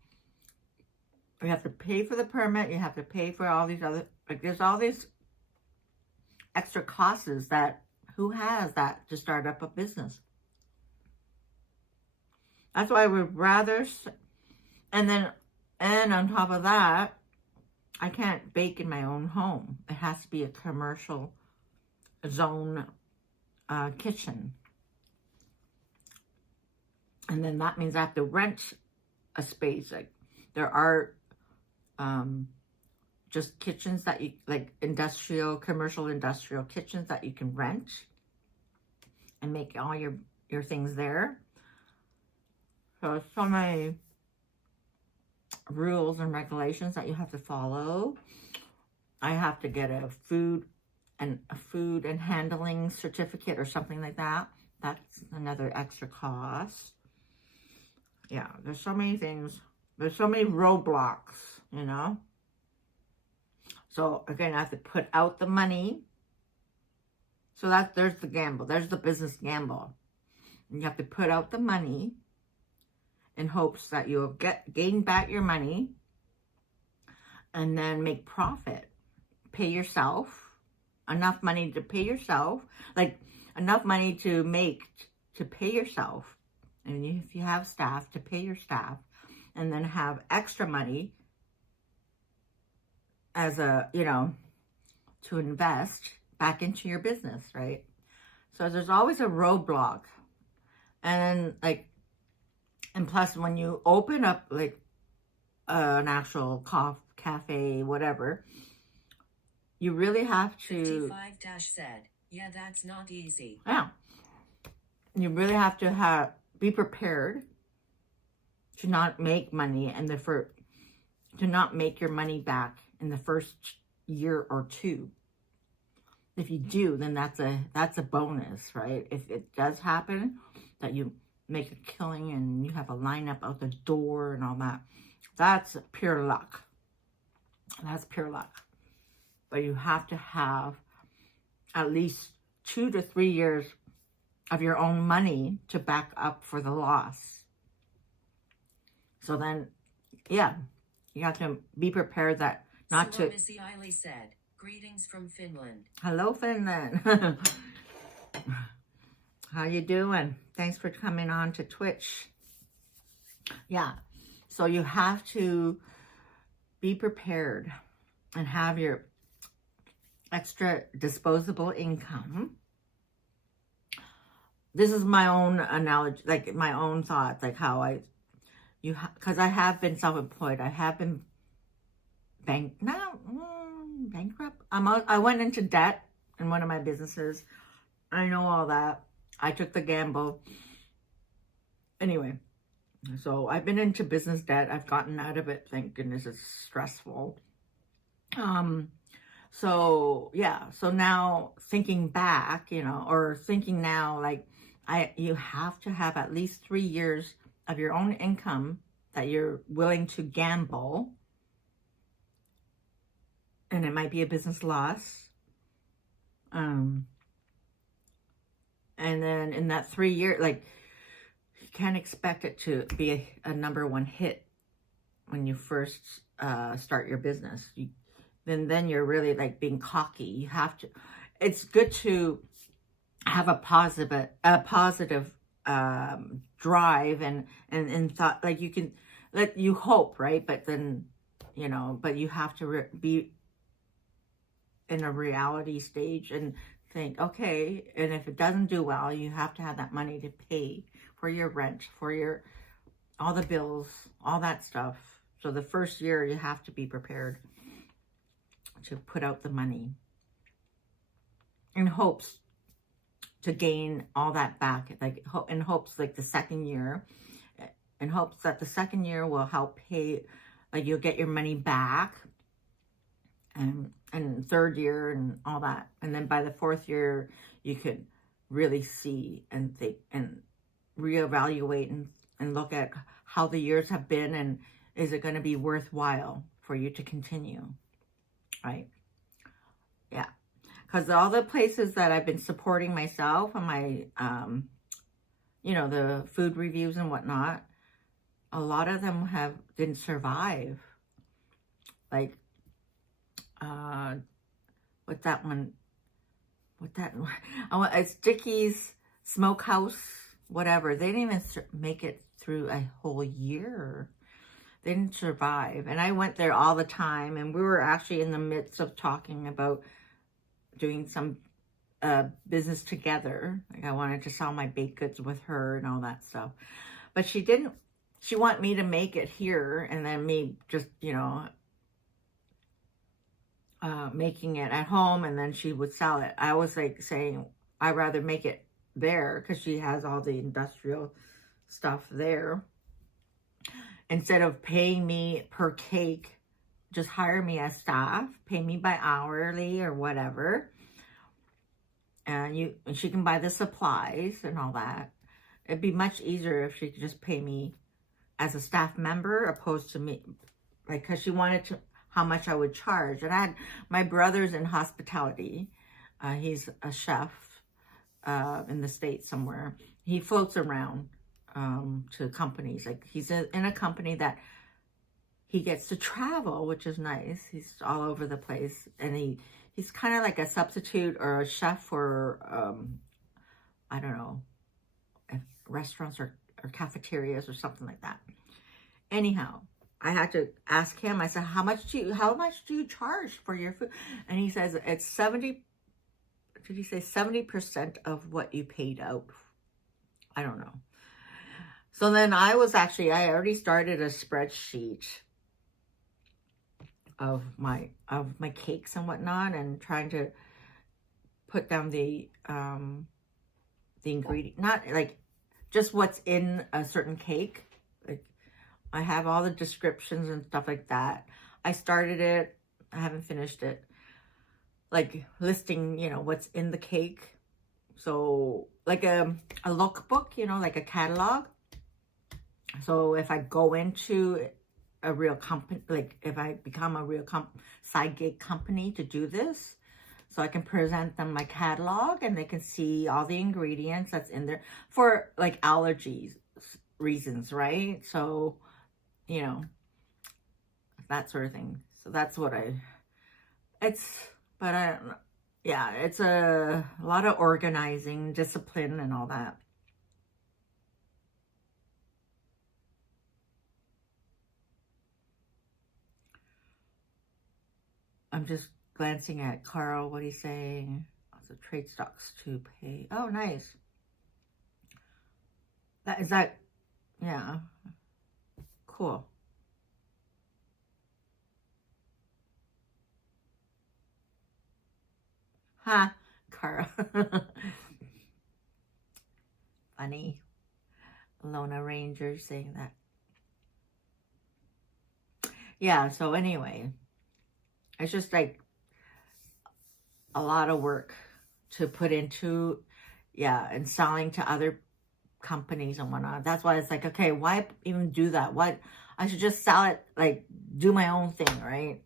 You have to pay for the permit. You have to pay for all these other, like there's all these extra costs that, who has that to start up a business? That's why I would rather, and on top of that, I can't bake in my own home. It has to be a commercial zone kitchen. And then that means I have to rent a space. Like there are just kitchens that you, like commercial industrial kitchens that you can rent and make all your things there. So many rules and regulations that you have to follow. I have to get a food and handling certificate or something like that. That's another extra cost. Yeah, there's so many things. There's so many roadblocks, So again, I have to put out the money. So there's the gamble. There's the business gamble. And you have to put out the money in hopes that you'll gain back your money and then make profit. Pay yourself enough money to pay yourself, like enough money to pay yourself. And if you have staff, to pay your staff, and then have extra money as to invest back into your business, right? So there's always a roadblock. And and plus when you open up like an actual cafe, whatever, you really have to... 55-said, yeah, that's not easy. Yeah. You really have to be prepared to not make money to not make your money back in the first year or two. If you do, then that's a bonus, right? If it does happen that you make a killing and you have a lineup out the door and all that. That's pure luck. That's pure luck. But you have to have at least 2 to 3 years of your own money to back up for the loss. So then, yeah, you have to be prepared that not to... Missy Eiley said, greetings from Finland. Hello, Finland. How you doing? Thanks for coming on to Twitch. Yeah, so you have to be prepared and have your extra disposable income. This is my own analogy, like my own thoughts, like how because I have been self-employed. I have been bankrupt. I went into debt in one of my businesses. I know all that. I took the gamble. Anyway, so I've been into business debt. I've gotten out of it. Thank goodness. It's stressful. So yeah, so now thinking back, you know, or thinking now, like you have to have at least 3 years of your own income that you're willing to gamble. And it might be a business loss. And then in that 3 year, like, you can't expect it to be a number one hit when you first start your business. Then you're really like being cocky. You have to, it's good to have a positive drive and thought, like you can let you hope, right? But then, you know, but you have to be in a reality stage and think, okay, and if it doesn't do well, you have to have that money to pay for your rent, for your, all the bills, all that stuff. So the first year you have to be prepared to put out the money in hopes to gain all that back, like in hopes like the second year, in hopes that the second year will help pay, like you'll get your money back, and third year and all that. And then by the fourth year, you could really see and think and reevaluate and look at how the years have been and is it going to be worthwhile for you to continue, right? Yeah. Because all the places that I've been supporting myself and my, you know, the food reviews and whatnot, a lot of them didn't survive. Like, it's Dickie's Smokehouse, whatever. They didn't even make it through a whole year. They didn't survive. And I went there all the time, and we were actually in the midst of talking about doing some business together. Like I wanted to sell my baked goods with her and all that stuff. But she didn't. She wanted me to make it here and then me just, you know, making it at home, and then she would sell it. I was like saying, I'd rather make it there because she has all the industrial stuff there. Instead of paying me per cake, just hire me as staff, pay me by hourly or whatever. And she can buy the supplies and all that. It'd be much easier if she could just pay me as a staff member opposed to me, like, because she wanted to, how much I would charge. And I had my brother's in hospitality. He's a chef in the States somewhere. He floats around to companies. Like he's in a company that he gets to travel, which is nice. He's all over the place. And he's kind of like a substitute or a chef for, I don't know, restaurants or cafeterias or something like that. Anyhow, I had to ask him, I said, how much do you charge for your food? And he says, it's 70, did he say 70% of what you paid out? I don't know. So then I already started a spreadsheet of my cakes and whatnot, and trying to put down the ingredient, not like just what's in a certain cake. Like I have all the descriptions and stuff like that. I started it. I haven't finished it. Like listing, you know, what's in the cake. So like a lookbook, you know, like a catalog. So if I go into a real company, like if I become a real side gig company to do this, so I can present them my catalog and they can see all the ingredients that's in there for like allergies reasons, right? So, you know, that sort of thing. So that's what but I don't know. Yeah, it's a lot of organizing, discipline and all that. I'm just glancing at Carl, what he's saying. Also, trade stocks to pay. Oh, nice. Yeah, cool. Ha, Carl. Funny. Lona Ranger saying that. Yeah, so anyway, it's just like a lot of work to put into, yeah, and selling to other companies and whatnot. That's why it's like, okay, why even do that? What, I should just sell it, like do my own thing, right?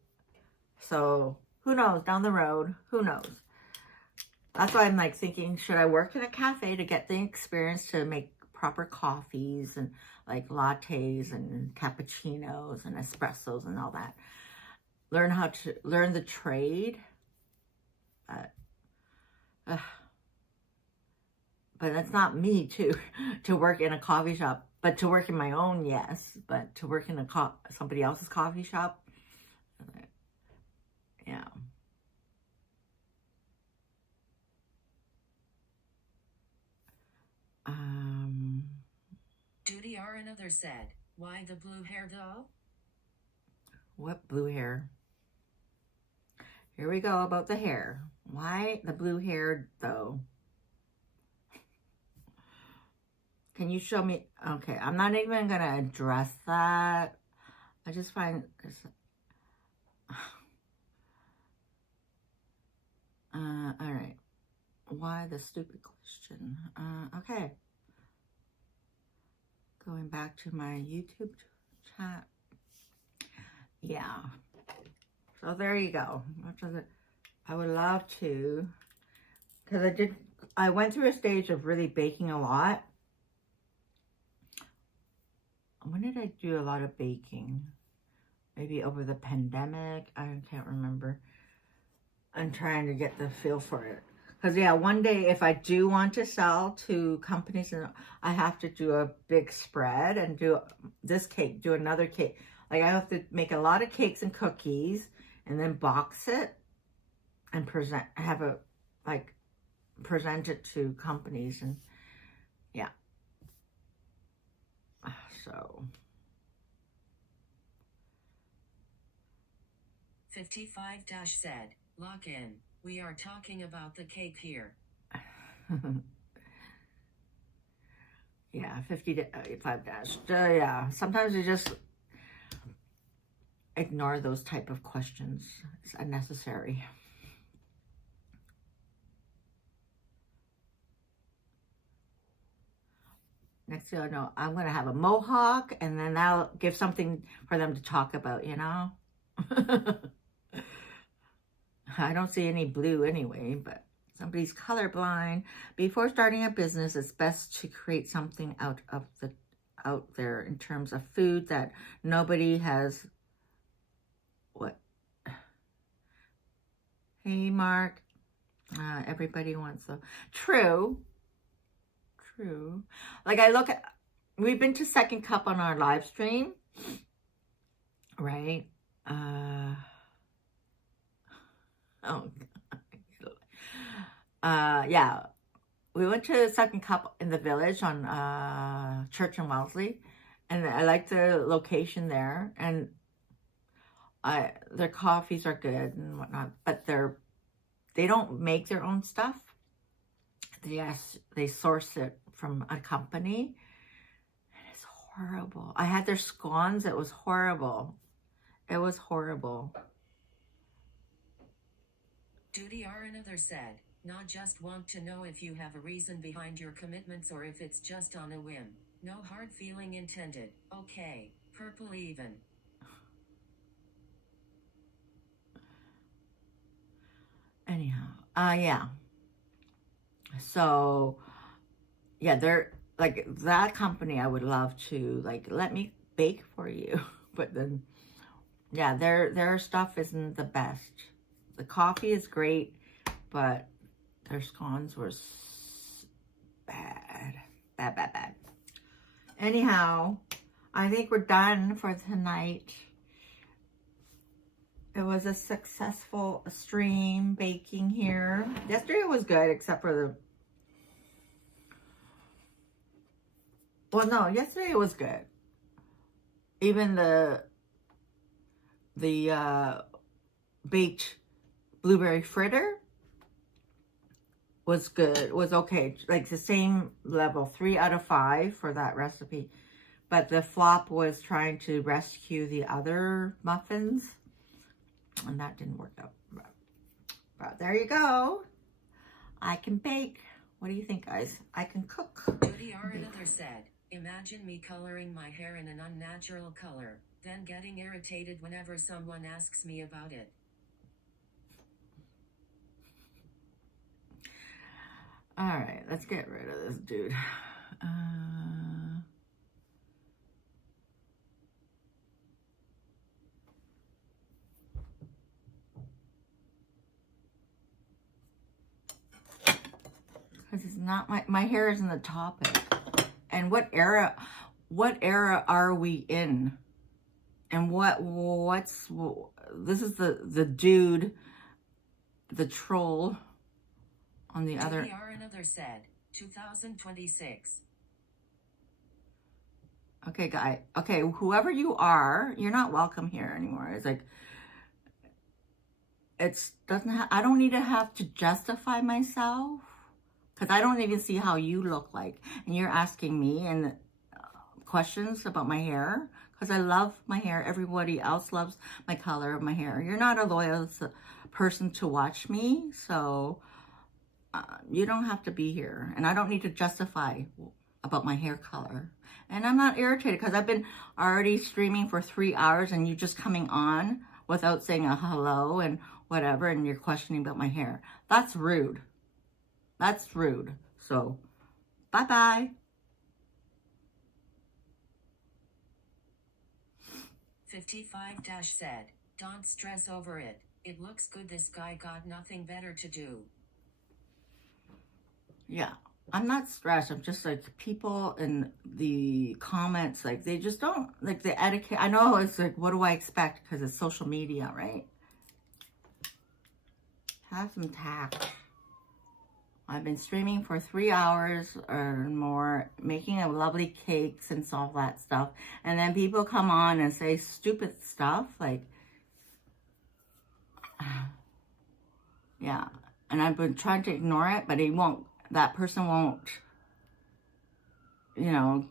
So who knows, down the road, who knows? That's why I'm like thinking, should I work in a cafe to get the experience to make proper coffees and like lattes and cappuccinos and espressos and all that? Learn the trade. But that's not me to work in a coffee shop. But to work in my own, yes. But to work in somebody else's coffee shop, yeah. Duty R another said, why the blue hair doll? What blue hair? Here we go about the hair. Why the blue hair though? Can you show me? Okay, I'm not even gonna address that. I just find this. All right. Why the stupid question? Okay. Going back to my YouTube chat. Yeah. So there you go. I would love to, because I went through a stage of really baking a lot. When did I do a lot of baking? Maybe over the pandemic. I can't remember. I'm trying to get the feel for it. Because, yeah, one day if I do want to sell to companies, and I have to do a big spread and do this cake, do another cake. Like, I have to make a lot of cakes and cookies and then box it and present it to companies. And, yeah. So 55 said, lock in. We are talking about the cake here. Yeah, 55 yeah, sometimes you just ignore those type of questions. It's unnecessary. Next thing I know, I'm going to have a mohawk, and then that'll give something for them to talk about, you know? I don't see any blue anyway, but somebody's colorblind. Before starting a business, it's best to create something out there in terms of food that nobody has. What? Hey, Mark. Everybody wants so true. Like we've been to Second Cup on our live stream, right? Yeah, we went to Second Cup in the Village on Church and Wellesley, and I like the location there, and their coffees are good and whatnot, but they don't make their own stuff. Yes, they source it from a company, and it's horrible. I had their scones. It was horrible. It was horrible. Duty R another said, Not just want to know if you have a reason behind your commitments or if it's just on a whim. No hard feeling intended. Okay, purple even. Anyhow, yeah. So, yeah, they're like that company. I would love to like let me bake for you, but then, yeah, their stuff isn't the best. The coffee is great, but their scones were bad, bad, bad, bad. Anyhow, I think we're done for tonight. It was a successful stream baking here. Yesterday was good, except for the... Well, no, yesterday was good. Even the baked blueberry fritter was good. Was okay. Like the same level, 3 out of 5 for that recipe. But the flop was trying to rescue the other muffins. And that didn't work out. But there you go. I can bake. What do you think, guys? I can cook. Judy R. Another said, imagine me coloring my hair in an unnatural color, then getting irritated whenever someone asks me about it. All right, let's get rid of this dude. Because it's not my hair isn't the topic. And what era are we in? And what's this is the dude, the troll on the other. Another said 2026. Okay, guy. Okay, whoever you are, you're not welcome here anymore. It's like I don't need to have to justify myself. Because I don't even see how you look like. And you're asking me and questions about my hair. Because I love my hair. Everybody else loves my color of my hair. You're not a loyal person to watch me. So you don't have to be here. And I don't need to justify about my hair color. And I'm not irritated because I've been already streaming for 3 hours. And you just coming on without saying a hello and whatever. And you're questioning about my hair. That's rude. That's rude. So, bye-bye. 55 said, don't stress over it. It looks good. This guy got nothing better to do. Yeah, I'm not stressed. I'm just like people in the comments, like they just don't, like the etiquette. I know it's like, what do I expect? Because it's social media, right? Have some tact. I've been streaming for 3 hours or more, making a lovely cakes and all that stuff. And then people come on and say stupid stuff like, yeah. And I've been trying to ignore it, but that person won't,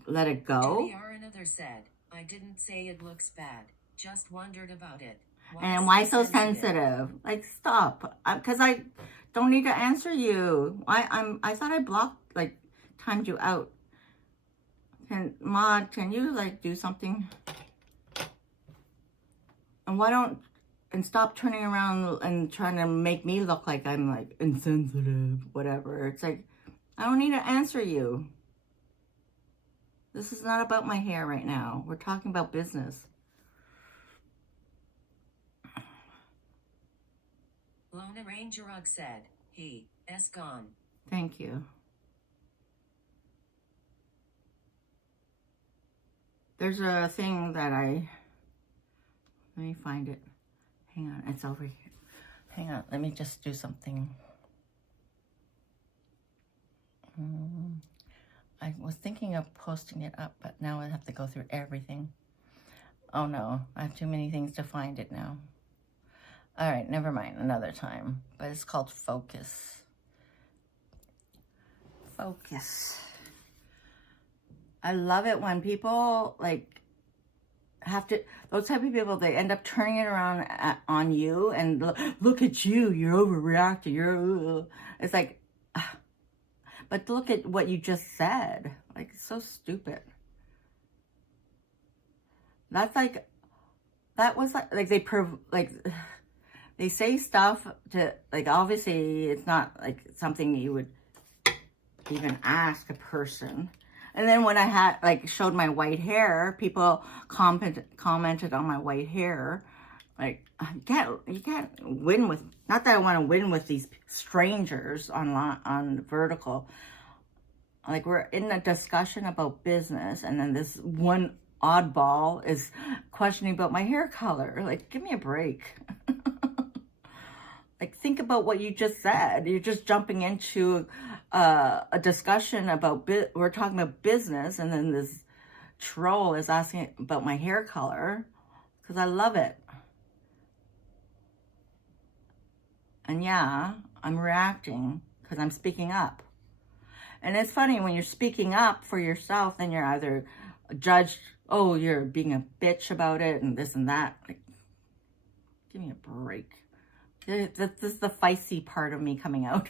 let it go. Judy R. Another said, I didn't say it looks bad, just wondered about it. Why so sensitive? Like, stop. Because I don't need to answer you. I thought I blocked, like, timed you out. Maud, can you, like, do something? And stop turning around and trying to make me look like I'm, like, insensitive, whatever. It's like, I don't need to answer you. This is not about my hair right now. We're talking about business. Lona Ranger Rug said, he/s gone. Thank you. There's a thing that let me find it. Hang on, it's over here. Hang on, let me just do something. I was thinking of posting it up, but now I have to go through everything. Oh no, I have too many things to find it now. All right, never mind, another time. But it's called Focus. Focus. I love it when people, like, have to, those type of people, they end up turning it around on you and look at you, you're overreacting, it's like, but look at what you just said. Like, it's so stupid. That's like, that was like they say stuff to, like, obviously it's not like something you would even ask a person. And then when I had, like, showed my white hair, people commented on my white hair. Like, you can't win with, not that I want to win with these strangers on Vertical. Like, we're in a discussion about business, and then this one oddball is questioning about my hair color. Like, give me a break. Like, think about what you just said. You're just jumping into a discussion about, we're talking about business, and then this troll is asking about my hair color, because I love it. And yeah, I'm reacting because I'm speaking up. And it's funny, when you're speaking up for yourself, then you're either judged, oh, you're being a bitch about it, and this and that. Like, give me a break. This is the feisty part of me coming out.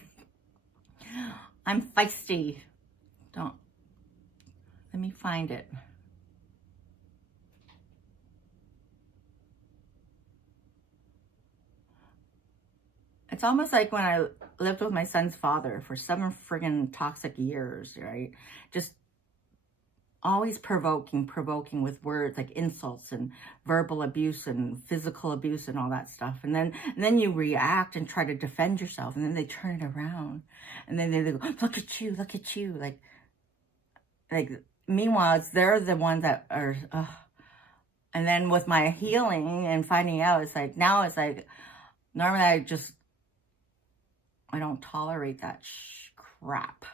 I'm feisty. Let me find it. It's almost like when I lived with my son's father for 7 friggin' toxic years, right? Just always provoking with words like insults and verbal abuse and physical abuse and all that stuff. And then you react and try to defend yourself, and then they turn it around. And then they go, look at you. Like, meanwhile, they're the ones that are, and then with my healing and finding out, it's like, now it's like, normally I don't tolerate that crap.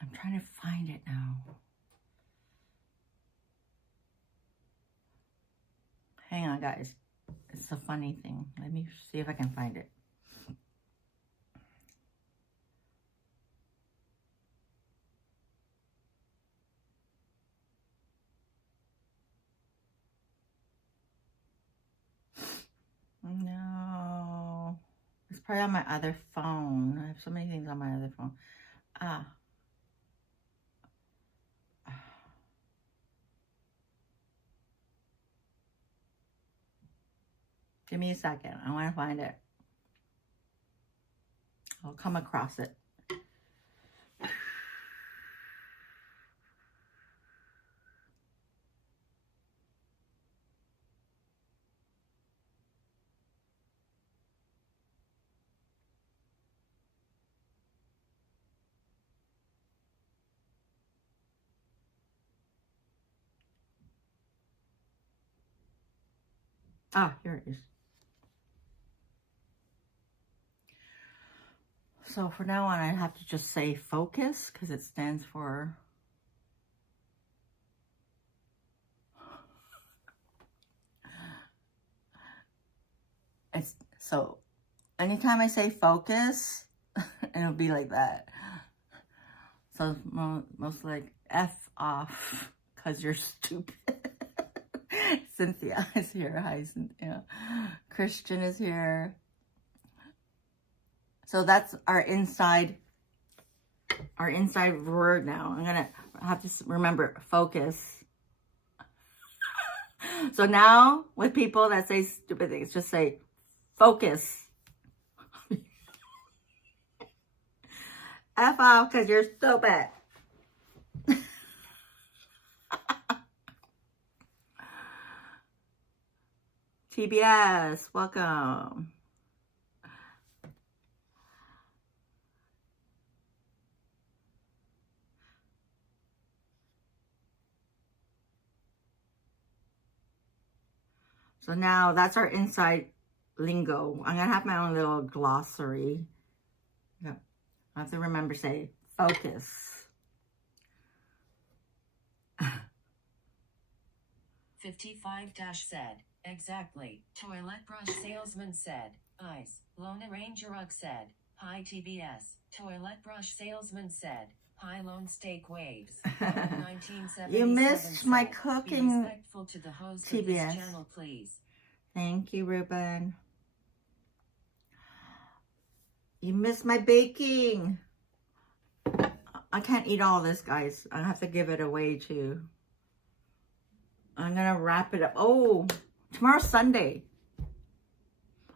I'm trying to find it now. Hang on, guys. It's a funny thing. Let me see if I can find it. No. It's probably on my other phone. I have so many things on my other phone. Give me a second. I want to find it. I'll come across it. Here it is. So for now on, I have to just say focus, because it stands for so anytime I say focus, it'll be like that. So most like F off, because you're stupid. Cynthia is here. Hi, Cynthia. Christian is here. So that's our inside word now. I'm gonna have to remember focus. So now with people that say stupid things, just say focus. F off, because you're stupid. TBS, welcome. So now that's our inside lingo. I'm going to have my own little glossary. Yep. I have to remember, say, focus. 55- said, exactly. Toilet brush salesman said, Eyes. Lone Ranger Rug said, hi TBS. Toilet brush salesman said, hi Lone Steak Waves. 1977 You missed my said, cooking, be respectful to the host of this TBS. channel, please. Thank you, Ruben. You missed my baking. I can't eat all this, guys. I have to give it away too. I'm gonna wrap it up. Oh, tomorrow's Sunday.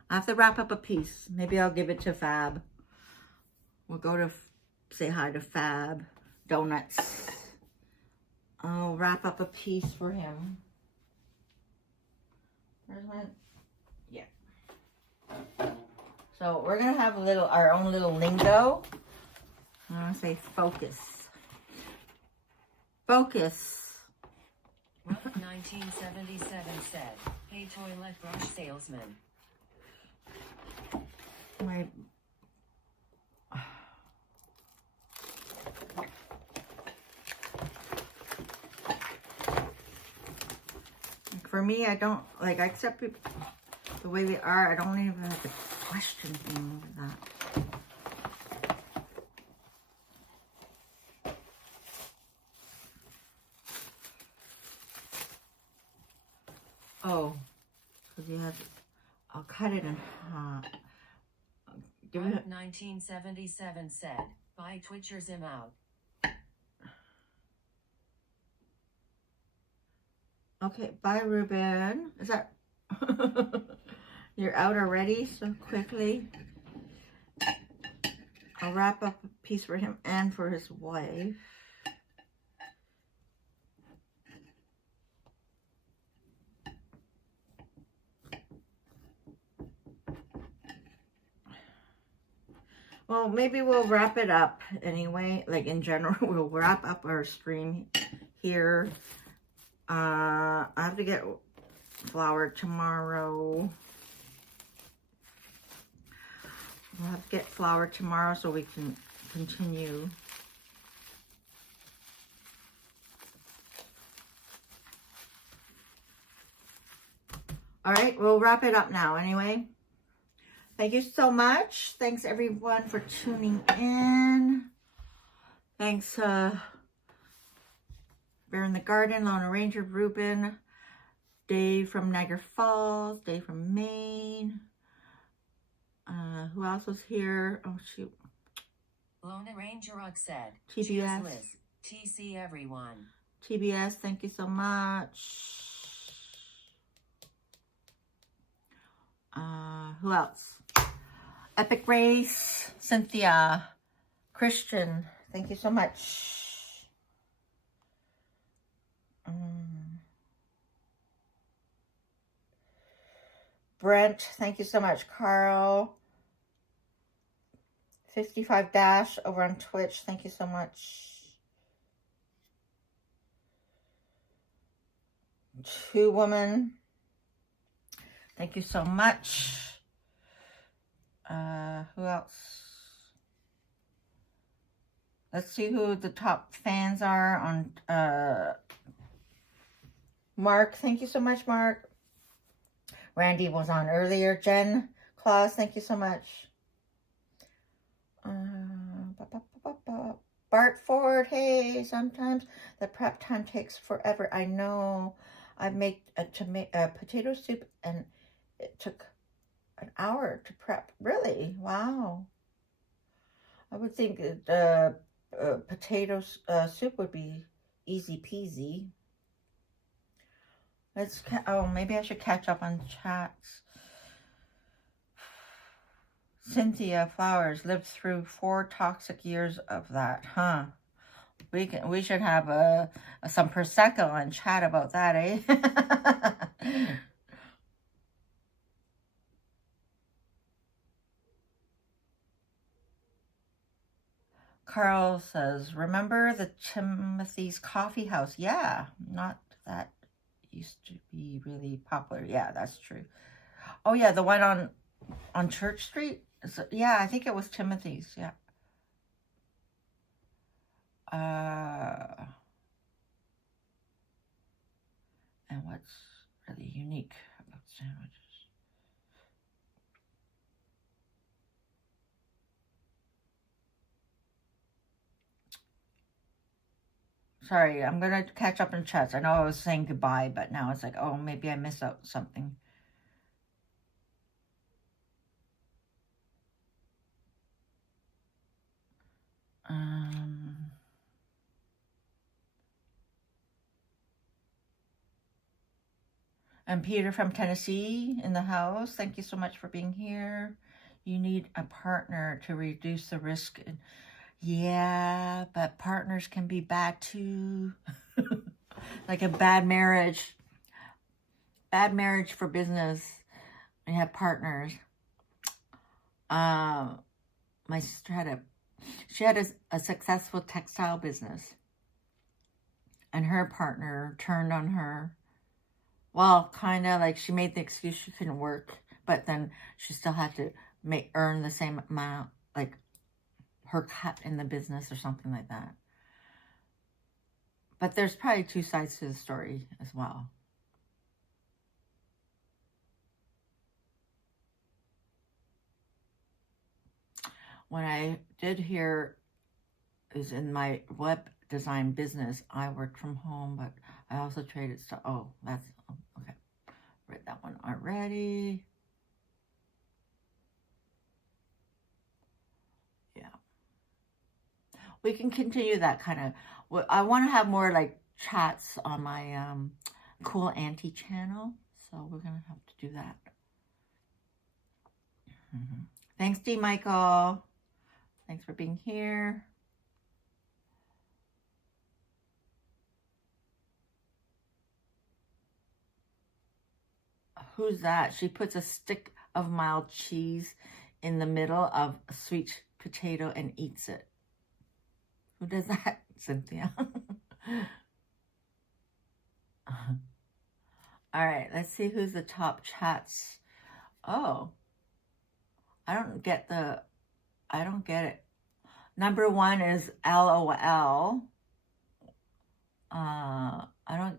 I have to wrap up a piece. Maybe I'll give it to Fab. We'll go to say hi to Fab Donuts. I'll wrap up a piece for him. Where's my... Yeah. So we're gonna have our own little lingo. I'm gonna say focus. Focus. Rough 1977 said, hey toilet brush salesman. My... For me, I don't, like, I accept people the way they are. I don't even have to question things like that. Oh, because you have, I'll cut it in half. Give it. 1977 said, bye Twitchers him out. Okay, bye Ruben. Is that... You're out already so quickly? I'll wrap up a piece for him and for his wife. Well, maybe we'll wrap it up anyway. Like in general, we'll wrap up our stream here. I have to get flour tomorrow. We'll have to get flour tomorrow so we can continue. All right, we'll wrap it up now anyway. Thank you so much. Thanks everyone for tuning in. Thanks, Bear in the Garden, Lona Ranger, Ruben, Dave from Niagara Falls, Dave from Maine. Who else was here? Oh, shoot. Lona Ranger Rug said, TBS. cheers Liz. TC everyone. TBS, thank you so much. Who else? Epic Race, Cynthia, Christian, thank you so much. Brent, thank you so much. Carl, 55 Dash over on Twitch, thank you so much. Two Woman, thank you so much. Who else? Let's see who the top fans are on Mark, thank you so much, Mark. Randy was on earlier. Jen Claus, thank you so much. Bart Ford, hey, sometimes the prep time takes forever. I know. I made a potato soup and it took an hour to prep. Really? Wow. I would think the potato soup would be easy peasy. Oh, maybe I should catch up on chats. Cynthia Flowers lived through 4 toxic years of that, huh? We should have some Prosecco and chat about that, eh? Carl says, remember the Timothy's Coffee House? Yeah, not that used to be really popular. Yeah, that's true. Oh yeah, the one on Church Street. Yeah, I think it was Timothy's. Yeah. And what's really unique about sandwiches? Sorry, I'm going to catch up in chats. I know I was saying goodbye, but now it's like, oh, maybe I missed out something. And Peter from Tennessee in the house. Thank you so much for being here. You need a partner to reduce the risk. Yeah, but partners can be bad too. Like a bad marriage. Bad marriage for business. When you have partners. My sister had a successful textile business. And her partner turned on her. Well, kind of like she made the excuse she couldn't work, but then she still had to earn the same amount, like her cut in the business or something like that. But there's probably two sides to the story as well. When I did hear is in my web design business, I worked from home, but I also traded stuff. Oh, that's okay. Read that one already. Yeah. We can continue that kind of, I want to have more like chats on my Cool Auntie channel. So we're going to have to do that. Thanks, D. Michael. Thanks for being here. Who's that? She puts a stick of mild cheese in the middle of a sweet potato and eats it. Who does that, Cynthia? All right, let's see who's the top chats. Oh, I don't get it. Number one is LOL. I don't,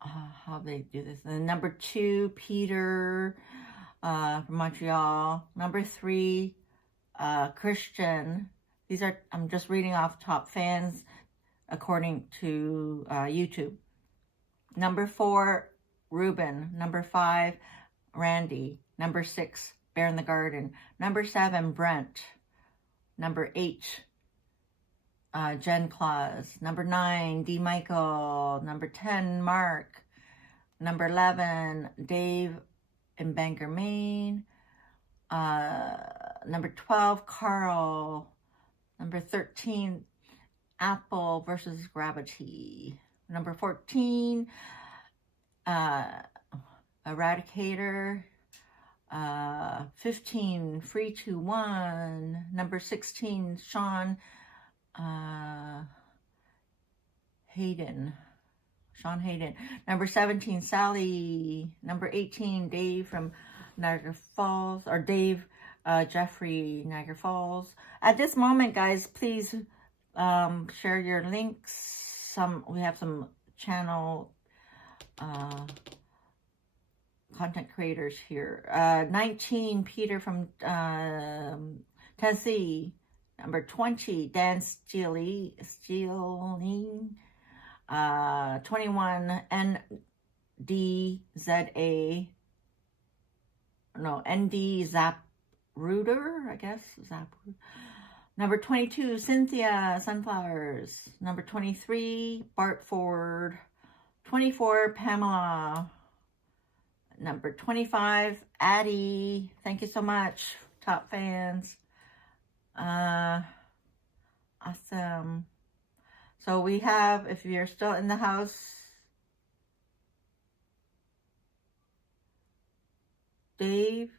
how they do this. And number two, Peter from Montreal. Number three, Christian. These are, I'm just reading off top fans according to YouTube. Number four, Ruben. Number five, Randy. Number six, Bear in the Garden. Number seven, Brent. Number eight, Jen Claus. Number 9, D. Michael. Number 10, Mark. Number 11, Dave in Bangor, Maine. Number 12, Carl. Number 13, Apple versus Gravity. Number 14, Eradicator. 15, Free to One. Number 16, Sean Hayden. Number 17, Sally. Number 18, Dave from Niagara Falls, or Dave Jeffrey, Niagara Falls. At this moment, guys, please share your links. We have some channel content creators here. 19, Peter from Tennessee. Number 20, Dan Steeling. 21, NDZA. No, ND Zapruder, I guess. Zapruder. Number 22, Cynthia Sunflowers. Number 23, Bart Ford. 24, Pamela. Number 25, Addie. Thank you so much, top fans. Awesome. So we have, if you're still in the house, Dave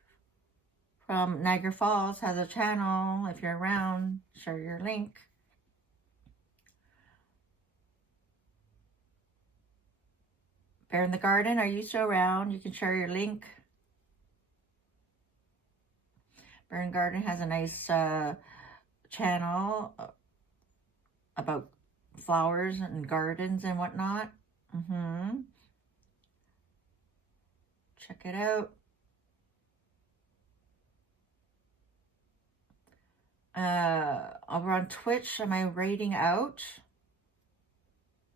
from Niagara Falls has a channel. If you're around, share your link. Bear in the Garden, are you still around? You can share your link. Bear in the Garden has a nice channel about flowers and gardens and whatnot. Check it out. Over on Twitch, am I rating out?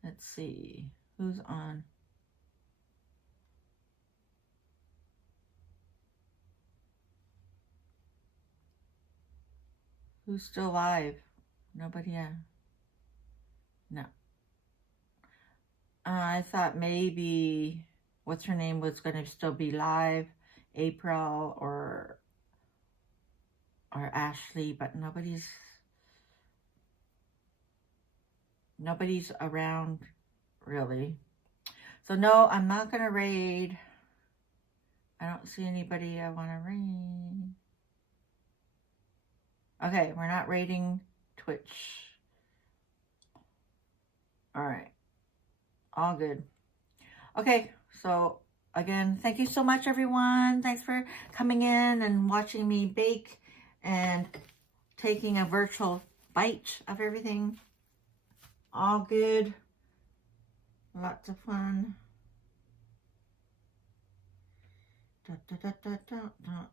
Let's see. Who's on? Who's still live? Nobody. No. I thought maybe what's her name was going to still be live, April or Ashley, but nobody's around really. So no, I'm not going to raid. I don't see anybody I want to raid. Okay, we're not raiding Twitch. All right. All good. Okay, so again, thank you so much, everyone. Thanks for coming in and watching me bake and taking a virtual bite of everything. All good. Lots of fun. Da, da, da, da, da, da.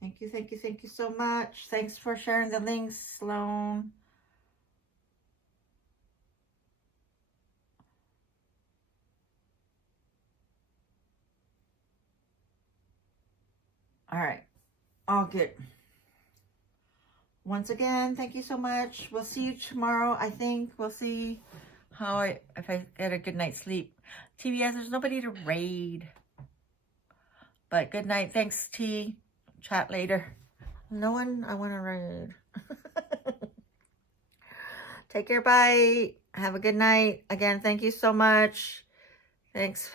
Thank you, thank you, thank you so much. Thanks for sharing the links, Sloan. All right, all good. Once again, thank you so much. We'll see you tomorrow. I think we'll see if I get a good night's sleep. TBS, there's nobody to raid. But good night. Thanks, T. Chat later. No one I want to raid. Take care. Bye. Have a good night. Again, thank you so much. Thanks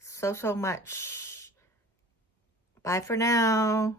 so much. Bye for now.